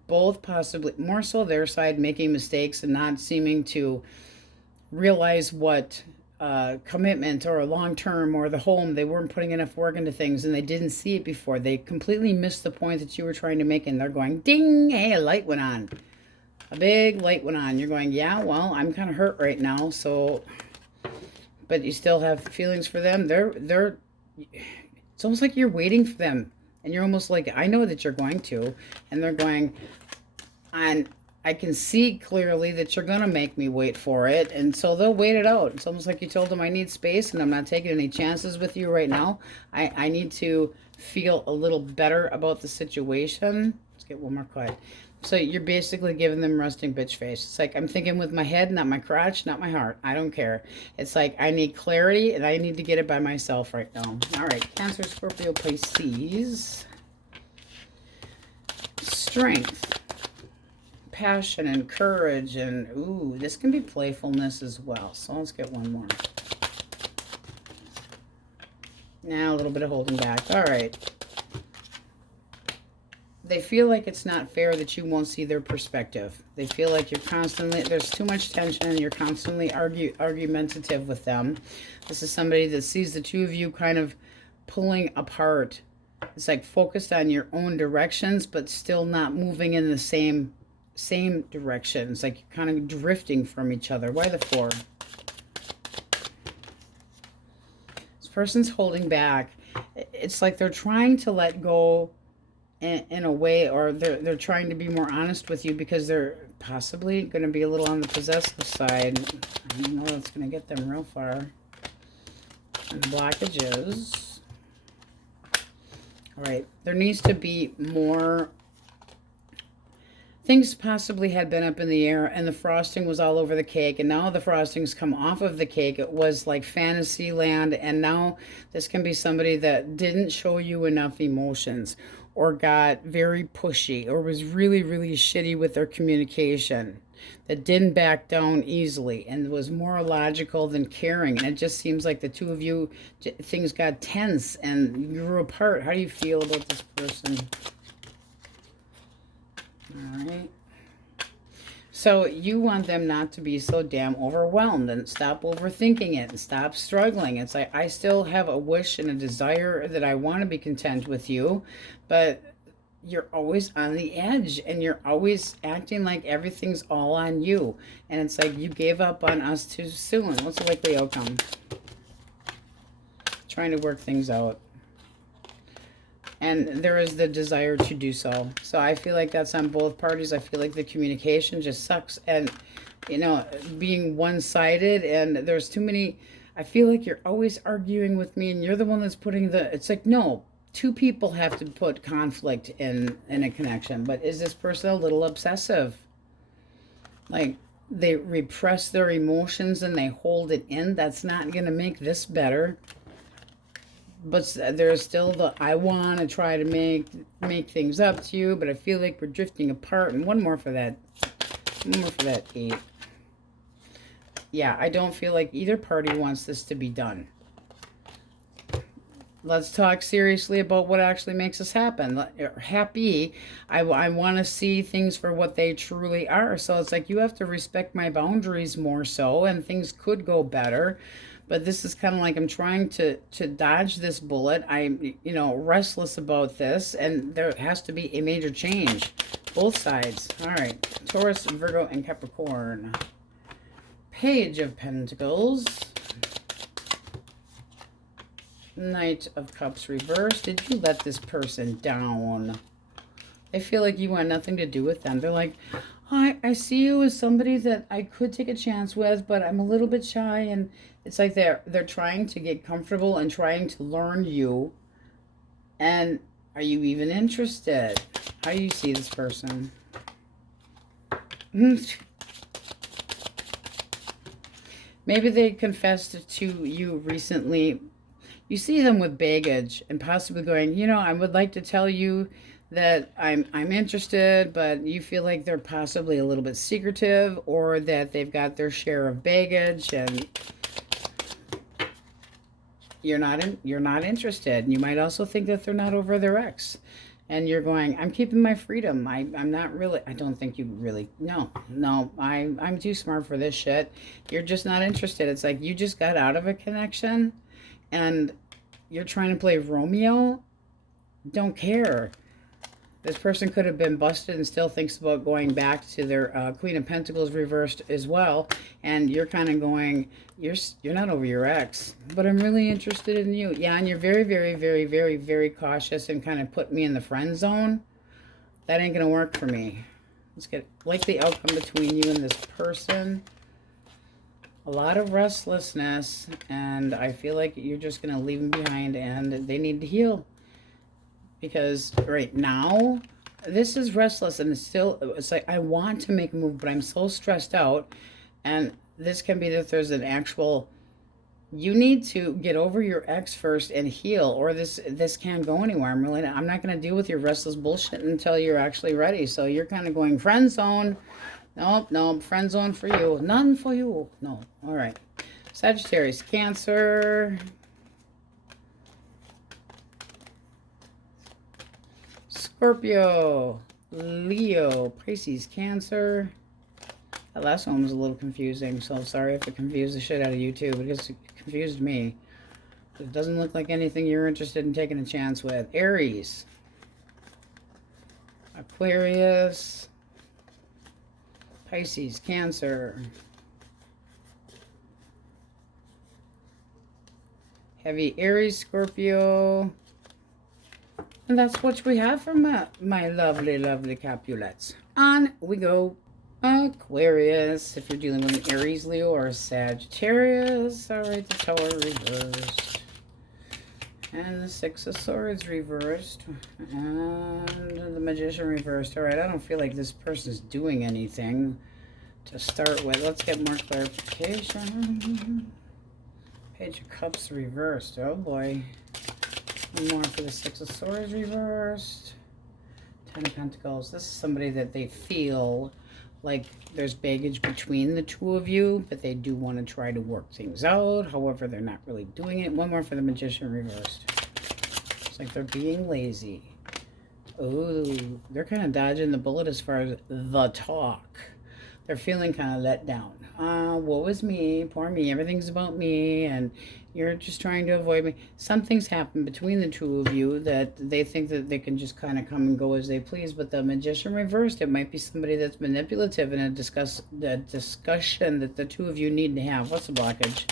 Both possibly, more so their side, making mistakes and not seeming to realize what commitment or long-term or the home, they weren't putting enough work into things and they didn't see it before. They completely missed the point that you were trying to make, and they're going, ding, hey, a light went on. A big light went on. You're going, yeah, well, I'm kind of hurt right now, so, but you still have feelings for them. They're, it's almost like you're waiting for them. And you're almost like, I know that you're going to. And they're going, I can see clearly that you're going to make me wait for it. And so they'll wait it out. It's almost like you told them I need space and I'm not taking any chances with you right now. I need to feel a little better about the situation. Let's get one more card. So you're basically giving them resting bitch face. It's like, I'm thinking with my head, not my crotch, not my heart. I don't care. It's like, I need clarity and I need to get it by myself right now. All right, Cancer, Scorpio, Pisces. Strength, passion, and courage, and ooh, this can be playfulness as well. So let's get one more. Now a little bit of holding back. All right. They feel like it's not fair that you won't see their perspective. They feel like you're constantly, there's too much tension and you're constantly argumentative with them. This is somebody that sees the two of you kind of pulling apart. It's like focused on your own directions, but still not moving in the same direction. It's like you're kind of drifting from each other. Why the 4? This person's holding back. It's like they're trying to let go in a way, or they're trying to be more honest with you because they're possibly going to be a little on the possessive side. I don't know that's going to get them real far. And blockages. All right, there needs to be more. Things possibly had been up in the air and the frosting was all over the cake, and now the frosting's come off of the cake. It was like fantasy land, and now this can be somebody that didn't show you enough emotions or got very pushy or was really, really shitty with their communication, that didn't back down easily and was more logical than caring. And it just seems like the two of you, things got tense and you grew apart. How do you feel about this person? All right. So you want them not to be so damn overwhelmed and stop overthinking it and stop struggling. It's like, I still have a wish and a desire that I want to be content with you, but you're always on the edge and you're always acting like everything's all on you. And it's like you gave up on us too soon. What's the likely outcome? Trying to work things out. And there is the desire to do so. So I feel like that's on both parties. I feel like the communication just sucks. And, you know, being one-sided, and there's too many. I feel like you're always arguing with me and you're the one that's putting the, it's like, no, two people have to put conflict in a connection. But is this person a little obsessive? Like, they repress their emotions and they hold it in. That's not going to make this better. But there's still the, I want to try to make things up to you, but I feel like we're drifting apart. And one more for that 8. Yeah, I don't feel like either party wants this to be done. Let's talk seriously about what actually makes us happy. I want to see things for what they truly are. So it's like you have to respect my boundaries more so, and things could go better. But this is kind of like I'm trying to dodge this bullet. I'm, you know, restless about this, and there has to be a major change. Both sides. All right. Taurus, Virgo, and Capricorn. Page of Pentacles. Knight of Cups reversed. Did you let this person down? I feel like you want nothing to do with them. They're like, I see you as somebody that I could take a chance with, but I'm a little bit shy. And it's like they're trying to get comfortable and trying to learn you. And are you even interested? How do you see this person? Maybe they confessed to you recently. You see them with baggage and possibly going, you know, I would like to tell you that I'm interested, but you feel like they're possibly a little bit secretive, or that they've got their share of baggage and you're not interested. And you might also think that they're not over their ex. And you're going, I'm keeping my freedom. I'm not really, I don't think you really, no, I'm too smart for this shit. You're just not interested. It's like you just got out of a connection and you're trying to play Romeo. Don't care. This person could have been busted and still thinks about going back to their Queen of Pentacles reversed as well. And you're kind of going, you're not over your ex, but I'm really interested in you. Yeah, and you're very, very, very, very, very cautious and kind of put me in the friend zone. That ain't going to work for me. Let's get likely outcome between you and this person. A lot of restlessness, and I feel like you're just going to leave them behind, and they need to heal. Because right now, this is restless, and it's like, I want to make a move, but I'm so stressed out. And this can be that there's an actual, you need to get over your ex first and heal, or this can't go anywhere. I'm not going to deal with your restless bullshit until you're actually ready. So you're kind of going friend zone. Nope, friend zone for you. None for you. No. All right. Sagittarius, Cancer. Scorpio, Leo, Pisces, Cancer. That last one was a little confusing, so sorry if it confused the shit out of you too, because it confused me. It doesn't look like anything you're interested in taking a chance with. Aries, Aquarius, Pisces, Cancer. Heavy Aries, Scorpio. And that's what we have for my lovely, lovely Capulets. On we go. Aquarius, if you're dealing with an Aries, Leo, or a Sagittarius. All right, the Tower reversed. And the Six of Swords reversed. And the Magician reversed. All right, I don't feel like this person's doing anything to start with. Let's get more clarification. Page of Cups reversed. Oh, boy. One more for the Six of Swords reversed. Ten of Pentacles. This is somebody that they feel like there's baggage between the two of you, but they do want to try to work things out. However, they're not really doing it. One more for the Magician reversed. It's like they're being lazy. Oh, they're kind of dodging the bullet as far as the talk. They're feeling kind of let down. Woe is me, poor me, everything's about me, and you're just trying to avoid me. Something's happened between the two of you that they think that they can just kind of come and go as they please. But the Magician reversed, it might be somebody that's manipulative in a discussion that the two of you need to have. What's the blockage?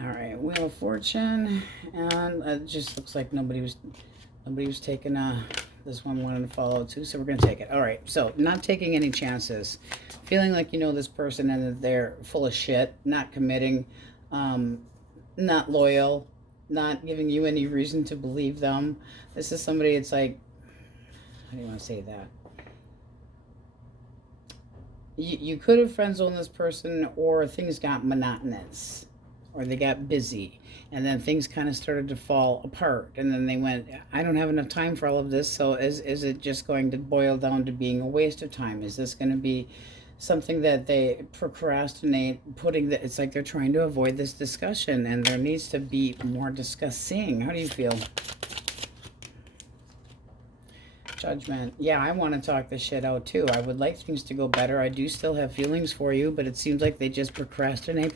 All right, Wheel of Fortune, and it just looks like nobody was taking this one wanted to follow too, so we're going to take it. All right, so not taking any chances. Feeling like you know this person and that they're full of shit, not committing, not loyal, not giving you any reason to believe them. This is somebody, it's like, how do you want to say that? You could have friend zoned this person, or things got monotonous, or they got busy, and then things kind of started to fall apart, and then they went, I don't have enough time for all of this, so is it just going to boil down to being a waste of time? Is this going to be something that they procrastinate it's like they're trying to avoid this discussion, and there needs to be more discussing. How do you feel? Judgment. Yeah, I want to talk this shit out too. I would like things to go better. I do still have feelings for you, but it seems like they just procrastinate.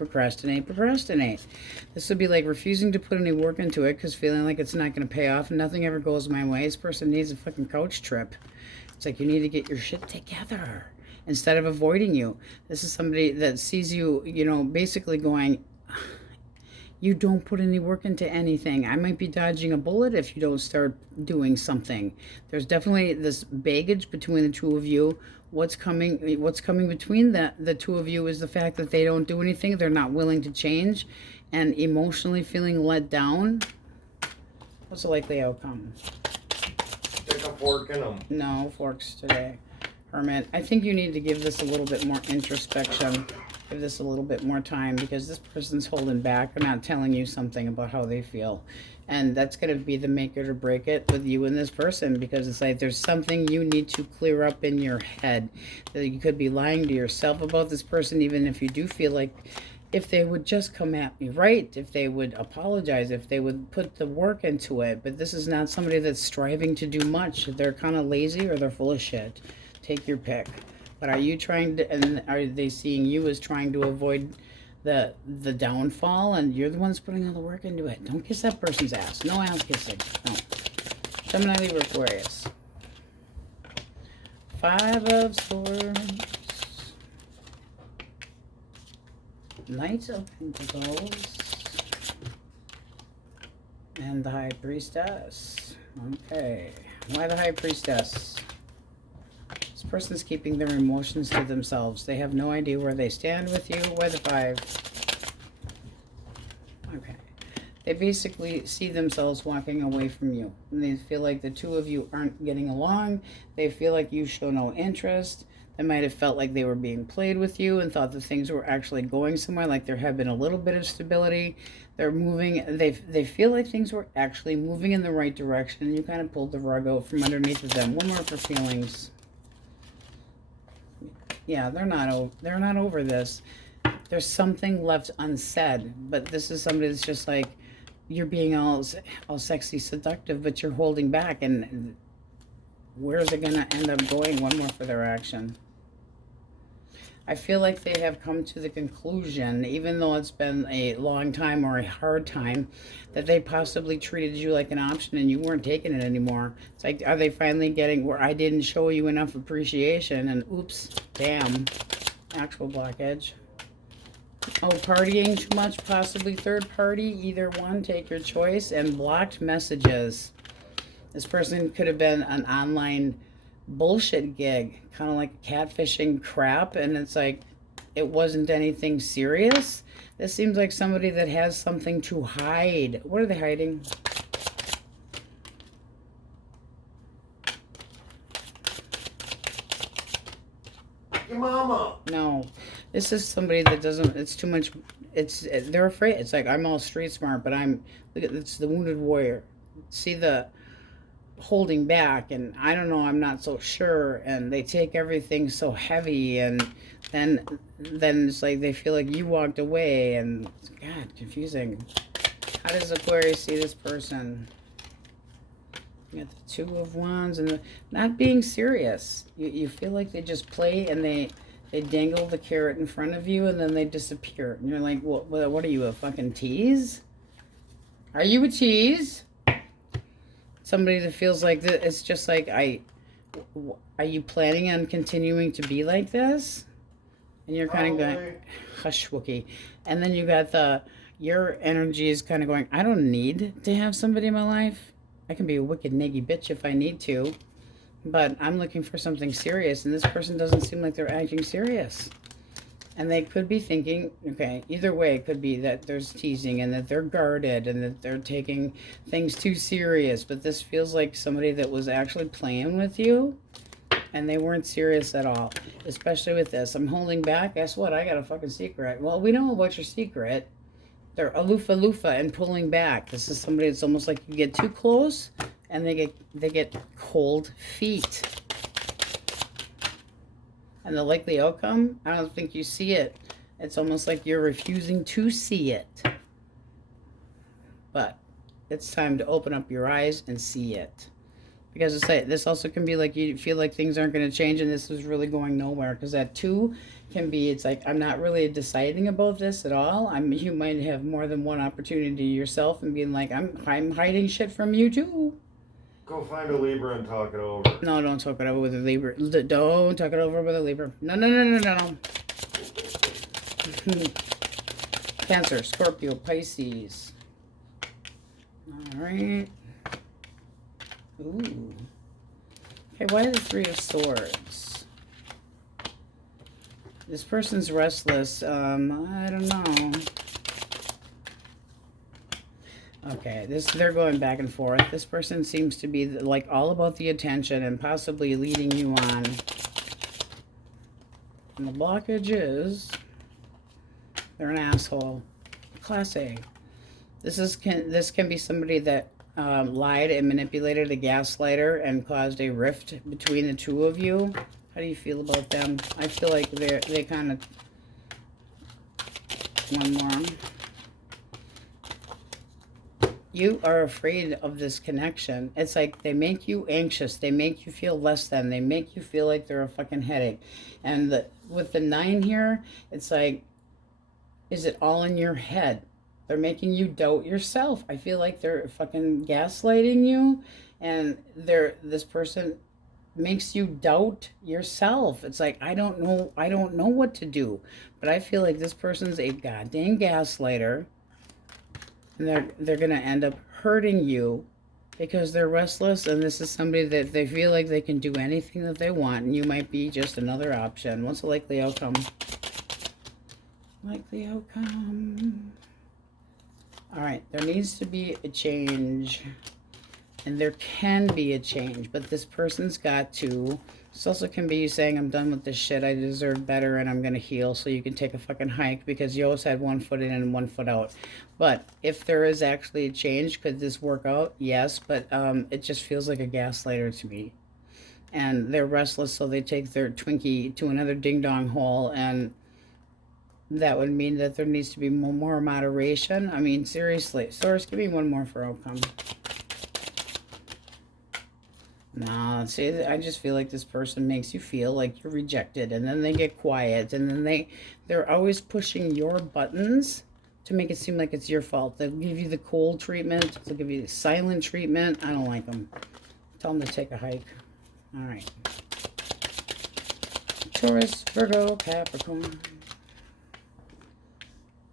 This would be like refusing to put any work into it because feeling like it's not going to pay off and nothing ever goes my way. This person needs a fucking couch trip. It's like you need to get your shit together instead of avoiding you. This is somebody that sees you, you know, basically going, you don't put any work into anything. I might be dodging a bullet if you don't start doing something. There's definitely this baggage between the two of you. What's coming between the two of you is the fact that they don't do anything. They're not willing to change and emotionally feeling let down. What's the likely outcome? Stick a fork in them. No forks today. Hermit, I think you need to give this a little bit more introspection. Give this a little bit more time because this person's holding back or not telling you something about how they feel. And that's going to be the make it or break it with you and this person, because it's like there's something you need to clear up in your head. That you could be lying to yourself about this person, even if you do feel like if they would just come at me right, if they would apologize, if they would put the work into it. But this is not somebody that's striving to do much. They're kind of lazy or they're full of shit. Take your pick. But are you trying to, and are they seeing you as trying to avoid the downfall, and you're the ones putting all the work into it? Don't kiss that person's ass. No ass kissing. No. Gemini, Libra, Aquarius. Five of Swords. Knight of Pentacles. And the High Priestess. Okay. Why the High Priestess? person's keeping their emotions to themselves. They have no idea where they stand with you. Why the 5? Okay. They basically see themselves walking away from you. And they feel like the two of you aren't getting along. They feel like you show no interest. They might have felt like they were being played with you and thought that things were actually going somewhere, like there had been a little bit of stability. They're moving. They feel like things were actually moving in the right direction. And you kind of pulled the rug out from underneath of them. One more for feelings. Yeah, they're not over this. There's something left unsaid, but this is somebody that's just like, you're being all sexy seductive, but you're holding back, and where is it going to end up going? One more for their action. I feel like they have come to the conclusion, even though it's been a long time or a hard time, that they possibly treated you like an option and you weren't taking it anymore. It's like, are they finally getting where I didn't show you enough appreciation, and oops, damn, actual blockage. Oh, partying too much, possibly third party, either one, take your choice, and blocked messages. This person could have been an online bullshit gig, kind of like catfishing crap, and it's like, it wasn't anything serious. This seems like somebody that has something to hide. What are they hiding? Your mama. No, this is somebody that doesn't, it's too much, they're afraid. It's like, I'm all street smart, but look at, it's the wounded warrior. See the holding back, and I don't know, I'm not so sure, and they take everything so heavy, and then it's like they feel like you walked away, and God, confusing. How does Aquarius see this person? You got the 2 of Wands and not being serious. You feel like they just play, and they dangle the carrot in front of you, and then they disappear. And you're like, what are you, a fucking tease? Are you a tease? Somebody that feels like this, it's just like, are you planning on continuing to be like this? And you're kind of going, hush, Wookie. And then you got your energy is kind of going, I don't need to have somebody in my life. I can be a wicked naggy bitch if I need to, but I'm looking for something serious, and this person doesn't seem like they're acting serious. And they could be thinking, okay, either way, it could be that there's teasing and that they're guarded and that they're taking things too serious, but this feels like somebody that was actually playing with you, and they weren't serious at all, especially with this. I'm holding back. Guess what? I got a fucking secret. Well, we know about your secret. They're aloofa and pulling back. This is somebody that's almost like you get too close and they get cold feet. And the likely outcome, I don't think you see it. It's almost like you're refusing to see it. But it's time to open up your eyes and see it. Because it's like, this also can be like you feel like things aren't going to change and this is really going nowhere. Because that 2 can be, it's like, I'm not really deciding about this at all. You might have more than one opportunity yourself and being like, I'm hiding shit from you too. Go find a Libra and talk it over. No, don't talk it over with a Libra. Don't talk it over with a Libra. No. Cancer, Scorpio, Pisces. All right. Ooh. Okay, why the 3 of Swords? This person's restless. I don't know. Okay, they're going back and forth. This person seems to be like all about the attention and possibly leading you on. And the blockage is they're an asshole. Class A. This can be somebody that lied and manipulated, a gaslighter, and caused a rift between the 2 of you. How do you feel about them? I feel like they kind of... One more. You are afraid of this connection. It's like they make you anxious. They make you feel less than. They make you feel like they're a fucking headache. And with the 9 here, it's like, is it all in your head? They're making you doubt yourself. I feel like they're fucking gaslighting you, and this person makes you doubt yourself. It's like, I don't know what to do. But I feel like this person's a goddamn gaslighter, and they're gonna end up hurting you because they're restless, and this is somebody that they feel like they can do anything that they want, and you might be just another option. What's the likely outcome? Likely outcome. All right, there needs to be a change, and there can be a change, but this person's got to. This also can be you saying, I'm done with this shit, I deserve better, and I'm going to heal, so you can take a fucking hike, because you always had 1 foot in and 1 foot out. But if there is actually a change, could this work out? Yes, but it just feels like a gaslighter to me. And they're restless, so they take their Twinkie to another ding-dong hole, and that would mean that there needs to be more moderation. I mean, seriously. Source, give me one more for outcome. No, see, I just feel like this person makes you feel like you're rejected, and then they get quiet, and then they're always pushing your buttons to make it seem like it's your fault. They'll give you the cold treatment. They'll give you the silent treatment. I don't like them. Tell them to take a hike. All right. Taurus, Virgo, Capricorn.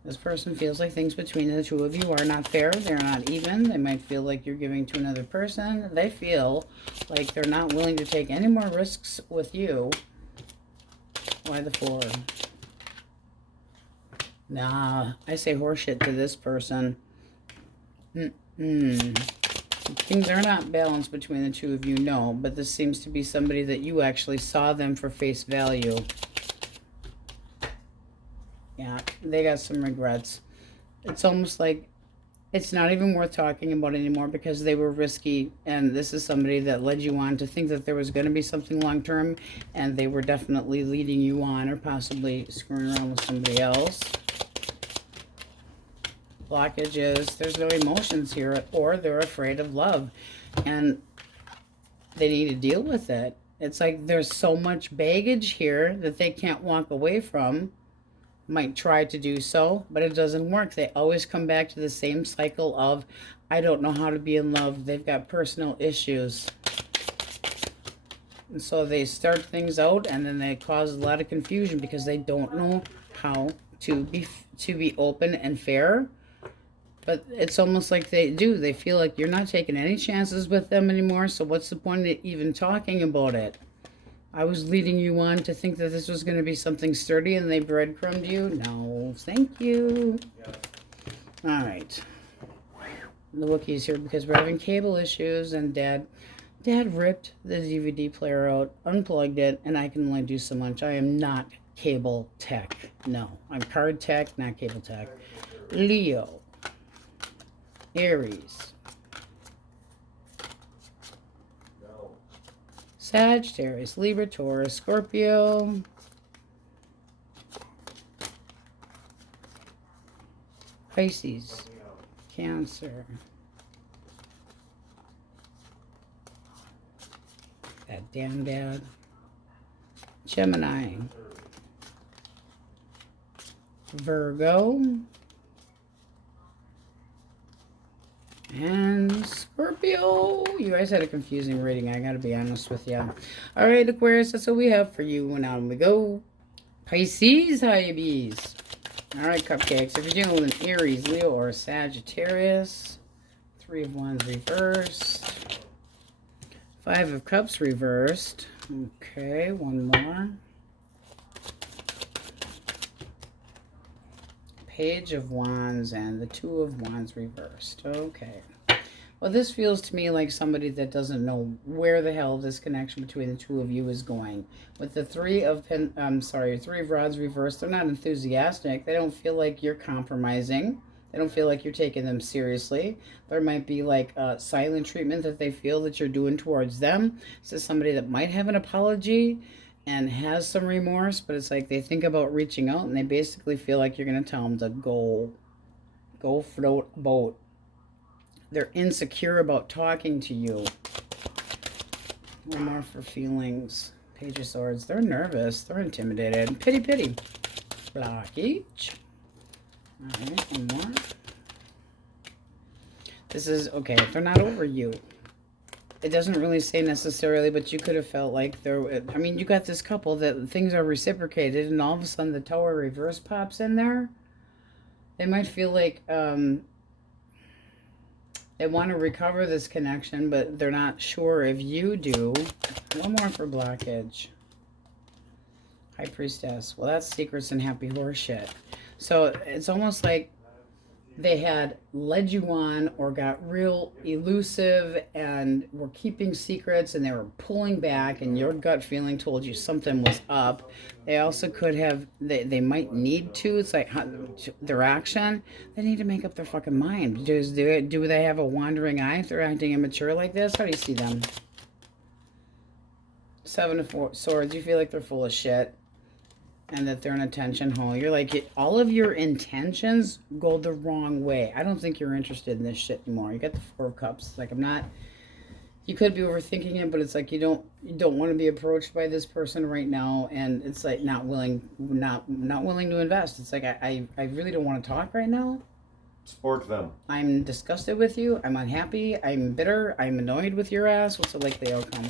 This person feels like things between the two of you are not fair. They're not even. They might feel like you're giving to another person. They feel like they're not willing to take any more risks with you. Why the 4? Nah, I say horseshit to this person. Things are not balanced between the two of you, no. But this seems to be somebody that you actually saw them for face value. Yeah, they got some regrets. It's almost like it's not even worth talking about anymore because they were risky, and this is somebody that led you on to think that there was going to be something long-term, and they were definitely leading you on or possibly screwing around with somebody else. Blockages. There's no emotions here, or they're afraid of love, and they need to deal with it. It's like there's so much baggage here that they can't walk away from. Might try to do so, but it doesn't work. They always come back to the same cycle of, I don't know how to be in love. They've got personal issues. And so they start things out, and then they cause a lot of confusion because they don't know how to be open and fair. But it's almost like they do. They feel like you're not taking any chances with them anymore, so what's the point of even talking about it? I was leading you on to think that this was going to be something sturdy, and they breadcrumbed you? No, thank you. All right. The Wookiee's here because we're having cable issues, and Dad ripped the DVD player out, unplugged it, and I can only do so much. I am not cable tech. No, I'm card tech, not cable tech. Leo. Aries. Sagittarius, Libra, Taurus, Scorpio, Pisces, Cancer, that damn Dad, Gemini, Virgo, and Scorpio. You guys had a confusing reading, I gotta be honest with you. All right, Aquarius, that's what we have for you. And on we go. Pisces, how you bees? All right, cupcakes. If you're dealing with an Aries, Leo, or Sagittarius, 3 of Wands reversed. 5 of Cups reversed. Okay, one more. Page of Wands and the 2 of Wands reversed. Okay. Well, this feels to me like somebody that doesn't know where the hell this connection between the two of you is going. With the 3 of Rods reversed, they're not enthusiastic. They don't feel like you're compromising. They don't feel like you're taking them seriously. There might be like a silent treatment that they feel that you're doing towards them. This is somebody that might have an apology and has some remorse, but it's like they think about reaching out, and they basically feel like you're going to tell them to go float a boat. They're insecure about talking to you. One more for feelings. Page of Swords. They're nervous. They're intimidated. Pity, pity. Blockage. All right, one more. This is, okay, they're not over you. It doesn't really say necessarily, but you could have felt like there, I mean, you got this couple that things are reciprocated, and all of a sudden the Tower reverse pops in there. They might feel like, They want to recover this connection, but they're not sure if you do. One more for blockage. High Priestess. Well, that's secrets and happy horse shit. So it's almost like they had led you on or got real elusive and were keeping secrets, and they were pulling back, and your gut feeling told you something was up. They also could have, they might need to, it's like their action, they need to make up their fucking mind. Do they have a wandering eye if they're acting immature like this? How do you see them? Seven of Swords, you feel like they're full of shit. And that they're an attention hole. You're like, all of your intentions go the wrong way. I don't think you're interested in this shit anymore. You got the Four of Cups. It's like, I'm not, you could be overthinking it, but it's like you don't want to be approached by this person right now, and it's like not willing to invest. It's like I really don't want to talk right now. Support them. I'm disgusted with you. I'm unhappy. I'm bitter. I'm annoyed with your ass. What's the likely outcome?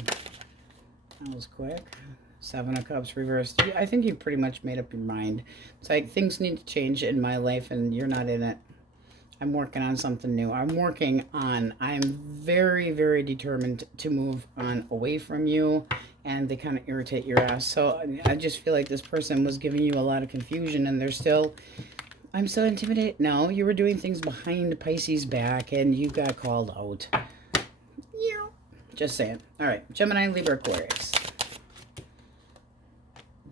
That was quick. Seven of Cups reversed. I think you pretty much made up your mind. It's like things need to change in my life and you're not in it. I'm working on something new. I'm very, very determined to move on away from you, and they kind of irritate your ass. So I just feel like this person was giving you a lot of confusion, and they're still, I'm so intimidated. No, you were doing things behind Pisces' back and you got called out. Yeah. Just saying. All right, Gemini, Libra, Aquarius.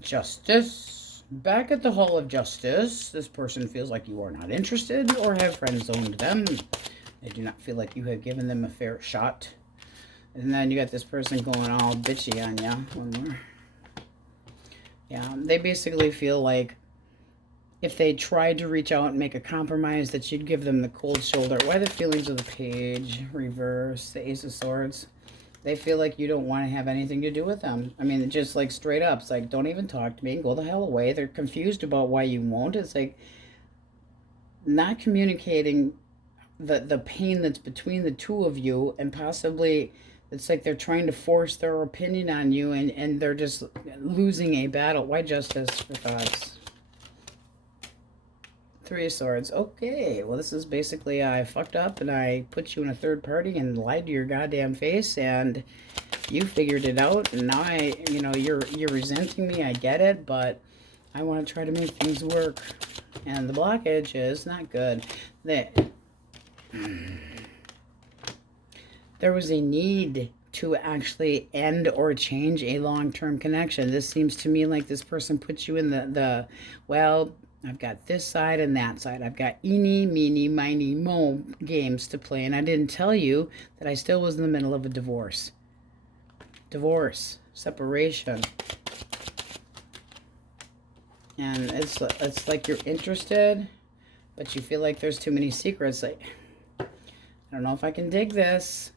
Justice. Back at the Hall of Justice, this person feels like you are not interested or have friend-zoned them. They do not feel like you have given them a fair shot. And then you got this person going all bitchy on you. One more. Yeah, they basically feel like if they tried to reach out and make a compromise that you'd give them the cold shoulder. Why the feelings of the Page? Reverse. The Ace of Swords. They feel like you don't want to have anything to do with them. I mean, just like straight up. It's like, don't even talk to me. Go the hell away. They're confused about why you won't. It's like not communicating the pain that's between the two of you, and possibly it's like they're trying to force their opinion on you, and they're just losing a battle. Why Justice for thoughts? Three of Swords. Okay, well, this is basically I fucked up and I put you in a third party and lied to your goddamn face, and you figured it out, and now you're resenting me. I get it, but I want to try to make things work, and the blockage is not good. There was a need to actually end or change a long-term connection. This seems to me like this person puts you in the well, I've got this side and that side. I've got eeny, meeny, miny, mo games to play. And I didn't tell you that I still was in the middle of a divorce. Divorce. Separation. And it's like you're interested, but you feel like there's too many secrets. Like, I don't know if I can dig this.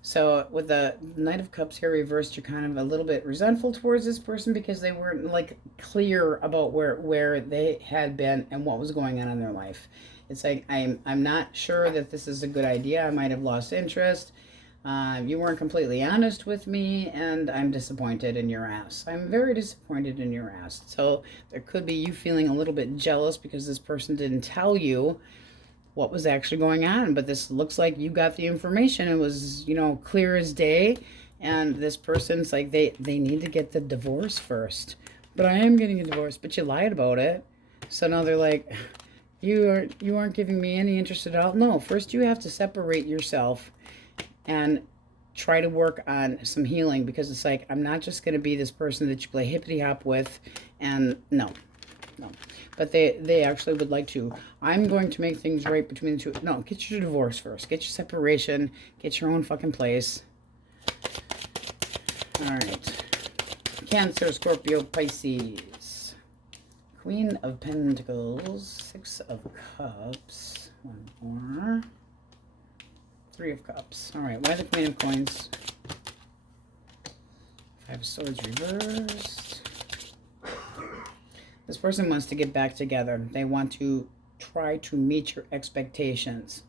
So with the Knight of Cups here reversed, you're kind of a little bit resentful towards this person because they weren't like clear about where they had been and what was going on in their life. It's like I'm not sure that this is a good idea. I might have lost interest. You weren't completely honest with me, and I'm disappointed in your ass. I'm very disappointed in your ass. So there could be you feeling a little bit jealous because this person didn't tell you what was actually going on, but this looks like you got the information. It was, clear as day, and this person's like they need to get the divorce first. But I am getting a divorce, but you lied about it. So now they're like, you aren't giving me any interest at all. No, first you have to separate yourself and try to work on some healing, because it's like, I'm not just going to be this person that you play hippity hop with, and no. But they actually would like to. I'm going to make things right between the two. No, get your divorce first. Get your separation. Get your own fucking place. All right. Cancer, Scorpio, Pisces. Queen of Pentacles. Six of Cups. One more. Three of Cups. All right. Why the Queen of Coins? Five of Swords reversed. This person wants to get back together. They want to try to meet your expectations.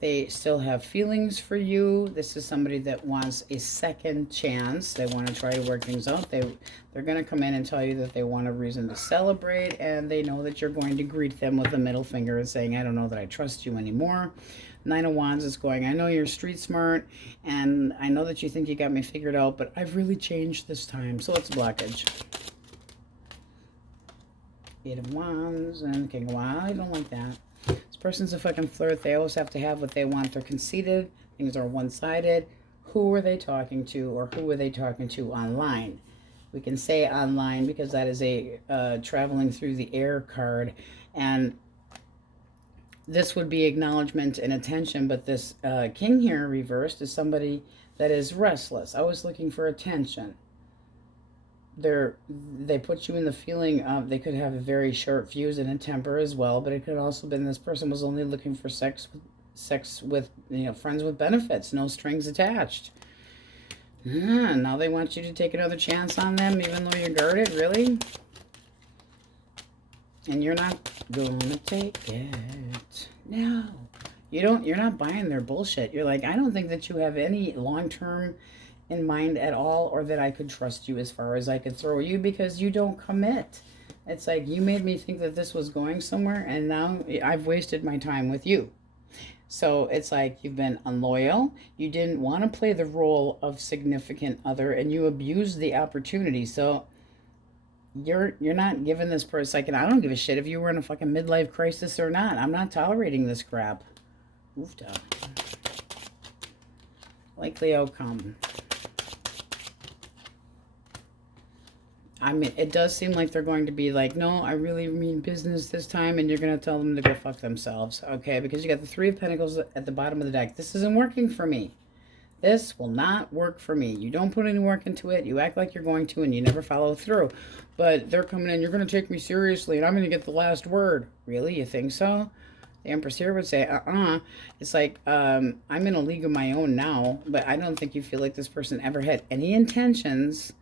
They still have feelings for you. This is somebody that wants a second chance. They want to try to work things out. They're going to come in and tell you that they want a reason to celebrate, and they know that you're going to greet them with a middle finger and saying, I don't know that I trust you anymore. Nine of Wands is going, I know you're street smart, and I know that you think you got me figured out, but I've really changed this time. So it's a blockage. Eight of Wands and King of Wands. I don't like that. This person's a fucking flirt. They always have to have what they want. They're conceited. Things are one-sided. Who are they talking to, or who are they talking to online? We can say online because that is a traveling through the air card. And this would be acknowledgement and attention, but this king here reversed is somebody that is restless, always looking for attention. They put you in the feeling of they could have a very short fuse and a temper as well, but it could also been this person was only looking for sex with friends with benefits, no strings attached. Now they want you to take another chance on them, even though you're guarded, really? And you're not gonna take it. No. You're not buying their bullshit. You're like, I don't think that you have any long-term in mind at all, or that I could trust you as far as I could throw you, because you don't commit. It's like, you made me think that this was going somewhere, and now I've wasted my time with you. So it's like you've been unloyal. You didn't want to play the role of significant other, and you abused the opportunity. So you're not giving this person, like, I don't give a shit if you were in a fucking midlife crisis or not. I'm not tolerating this crap. Moved up. Likely outcome. I mean, it does seem like they're going to be like, no, I really mean business this time, and you're going to tell them to go fuck themselves, okay? Because you got the Three of Pentacles at the bottom of the deck. This isn't working for me. This will not work for me. You don't put any work into it. You act like you're going to, and you never follow through. But they're coming in, you're going to take me seriously, and I'm going to get the last word. Really? You think so? The Empress here would say, It's like, I'm in a league of my own now, but I don't think you feel like this person ever had any intentions.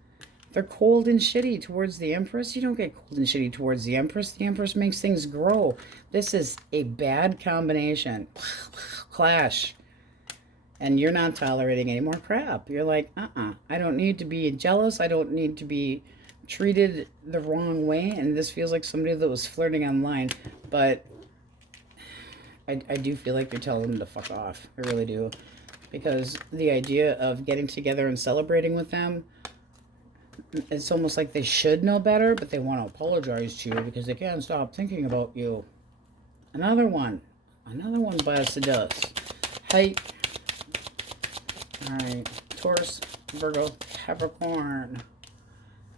They're cold and shitty towards the Empress. You don't get cold and shitty towards the Empress. The Empress makes things grow. This is a bad combination. Clash. And you're not tolerating any more crap. You're like, I don't need to be jealous. I don't need to be treated the wrong way. And this feels like somebody that was flirting online. But I do feel like you're telling them to fuck off. I really do. Because the idea of getting together and celebrating with them, it's almost like they should know better, but they want to apologize to you because they can't stop thinking about you. Another one bites the dust. Hey. Alright. Taurus, Virgo, Capricorn.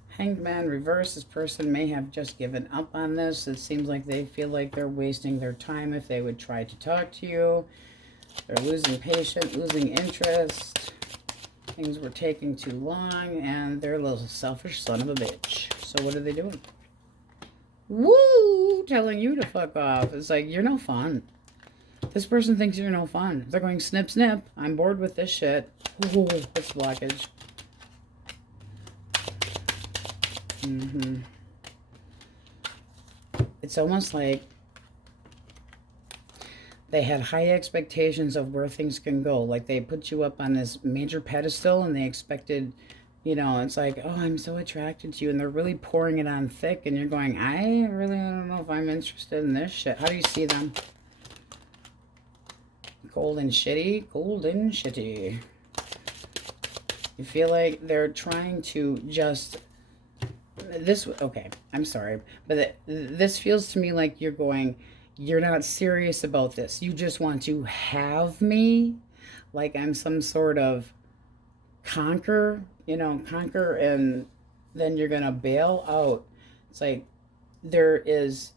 Hanged Man reverse. This person may have just given up on this. It seems like they feel like they're wasting their time if they would try to talk to you. They're losing patience, losing interest. Things were taking too long, and they're a little selfish son of a bitch. So what are they doing? Woo! Telling you to fuck off. It's like, you're no fun. This person thinks you're no fun. They're going, snip, snip. I'm bored with this shit. Ooh, it's blockage. It's almost like they had high expectations of where things can go. Like they put you up on this major pedestal and they expected, it's like, oh, I'm so attracted to you. And they're really pouring it on thick. And you're going, I really don't know if I'm interested in this shit. How do you see them? Cold and shitty. Cold and shitty. You feel like they're trying to just... Okay, I'm sorry. But this feels to me like you're going... You're not serious about this. You just want to have me like I'm some sort of conquer, and then you're going to bail out. It's like there is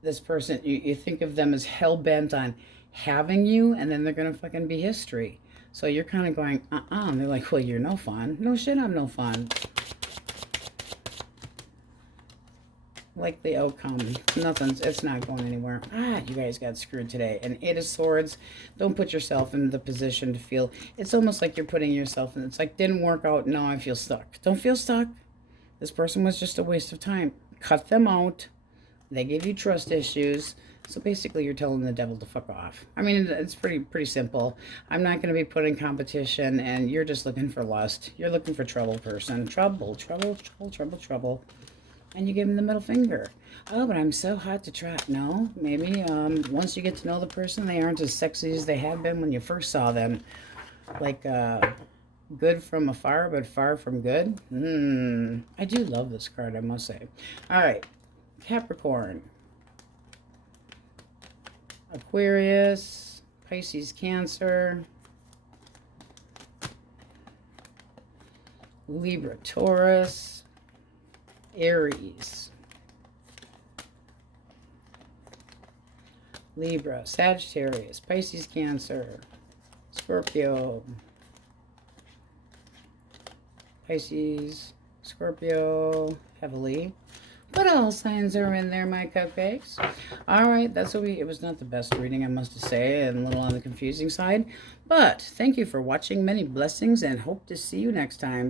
this person, you think of them as hell-bent on having you, and then they're going to fucking be history. So you're kind of going, and they're like, well, you're no fun. No shit, I'm no fun. Like the outcome, it's not going anywhere. You guys got screwed today. And Eight of Swords, don't put yourself in the position to feel, it's almost like you're putting yourself in, it's like, didn't work out, no, I feel stuck. Don't feel stuck. This person was just a waste of time. Cut them out. They gave you trust issues. So basically, you're telling the devil to fuck off. I mean, it's pretty simple. I'm not going to be put in competition, and you're just looking for lust. You're looking for trouble, person. Trouble. And you give them the middle finger. Oh, but I'm so hot to trap. No, maybe once you get to know the person, they aren't as sexy as they have been when you first saw them. Like good from afar, but far from good. I do love this card, I must say. All right, Capricorn, Aquarius, Pisces, Cancer, Libra, Taurus, Aries, Libra, Sagittarius, Pisces, Cancer, Scorpio, Pisces, Scorpio, heavily. What all signs are in there, my cupcakes? All right, that's what it was not the best reading, I must say, and a little on the confusing side. But thank you for watching. Many blessings, and hope to see you next time.